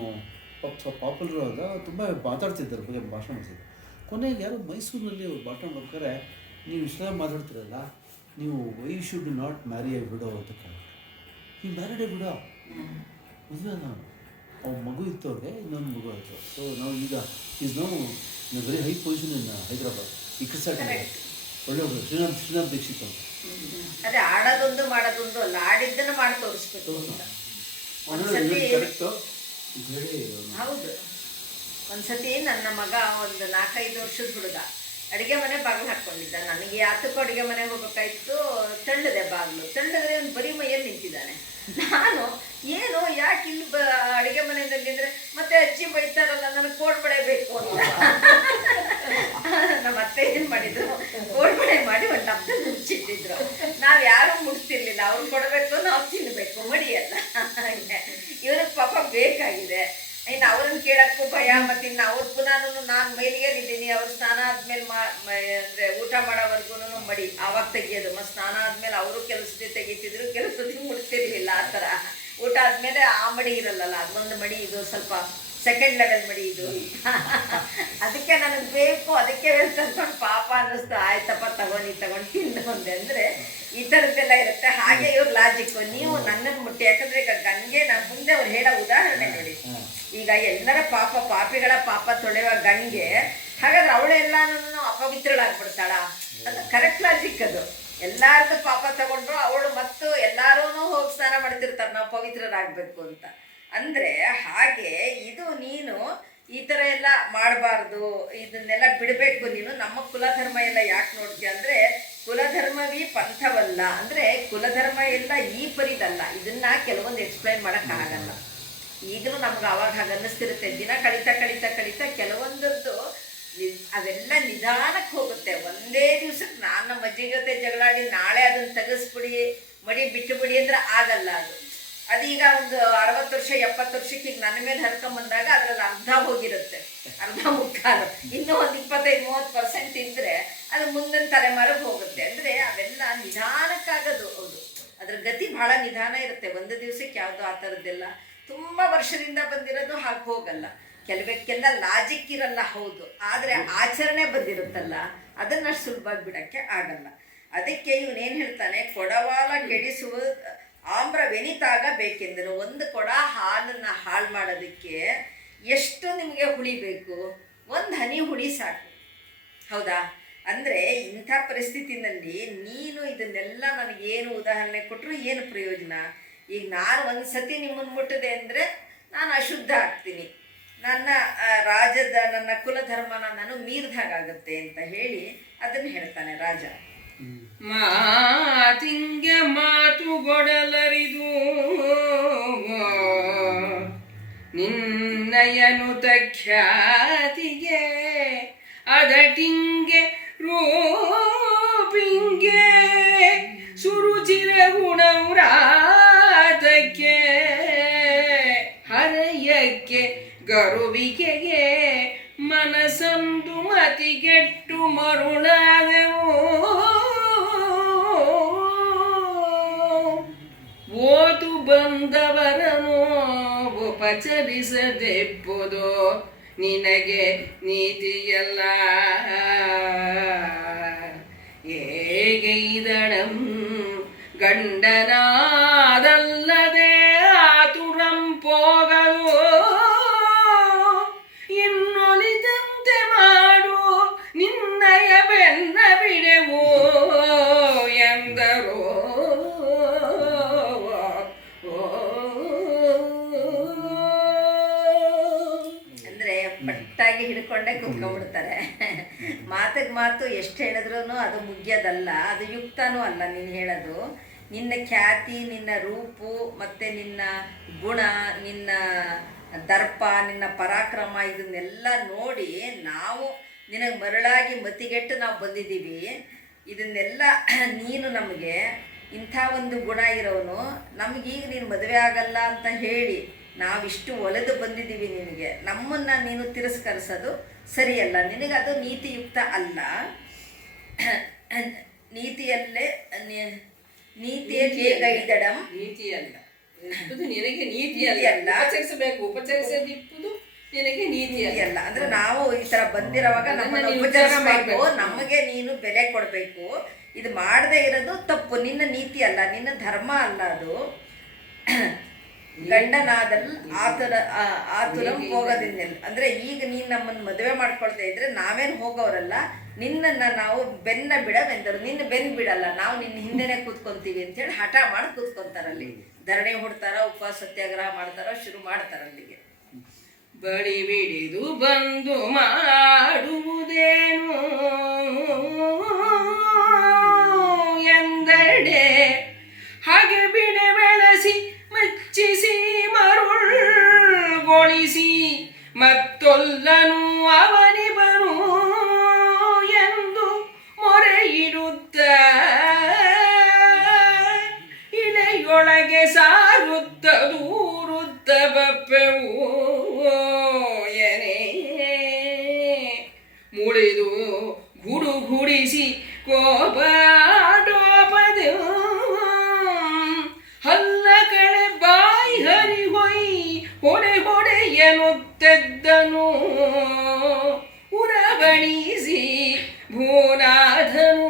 ಪಾಪ್ಯುಲರ್ ಆದ, ತುಂಬ ಮಾತಾಡ್ತಿದ್ದಾರೆ, ಬಗ್ಗೆ ಭಾಷಣ ಮಾಡ್ತಿದ್ದರು. ಕೊನೆಗೆ ಯಾರು ಮೈಸೂರಿನಲ್ಲಿ ಅವ್ರು ಭಾಷಣ ಮಾಡ್ಬೇಕಾದ್ರೆ, ನೀವು ಇಷ್ಟ ಮಾತಾಡ್ತಿರಲ್ಲ, ನೀವು why should not marry a widow ಅಂತ ಕೇಳಿ. ಈ ಮ್ಯಾರಿಡ್ ಎ ವಿಡೋ ಮದುವೆ ನಾನು ಅವ್ರ ಮಗು ಇತ್ತು, ಅವ್ರಿಗೆ ಇನ್ನೊಂದು ಮಗು ಆಯಿತು. ಸೊ ನಾವು ಈಗ ಈಸ್ ನಾವು ಇನ್ ವೆರಿ ಹೈ ಪೊಸಿಷನ್ ಇನ್ ಹೈದರಾಬಾದ್. ಈ ಕ್ರಿಸಾಟ್ ಒಳ್ಳೆ ಹುಡುಗ ಶ್ರೀನಾಥ್ ದೀಕ್ಷಿತ್ ಅಂತ. ಅದೇ ಆಡೋದೊಂದು ಮಾಡೋದೊಂದು ಅಲ್ಲ, ಆಡಿದ್ದನ್ನು ಮಾಡಿ ತೋರಿಸ್ಬೇಕು. ಹೌದು, ಒಂದ್ಸತಿ ನನ್ನ ಮಗ ಒಂದು 4-5 ವರ್ಷದ ಹುಡುಗ ಅಡುಗೆ ಮನೆ ಬಾಗಿಲು ಹಾಕ್ಕೊಂಡಿದ್ದ. ನನಗೆ ಯಾತಕ್ಕೂ ಅಡುಗೆ ಮನೆಗೆ ಹೋಗ್ಬೇಕಾಯ್ತು, ತಳ್ಳಿದೆ ಬಾಗಿಲು. ತಳ್ಳಿದ್ರೆ ಅವ್ನು ಬರೀ ಮೈಯಲ್ಲಿ ನಿಂತಿದ್ದಾನೆ. ನಾನು ಏನು ಯಾಕೆ ಇಲ್ಲಿ ಅಡುಗೆ ಮನೆಯಲ್ಲಿ ಅಂದರೆ ಮತ್ತೆ ಅಜ್ಜಿ ಬೈತಾರಲ್ಲ, ನನಗೆ ಕೋಡ್ಬಳೆ ಬೇಕು ಅಂತ. ನಮ್ಮ ಅತ್ತೆ ಏನು ಮಾಡಿದ್ರು, ಕೋಡ್ಬಳೆ ಮಾಡಿ ಒಂದು ಡಬ್ಬದಲ್ಲಿ ಮುಚ್ಚಿಟ್ಟಿದ್ರು. ನಾವು ಯಾರೂ ಮುಡ್ತಿರ್ಲಿಲ್ಲ, ಅವ್ರು ಕೊಡಬೇಕು, ನಾವು ತಿನ್ನಬೇಕು, ಮಡಿಯಲ್ಲ. ಇವ್ರಿಗೆ ಪಾಪ ಬೇಕಾಗಿದೆ. ಇನ್ನು ಅವ್ರನ್ನ ಕೇಳಕ್ಕೂ ಭಯ. ಮತ್ತು ಇನ್ನು ಅವ್ರ ಪುನಃ ನಾನು ಮೈಲಿಗೆಲ್ಲಿದ್ದೀನಿ, ಅವ್ರು ಸ್ನಾನ ಆದ್ಮೇಲೆ ಅಂದರೆ ಊಟ ಮಾಡೋವರೆಗೂ ಮಡಿ ಆವಾಗ ತೆಗಿಯೋದು. ಮತ್ತು ಸ್ನಾನ ಆದ್ಮೇಲೆ ಅವರು ಕೆಲಸದಿ ತೆಗಿತಿದ್ರು, ಕೆಲಸದಿ ಮುಡ್ತಿರ್ಲಿಲ್ಲ. ಆ ಥರ ಊಟ ಆದಮೇಲೆ ಆ ಮಡಿ ಇರಲ್ಲಲ್ಲ, ಅದೊಂದು ಮಡಿ, ಇದು ಸ್ವಲ್ಪ ಸೆಕೆಂಡ್ ಲೆವೆಲ್ ಮಡಿ ಇದು. ಅದಕ್ಕೆ ನನಗೆ ಬೇಕು, ಅದಕ್ಕೆ ತಂದ್ಕೊಂಡು ಪಾಪ ಅನ್ನಿಸ್ತು. ಆಯ್ತಪ್ಪ ತಗೊಂಡು ತಿಂದು ಒಂದೆ ಅಂದರೆ ಈ ಥರದ್ದೆಲ್ಲ ಇರುತ್ತೆ. ಹಾಗೆ ಇವ್ರ ಲಾಜಿಕ್ಕು, ನೀವು ನನ್ನನ್ನು ಮುಟ್ಟಿ. ಯಾಕಂದರೆ ಈಗ ಗಂಗೆ ನಾನು ಮುಂದೆ ಅವ್ರು ಹೇಳೋ ಉದಾಹರಣೆ ನೋಡಿ, ಈಗ ಎಲ್ಲರ ಪಾಪಿಗಳ ಪಾಪ ತೊಳೆಯುವ ಗಂಗೆ, ಹಾಗಾದ್ರೆ ಅವಳೆಲ್ಲಾನು ಅಪವಿತ್ರಳಾಗ್ಬಿಡ್ತಾಳ? ಅದು ಕರೆಕ್ಟ್ ಲಾಜಿಕ್. ಅದು ಎಲ್ಲಾರ್ದು ಪಾಪ ತಗೊಂಡ್ರು ಅವಳು ಮತ್ತು ಎಲ್ಲಾರೂ ಹೋಗಿ ಸ್ನಾನ ಮಾಡ್ತಿರ್ತಾರೆ ನಾವು ಪವಿತ್ರರಾಗಬೇಕು ಅಂತ. ಅಂದರೆ ಹಾಗೆ ಇದು ನೀನು ಈ ಥರ ಎಲ್ಲ ಮಾಡಬಾರ್ದು, ಇದನ್ನೆಲ್ಲ ಬಿಡಬೇಕು ನೀನು. ನಮ್ಮ ಕುಲಧರ್ಮ ಎಲ್ಲ ಯಾಕೆ ನೋಡ್ತೀಯ ಅಂದರೆ, ಕುಲಧರ್ಮವೀ ಪಂಥವಲ್ಲ. ಅಂದರೆ ಕುಲಧರ್ಮ ಎಲ್ಲ ಈ ಪರಿದಲ್ಲ. ಇದನ್ನು ಕೆಲವೊಂದು ಎಕ್ಸ್ಪ್ಲೈನ್ ಮಾಡೋಕ್ಕಾಗಲ್ಲ. ಈಗಲೂ ನಮ್ಗೆ ಆವಾಗ ಹಾಗೆ ಅನ್ನಿಸ್ತಿರುತ್ತೆ. ದಿನ ಕಳೀತಾ ಕೆಲವೊಂದದ್ದು ಅವೆಲ್ಲ ನಿಧಾನಕ್ಕೆ ಹೋಗುತ್ತೆ. ಒಂದೇ ದಿವ್ಸಕ್ಕೆ ನಾನು ನಮ್ಮ ಅಜ್ಜಿ ಜೊತೆ ಜಗಳಾಡಿ ನಾಳೆ ಅದನ್ನು ತೆಗೆಸ್ಬಿಡಿ, ಮಡಿ ಬಿಟ್ಟುಬಿಡಿ ಅಂದರೆ ಆಗಲ್ಲ. ಅದೀಗ ಒಂದು 60 ವರ್ಷ 70 ವರ್ಷಕ್ಕೆ ಈಗ ನನ್ನ ಮೇಲೆ ಹರ್ಕೊಂಬಂದಾಗ ಅದರಲ್ಲಿ ಅರ್ಧ ಹೋಗಿರುತ್ತೆ, ಅರ್ಧ ಮುಕ್ಕಾಲು. ಇನ್ನೂ ಒಂದು 25-30% ಇದ್ದರೆ ಅದು ಮುಂದಿನ ತಲೆಮಾರಿಗೆ ಹೋಗುತ್ತೆ. ಅಂದರೆ ಅವೆಲ್ಲ ನಿಧಾನಕ್ಕಾಗೋದು. ಹೌದು, ಅದ್ರ ಗತಿ ಭಾಳ ನಿಧಾನ ಇರುತ್ತೆ. ಒಂದು ದಿವಸಕ್ಕೆ ಯಾವುದೋ ಆ ಥರದ್ದೆಲ್ಲ ತುಂಬ ವರ್ಷದಿಂದ ಬಂದಿರೋದು ಹಾಗೆ ಹೋಗಲ್ಲ. ಕೆಲವಕ್ಕೆಲ್ಲ ಲಾಜಿಕ್ ಇರಲ್ಲ, ಹೌದು, ಆದರೆ ಆಚರಣೆ ಬಂದಿರುತ್ತಲ್ಲ, ಅದನ್ನಷ್ಟು ಸುಲಭವಾಗಿ ಬಿಡೋಕ್ಕೆ ಆಗಲ್ಲ. ಅದಕ್ಕೆ ಇವನೇನು ಹೇಳ್ತಾನೆ, ಕೊಡವಾಲ ಕೆಡಿಸುವ ಆಮ್ರವೆನಿತಾಗ ಬೇಕೆಂದನು. ಒಂದು ಕೊಡ ಹಾಲನ್ನು ಹಾಳು ಮಾಡೋದಕ್ಕೆ ಎಷ್ಟು ನಿಮಗೆ ಹುಳಿ ಬೇಕು? ಒಂದು ಹನಿ ಹುಳಿ ಸಾಕು, ಹೌದಾ? ಅಂದರೆ ಇಂಥ ಪರಿಸ್ಥಿತಿನಲ್ಲಿ ನೀನು ಇದನ್ನೆಲ್ಲ ನನಗೇನು ಉದಾಹರಣೆ ಕೊಟ್ಟರು ಏನು ಪ್ರಯೋಜನ? ಈಗ ನಾನು ಒಂದು ಸತಿ ನಿಮ್ಮನ್ನು ಮುಟ್ಟಿದೆ ಅಂದರೆ ನಾನು ಅಶುದ್ಧ ಆಗ್ತೀನಿ, ನನ್ನ ನನ್ನ ಕುಲಧರ್ಮನ ನಾನು ಮೀರಿದಾಗುತ್ತೆ ಅಂತ ಹೇಳಿ ಅದನ್ನ ಹೇಳ್ತಾನೆ ರಾಜ. ಮಾತಿಂಗೆ ಮಾತುಗೊಡಲರಿದು ನಿನ್ನಯನು ತಖ್ಯಾತಿಗೆ ಅದಟಿಂಗೆ ರೂಪಿಂಗೆ ಸುರುಚಿರ ಗುಣವ್ರಾತಕ್ಕೆ ಹರಯಕ್ಕೆ ಗರುವಿಕೆಗೆ ಮನಸಂದು ಮತಿಗೆಟ್ಟು ಮರುಳಾದೆವು ಓದು ಬಂದವರನು ಉಪಚರಿಸದೆಪ್ಪುದು ನಿನಗೆ ನೀತಿಯಲ್ಲ ಏಗೈದಳಂ ಗಂಡನಾದಲ್ಲದೆ ಆತುರಂ ಪೋಗಲು ಇನ್ನೊಲಿದಂತೆ ಮಾಡು ನಿನ್ನಯ ಬೆನ್ನ ಬಿಡೆವು ಎಂದರು. ಅಂದ್ರೆ ಪಟ್ಟಾಗಿ ಹಿಡ್ಕೊಂಡೇ ಕುತ್ಕೊಂಡ್ಬಿಡ್ತಾರೆ. ಮಾತಿಗೆ ಮಾತು ಎಷ್ಟು ಹೇಳಿದ್ರು ಅದು ಮುಗಿಯೋದಲ್ಲ, ಅದು ಯುಕ್ತನೂ ಅಲ್ಲ. ನೀನು ಹೇಳೋದು ನಿನ್ನ ಖ್ಯಾತಿ, ನಿನ್ನ ರೂಪು, ಮತ್ತು ನಿನ್ನ ಗುಣ, ನಿನ್ನ ದರ್ಪ, ನಿನ್ನ ಪರಾಕ್ರಮ ಇದನ್ನೆಲ್ಲ ನೋಡಿ ನಾವು ನಿನಗೆ ಮರಳಾಗಿ ಮತಿಗೆಟ್ಟು ನಾವು ಬಂದಿದ್ದೀವಿ. ಇದನ್ನೆಲ್ಲ ನೀನು ನಮಗೆ ಇಂಥ ಒಂದು ಗುಣ ಇರೋನು, ನಮಗೀಗ ನೀನು ಮದುವೆ ಆಗಲ್ಲ ಅಂತ ಹೇಳಿ ನಾವಿಷ್ಟು ಒಲೆದು ಬಂದಿದ್ದೀವಿ ನಿನಗೆ, ನಮ್ಮನ್ನು ನೀನು ತಿರಸ್ಕರಿಸೋದು ಸರಿಯಲ್ಲ. ನಿನಗದು ನೀತಿಯುಕ್ತ ಅಲ್ಲ. ನೀತಿಯಲ್ಲೇ ನೀತಿಯೇ ಗೈದಡಂ ನೀತಿಯಲ್ಲ ಇಪ್ಪುದು ನಿನಗೆ ನೀತಿಯಲ್ಲ. ಆಚರಿಸಬೇಕು, ಉಪಚರಿಸದಿಪ್ಪುದು ನಿನಗೆ ನೀತಿಯಲ್ಲ. ಅಂದ್ರೆ ನಾವು ಈ ತರ ಬಂದಿರೋವಾಗ ನಮ್ಮನ್ನು ಉಪಚರಿಸಬೇಕು, ನಮಗೆ ನೀನು ಬೆಲೆ ಕೊಡಬೇಕು. ಇದು ಮಾಡದೇ ಇರೋದು ತಪ್ಪು, ನಿನ್ನ ನೀತಿ ಅಲ್ಲ, ನಿನ್ನ ಧರ್ಮ ಅಲ್ಲ ಅದು. ಗಂಡನಾದಲ್ಲಿ ಆತುರಂ ಹೋಗೋದಿನ್ನೆಲ್ಲ ಅಂದ್ರೆ ಈಗ ನೀನು ನಮ್ಮನ್ನು ಮದುವೆ ಮಾಡ್ಕೊಳ್ತಾ ಇದ್ರೆ ನಾವೇನು ಹೋಗೋರಲ್ಲ, ನಿನ್ನನ್ನು ನಾವು ಬೆನ್ನ ಬಿಡವೆಂದರು. ನಿನ್ನ ಬೆನ್ನು ಬಿಡಲ್ಲ, ನಾವು ನಿನ್ನ ಹಿಂದೆನೆ ಕೂತ್ಕೊಂತೀವಿ ಅಂತೇಳಿ ಹಠ ಮಾಡಿ ಕೂತ್ಕೊಂತಾರಲ್ಲಿ. ಧರಣಿ ಹುಡ್ತಾರ, ಉಪವಾಸ ಸತ್ಯಾಗ್ರಹ ಮಾಡ್ತಾರೋ, ಶುರು ಮಾಡ್ತಾರಲ್ಲಿಗೆ. ಬಳಿ ಬಿಡಿದು ಬಂದು ಮಾಡುವುದೇನು ಎಂದಡೆ ಹಾಗೆ ಬಿಡೆ ಬೆಳೆಸಿ ಮೆಚ್ಚಿಸಿ ಮರುಳ್ಗೊಳಿಸಿ ಮತ್ತೊಲ್ಲನು ಅವನಿಬರು ಎಂದು ಮೊರೆಯಿಡುತ್ತ ಇಳೆಯೊಳಗೆ ಸಾರುತ್ತ ದೂರುತ್ತ ಬಪ್ಪೆವು ಎನೆ ಮುಳಿದು ಗುಡುಗುಡಿಸಿ ಕೋಪಾಡೋಪದೆ ಹಲ್ಲ ಕಳೆ ಬಾಯಿ ಹರಿ ಹೊಯ್ ಹೊಡೆ ಹೊಡೆ ಎನ್ನುತ್ತೆದ್ದನು ಉರಬಣಿಸಿ ಭೂನಾಥನು.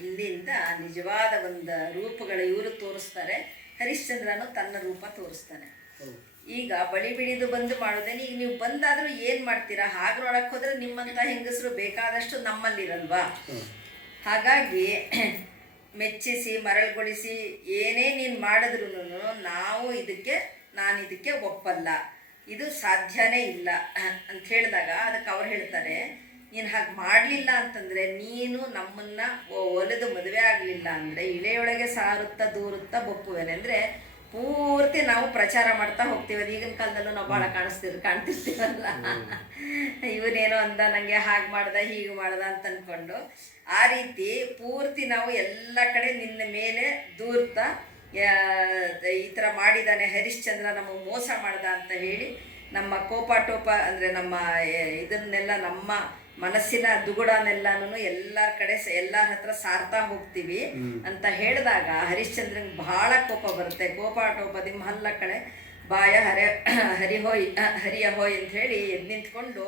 ಇಲ್ಲಿಂದ ನಿಜವಾದ ಒಂದು ರೂಪಗಳು ಇವರು ತೋರಿಸ್ತಾರೆ. ಹರಿಶ್ಚಂದ್ರನು ತನ್ನ ರೂಪ ತೋರಿಸ್ತಾನೆ. ಈಗ ಬಳಿ ಬಿಡಿದು ಬಂದು ಮಾಡೋದೇನು, ಈಗ ನೀವು ಬಂದಾದರೂ ಏನು ಮಾಡ್ತೀರಾ? ಹಾಗ್ರೊಳಕ್ಕೆ ಹೋದರೆ ನಿಮ್ಮಂಥ ಹೆಂಗಸರು ಬೇಕಾದಷ್ಟು ನಮ್ಮಲ್ಲಿರಲ್ವಾ? ಹಾಗಾಗಿ ಮೆಚ್ಚಿಸಿ ಮರಳುಗೊಳಿಸಿ ಏನೇ ನೀನು ಮಾಡಿದ್ರು ನಾನು ಇದಕ್ಕೆ ಒಪ್ಪಲ್ಲ, ಇದು ಸಾಧ್ಯನೇ ಇಲ್ಲ ಅಂತ ಹೇಳಿದಾಗ ಅದಕ್ಕೆ ಅವ್ರು ಹೇಳ್ತಾರೆ, ನೀನು ಹಾಗೆ ಮಾಡಲಿಲ್ಲ ಅಂತಂದರೆ, ನೀನು ನಮ್ಮನ್ನು ಒಲೆದು ಮದುವೆ ಆಗಲಿಲ್ಲ ಅಂದರೆ ಇಳೆಯೊಳಗೆ ಸಾರುತ್ತಾ ದೂರುತ್ತಾ ಬೊಪ್ಪುವೇನೆ. ಅಂದರೆ ಪೂರ್ತಿ ನಾವು ಪ್ರಚಾರ ಮಾಡ್ತಾ ಹೋಗ್ತೀವಿ. ಅದು ಈಗಿನ ಕಾಲದಲ್ಲೂ ನಾವು ಭಾಳ ಕಾಣ್ತಿರ್ತೀವಲ್ಲ, ಇವನೇನೋ ಅಂದ, ನನಗೆ ಹಾಗೆ ಮಾಡ್ದ ಹೀಗೆ ಮಾಡ್ದ ಅಂತ ಅಂದ್ಕೊಂಡು ಆ ರೀತಿ ಪೂರ್ತಿ ನಾವು ಎಲ್ಲ ಕಡೆ ನಿನ್ನ ಮೇಲೆ ದೂರ್ತಾ ಈ ಥರ ಮಾಡಿದ್ದಾನೆ ಹರಿಶ್ಚಂದ್ರ, ನಮಗೆ ಮೋಸ ಮಾಡ್ದ ಅಂತ ಹೇಳಿ ನಮ್ಮ ಕೋಪಾಟೋಪ ಅಂದರೆ ನಮ್ಮ ಇದನ್ನೆಲ್ಲ, ನಮ್ಮ ಮನಸ್ಸಿನ ದುಗುಡನೆಲ್ಲನೂ ಎಲ್ಲರ ಕಡೆ ಎಲ್ಲರ ಹತ್ರ ಸಾರ್ತಾ ಹೋಗ್ತೀವಿ ಅಂತ ಹೇಳಿದಾಗ ಹರಿಶ್ಚಂದ್ರನಿಗೆ ಬಹಳ ಕೋಪ ಬರುತ್ತೆ. ಕೋಪಾಟೋಪದಿ ಹಲ್ಲ ಕಡೆ ಬಾಯ ಹರಿಯ ಹೋಯ್ ಅಂತ ಹೇಳಿ ಎದ್ದು ನಿಂತ್ಕೊಂಡು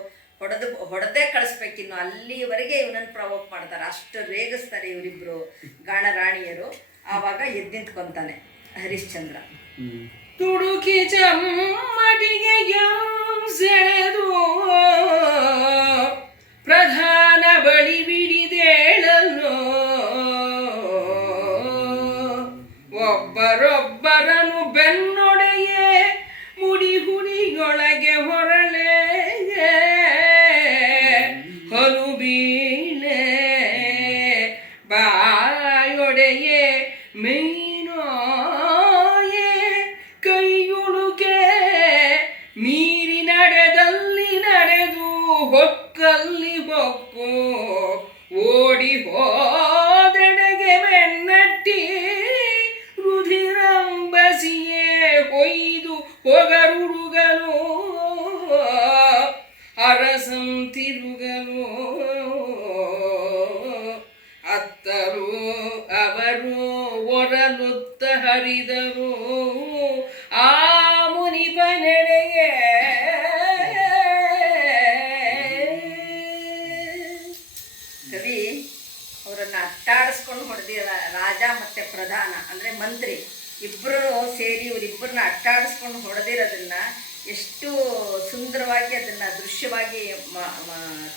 ಹೊಡೆದೇ ಕಳಿಸ್ಬೇಕಿನ್ನು. ಅಲ್ಲಿವರೆಗೆ ಇವನನ್ನು ಪ್ರವೋಕ್ ಮಾಡ್ತಾರೆ, ಅಷ್ಟು ರೇಗಿಸ್ತಾರೆ ಇವರಿಬ್ರು ಗಾಣರಾಣಿಯರು. ಆವಾಗ ಎದ್ದು ನಿಂತ್ಕೊಂತಾನೆ ಹರಿಶ್ಚಂದ್ರ. ತುಡುಕಿ ಚಮ್ಮಟಿಗೆ ಸೆಳೆದು ಪ್ರಧಾನ ಬಳಿ ಬಿಡಿದೇಳಲು ಒಬ್ಬರೊಬ್ಬರನು ಬೆನ್ನೊಡೆಯೇ ಮುಡಿ ಹುಡಿಯೊಳಗೆ ಹೊರಳೆ ಕವಿ ಅವರನ್ನ ಅಟ್ಟಾಡಿಸ್ಕೊಂಡು ಹೊಡೆದಿರ ರಾಜ ಮತ್ತು ಪ್ರಧಾನ ಅಂದರೆ ಮಂತ್ರಿ ಇಬ್ಬರು ಸೇರಿ ಇವರಿಬ್ಬರನ್ನ ಅಟ್ಟಾಡಿಸ್ಕೊಂಡು ಹೊಡೆದಿರೋದನ್ನ ಎಷ್ಟು ಸುಂದರವಾಗಿ ಅದನ್ನು ದೃಶ್ಯವಾಗಿ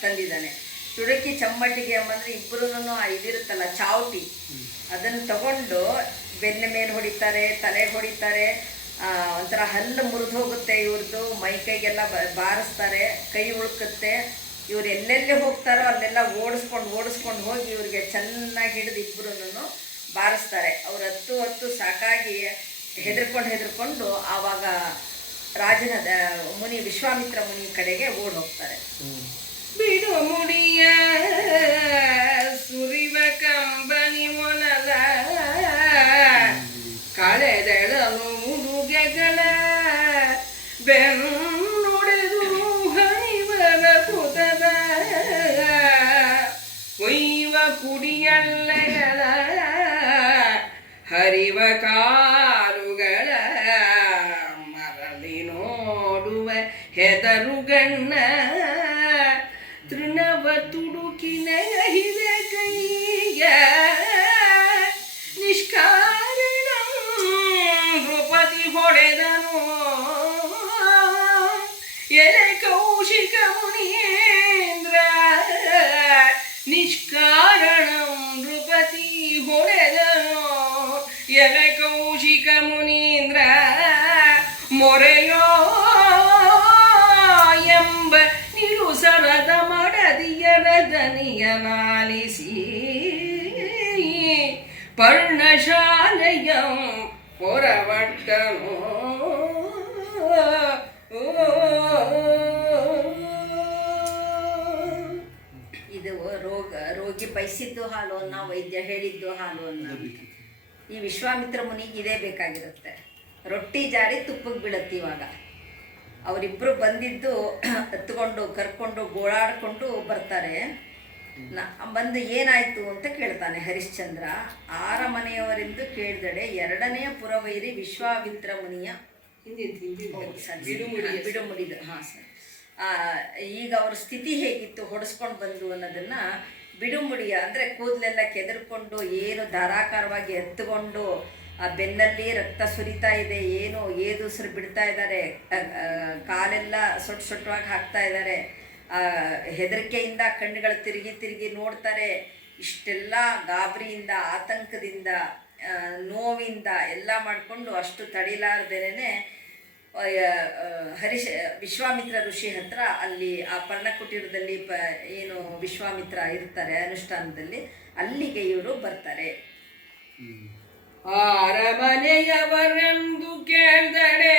ತಂದಿದ್ದಾನೆ. ತುಡುಕಿ ಚಮ್ಮಟಿಗೆ ಎಂಬಂದರೆ ಇಬ್ಬರೂ ಇದಿರುತ್ತಲ್ಲ ಚಾವಟಿ, ಅದನ್ನು ತಗೊಂಡು ಬೆನ್ನ ಮೇಲೆ ಹೊಡಿತಾರೆ, ತಲೆಗೆ ಹೊಡಿತಾರೆ, ಒಂಥರ ಹಲ್ಲು ಮುರಿದು ಹೋಗುತ್ತೆ ಇವ್ರದ್ದು, ಮೈ ಕೈಗೆಲ್ಲ ಬಾರಿಸ್ತಾರೆ, ಕೈ ಉಳುಕುತ್ತೆ. ಇವ್ರು ಎಲ್ಲೆಲ್ಲಿ ಹೋಗ್ತಾರೋ ಅಲ್ಲೆಲ್ಲ ಓಡಿಸ್ಕೊಂಡು ಹೋಗಿ ಇವ್ರಿಗೆ ಚೆನ್ನಾಗಿ ಹಿಡಿದು ಇಬ್ಬರೂ ಬಾರಿಸ್ತಾರೆ. ಅವ್ರು ಹತ್ತು ಸಾಕಾಗಿ ಹೆದರ್ಕೊಂಡು ಆವಾಗ ರಾಜನ ಮುನಿ ವಿಶ್ವಾಮಿತ್ರ ಮುನಿ ಕಡೆಗೆ ಓಡ್ ಹೋಗ್ತಾರೆ. ಬಿಡು ಮುಡಿಯ ಸುರಿವ ಕಂಬನಿ ಮೊನಲ ಕಳೆದೆಳನು ಮುಡುಗೆಗಳ ಬೆನ್ನುಡೆದು ಹರಿವರ ಪುತದ ಒಯ್ಯುವ ಕುಡಿಯಲ್ಲೆಗಳ ಹರಿವ ಕಾಲುಗಳ ಮರಳಿ ನೋಡುವ ಹೆದರುಗಣ್ಣ ತೃಣವ ತುಡುಕಿನ ಹಿದ ಕೈಯ ನಿಷ್ಕಾರಣ ನೃಪತಿ ಹೊಡೆದನು ಎಲೆ ಕೌಶಿಕ ಮುನೀಂದ್ರ ನಿಷ್ಕಾರಣ ನೃಪತಿ ಹೊಡೆದನು ಎಲೆ ಕೌಶಿಕ ಮುನೀಂದ್ರ ಮೊರೆಯೋ ಎಂಬ ನಿರುಸರದ ಮಡದಿಯರ ದನಿಯ ನಾಲಿಸಿ ಪರ್ಣಶಾಲೆಯ ಪೊರವಟ್ಟನು. ಇದು ರೋಗಿ ಬಯಸಿದ್ದು ಹಾಲು ಅನ್ನ, ವೈದ್ಯ ಹೇಳಿದ್ದು ಹಾಲು ಅನ್ನ. ಈ ವಿಶ್ವಾಮಿತ್ರ ಮುನಿಗೆ ಇದೇ ಬೇಕಾಗಿರುತ್ತೆ. ರೊಟ್ಟಿ ಜಾರಿ ತುಪ್ಪಕ್ಕೆ ಬೀಳುತ್ತೆ. ಇವಾಗ ಅವರಿಬ್ಬರು ಬಂದಿದ್ದು ಹತ್ಕೊಂಡು ಕರ್ಕೊಂಡು ಗೋಳಾಡ್ಕೊಂಡು ಬರ್ತಾರೆ. ಬಂದು ಏನಾಯ್ತು ಅಂತ ಕೇಳ್ತಾನೆ ಹರಿಶ್ಚಂದ್ರ. 6 ಮನೆಯವರೆಂದು ಕೇಳಿದಡೆ 2ನೇ ಪುರವೈರಿ ವಿಶ್ವಾಮಿತ್ರ ಮುನಿಯ ಬಿಡುಮುಡಿದು. ಹಾಂ ಸರ್. ಈಗ ಅವ್ರ ಸ್ಥಿತಿ ಹೇಗಿತ್ತು, ಹೊಡೆಸ್ಕೊಂಡು ಬಂದು ಅನ್ನೋದನ್ನ ಬಿಡುಮುಡಿಯ ಅಂದರೆ ಕೂದಲೆಲ್ಲ ಕೆದರ್ಕೊಂಡು ಏನು ಧಾರಾಕಾರವಾಗಿ ಎತ್ತುಕೊಂಡು ಆ ಬೆನ್ನಲ್ಲಿ ರಕ್ತ ಸುರಿತಾ ಇದೆ, ಏನು ಏದುಸಿರು ಬಿಡ್ತಾ ಇದ್ದಾರೆ, ಕಾಲೆಲ್ಲ ಸೊಟ್ಟವಾಗಿ ಹಾಕ್ತಾ ಇದ್ದಾರೆ, ಹೆದರಿಕೆಯಿಂದ ಕಣ್ಣುಗಳು ತಿರುಗಿ ನೋಡ್ತಾರೆ. ಇಷ್ಟೆಲ್ಲ ಗಾಬರಿಯಿಂದ, ಆತಂಕದಿಂದ, ನೋವಿಂದ ಎಲ್ಲ ಮಾಡಿಕೊಂಡು ಅಷ್ಟು ತಡಿಲಾರ್ದೇನೆ ವಿಶ್ವಾಮಿತ್ರ ಋಷಿ ಹತ್ರ ಅಲ್ಲಿ ಆ ಪರ್ಣಕುಟೀರದಲ್ಲಿ ಏನು ವಿಶ್ವಾಮಿತ್ರ ಇರ್ತಾರೆ ಅನುಷ್ಠಾನದಲ್ಲಿ, ಅಲ್ಲಿಗೆ ಇವರು ಬರ್ತಾರೆ. ಅರಮನೆಯವರೆಂದು ಕೇಳಿದಡೆ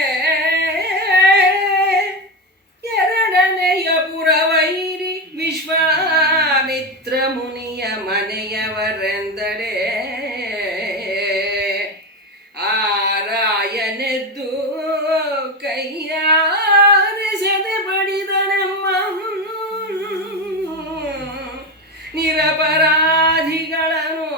2ನೆಯ ಪುರವೈರಿ ವಿಶ್ವಾಮಿತ್ರ ಮುನಿಯ ಮನೆಯವರೆಂದಡೆ ಆರಾಯನೆದ್ದು ಕೈಯಾರೆಸದೆ ಬಡಿದನಮ್ಮ ನಿರಪರಾಧಿಗಳನ್ನು.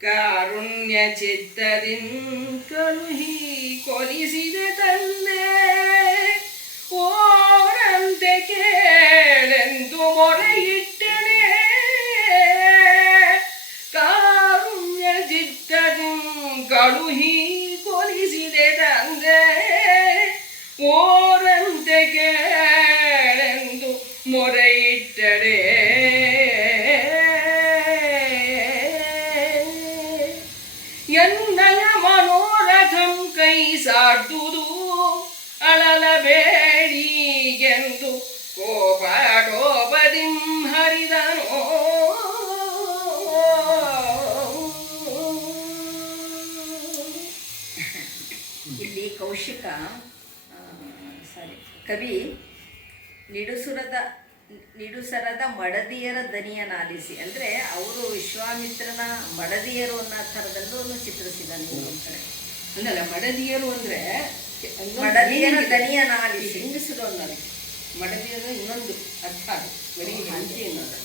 ಕಾರುಣ್ಯ ಚಿತ್ತರಿನ್ ಕಳುಹಿ ಕೊಲಿಸಿದೆ ತಂದೆ ಓರಂತೆ ಕೇಳೆಂದು ಮೊರೆಯಿಟ್ಟನೆ. ಕಾರುಣ್ಯ ಚಿತ್ತರಿನ್ ಕಳುಹಿ ಕೊಲಿಸಿದೆ ತಂದೆ ಓರಂತೆ ಕೇಳೆಂದು ಮೊರೆಯಿಟ್ಟರೆ ಎನ್ನಯ ಮನೋರಥಂ ಕೈ ಸಾಡುವುದು ಅಳಲಬೇಡಿ ಎಂದು ಕೋಪಡೋಪದಿಂ ಹರಿದನು. ಇಲ್ಲಿ ಕೌಶಿಕ ಕವಿ ನಿಡುಸರದ ಮಡದಿಯರ ದನಿಯನಾಲಿಸಿ ಅಂದರೆ ಅವರು ವಿಶ್ವಾಮಿತ್ರನ ಮಡದಿಯರು ಅನ್ನೋ ಥರದಲ್ಲೂ ಚಿತ್ರಿಸಿದ್ದಾನೆ. ಅನ್ನಲ್ಲ, ಮಡದಿಯರು ಅಂದರೆ ಮಡದಿಯರ ದನಿಯನಾಲಿಸಿ ಹೆಂಗಸರು ಅನ್ನೋದು. ಮಡದಿಯರು ಇನ್ನೊಂದು ಅರ್ಥ ಅದು, ಬರೀ ಹೆಂಡತಿ ಅನ್ನೋದು.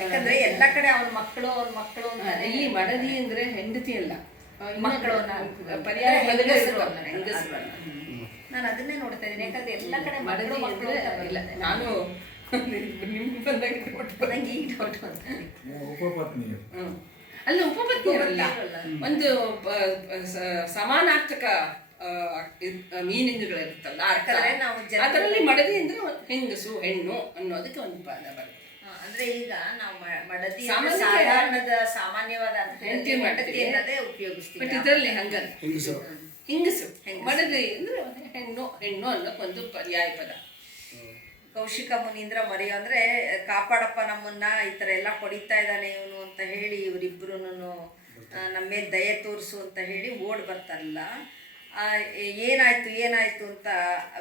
ಯಾಕಂದ್ರೆ ಎಲ್ಲ ಕಡೆ ಅವನ ಮಕ್ಕಳು ಇಲ್ಲಿ ಮಡದಿ ಅಂದರೆ ಹೆಂಡತಿ ಅಲ್ಲ, ಮಕ್ಕಳು ಪರ್ಯಾಯ ಹೆಂಗಸರು. ನಾನು ಅದನ್ನೇ ನೋಡ್ತಾ ಇದ್ದೀನಿ, ಯಾಕಂದ್ರೆ ಎಲ್ಲ ಕಡೆ ಮಡದಿ ಮಕ್ಕಳು ಅಂದ್ರೆ ಅಂತ ಇಲ್ಲ, ಬರುತ್ತೆ. ನಾನು ನಿಮ್ಗೆ ಬಂದಾಗ ನಂಗೆ ಈಗ ಡೌಟ್ ಬಂತು. ಉಪಪತ್ನಿ. ಅಲ್ಲ, ಉಪಪತ್ನಿಯರಲ್ಲ, ಒಂದು ಸಮಾನಾರ್ಥಕ ಮೀನಿಂಗ್ಗಳಿರುತ್ತಲ್ಲ ಯಾಕಂದ್ರೆ ನಾವು ಅದರಲ್ಲಿ ಮಡದಿ ಅಂದ್ರೆ ಹೆಂಗಸು ಹೆಣ್ಣು ಅನ್ನೋದಕ್ಕೆ ಒಂದು ಪದ ಬರುತ್ತೆ. ಅಂದ್ರೆ ಈಗ ನಾವು ಮಡದಿ ಸಾಮಾನ್ಯ ಸಾಮಾನ್ಯವಾದ ಹೆಂಡತಿ ಮಡದಿ ಅನ್ನೋದೇ ಉಪಯೋಗಿಸ್ತೀವಿ. ಬಟ್ ಇದರಲ್ಲಿ ಹಂಗಲ್ಲ, ಹೆಂಗಸು. ಹೆಂಗಸು ಮಡದಿ ಅಂದ್ರೆ ಹೆಣ್ಣು ಹೆಣ್ಣು ಅನ್ನೋಕೆ ಒಂದು ಪರ್ಯಾಯ ಪದ. ಕೌಶಿಕ ಮುನೀಂದ್ರ ಮರೆಯೋ ಅಂದ್ರೆ ಕಾಪಾಡಪ್ಪ ನಮ್ಮನ್ನ ಈ ತರ ಎಲ್ಲ ಹೊಡಿತಾ ಇದ್ದಾನೆ ಇವನು ಅಂತ ಹೇಳಿ ಇವರಿಬ್ರು ನಮ್ಮ ಮೇಲೆ ದಯೆ ತೋರಿಸು ಅಂತ ಹೇಳಿ ಓಡ್ ಬರ್ತಾರಲ್ಲ. ಏನಾಯ್ತು ಅಂತ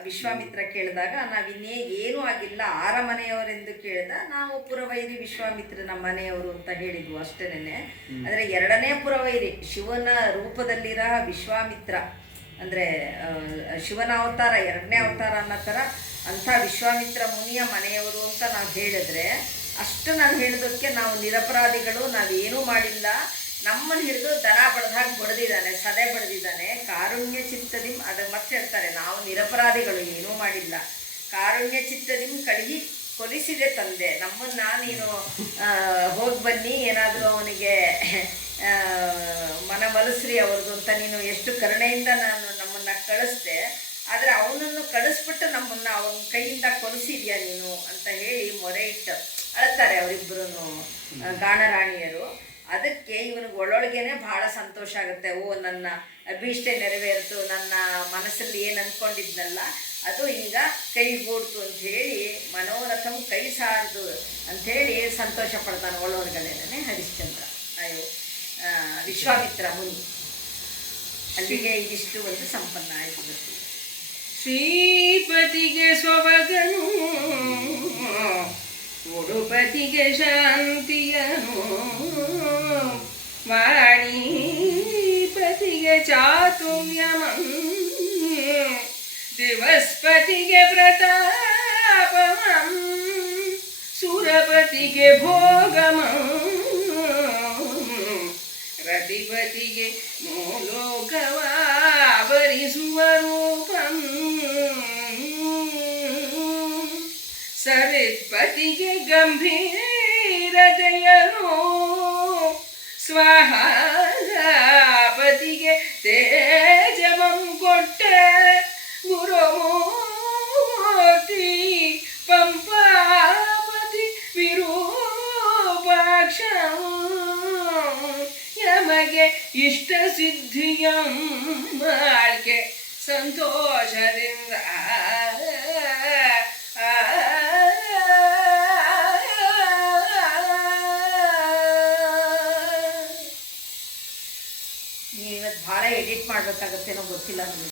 ವಿಶ್ವಾಮಿತ್ರ ಕೇಳಿದಾಗ ನಾವಿನ್ನೇ ಏನೂ ಆಗಿಲ್ಲ, ಮನೆಯವರೆಂದು ಕೇಳಿದ ನಾವು ಪುರವೈರಿ ವಿಶ್ವಾಮಿತ್ರನ ಮನೆಯವರು ಅಂತ ಹೇಳಿದ್ವು ಅಷ್ಟೇನೆ. ಆದರೆ ಎರಡನೇ ಪುರವೈರಿ ಶಿವನ ರೂಪದಲ್ಲಿರೋ ವಿಶ್ವಾಮಿತ್ರ ಅಂದರೆ ಶಿವನ ಅವತಾರ, ಎರಡನೇ ಅವತಾರ ಅನ್ನೋ ಥರ ಅಂಥ ವಿಶ್ವಾಮಿತ್ರ ಮುನಿಯ ಮನೆಯವರು ಅಂತ ನಾವು ಹೇಳಿದ್ರೆ ಅಷ್ಟು ನಾನು ಹೇಳಿದಕ್ಕೆ ನಾವು ನಿರಪರಾಧಿಗಳು, ನಾವೇನೂ ಮಾಡಿಲ್ಲ, ನಮ್ಮನ್ನು ಹಿಡಿದು ದನ ಬಡ್ದಾಗ ಬಡ್ದಿದ್ದಾನೆ, ಸದೆ ಬಡ್ದಿದ್ದಾನೆ, ಕಾರುಣ್ಯ ಚಿತ್ತದಿಂ ಅದು ಮತ್ತೆ ಹೇಳ್ತಾರೆ ನಾವು ನಿರಪರಾಧಿಗಳು, ಏನೂ ಮಾಡಿಲ್ಲ, ಕಾರುಣ್ಯ ಚಿತ್ತದಿಂ ಕಡಿಗಿ ಕೊಲಿಸಿದೆ ತಂದೆ, ನಮ್ಮನ್ನು ನೀನು ಹೋಗಿ ಬನ್ನಿ ಏನಾದರೂ ಅವನಿಗೆ ಮನವೊಲಿಸ್ರಿ ಅವ್ರದ್ದು ಅಂತ ನೀನು ಎಷ್ಟು ಕರುಣೆಯಿಂದ ನಮ್ಮನ್ನು ಕಳಿಸ್ದೆ, ಆದರೆ ಅವನನ್ನು ಕಳಿಸ್ಬಿಟ್ಟು ನಮ್ಮನ್ನು ಅವನ ಕೈಯಿಂದ ಕೊಲಿಸಿದ್ಯಾ ನೀನು ಅಂತ ಹೇಳಿ ಮೊರೆ ಇಟ್ಟು ಅಳ್ತಾರೆ ಅವರಿಬ್ಬರು ಗಾಣರಾಣಿಯರು. ಅದಕ್ಕೆ ಇವನಿಗೆ ಒಳೊಳಗೇನೆ ಭಾಳ ಸಂತೋಷ ಆಗುತ್ತೆ. ಓ, ನನ್ನ ಅಭೀಷ್ಟೆ ನೆರವೇರಿತು, ನನ್ನ ಮನಸ್ಸಲ್ಲಿ ಏನು ಅಂದ್ಕೊಂಡಿದ್ನಲ್ಲ ಅದು ಈಗ ಕೈಗೂಡ್ತು ಅಂಥೇಳಿ ಮನೋರಥಂ ಕೈ ಸಾರದು ಅಂಥೇಳಿ ಸಂತೋಷ ಪಡ್ತಾನೆ ಒಳೊಳಗಡೆನೇ ಹರಿಶ್ಚಂದ್ರ, ಅಯ್ಯೋ ವಿಶ್ವಾಮಿತ್ರ ಮುನಿ. ಅಲ್ಲಿಗೆ ಇದಿಷ್ಟು ಒಂದು ಸಂಪನ್ನ ಆಯಿತು. ಬರ್ತೀವಿ. ಶ್ರೀಪತಿಗೆ ಸೊಬಗನು, ಉಡುಪತಿಗೆ ಶಾಂತಿಯನು, ವಾಣಿಪತಿಗೆ ಚಾತುರ್ಯಮಂ, ದಿವಸ್ಪತಿಗೆ ಪ್ರತಾಪಮಂ, ಸುರಪತಿಗೆ ಭೋಗಮಂ, ರತಿಪತಿಗೆ ಮೂಲೋಕವಾವರಿಸುವ ರೂಪಂ, ಸರಿತ್ಪತಿಗೆ ಗಂಭೀರತೆಯನು, ಸ್ವಾಹಾಪತಿಗೆ ತೇಜವಂ ಕೊಟ್ಟೆ, ಗುರುಮೂರ್ತಿ ಪಂಪಾಪತಿ ವಿರೂಪಾಕ್ಷ, ಯಮಗೆ ಇಷ್ಟ ಸಿದ್ಧಿಯಂ ಮಾಡ್ಕೆ ಸಂತೋಷದಿಂದ ನೀವು ಇವತ್ತು ಭಾಳ ಎಡಿಟ್ ಮಾಡಬೇಕಾಗತ್ತೇನೋ ಗೊತ್ತಿಲ್ಲ ನನಗೆ.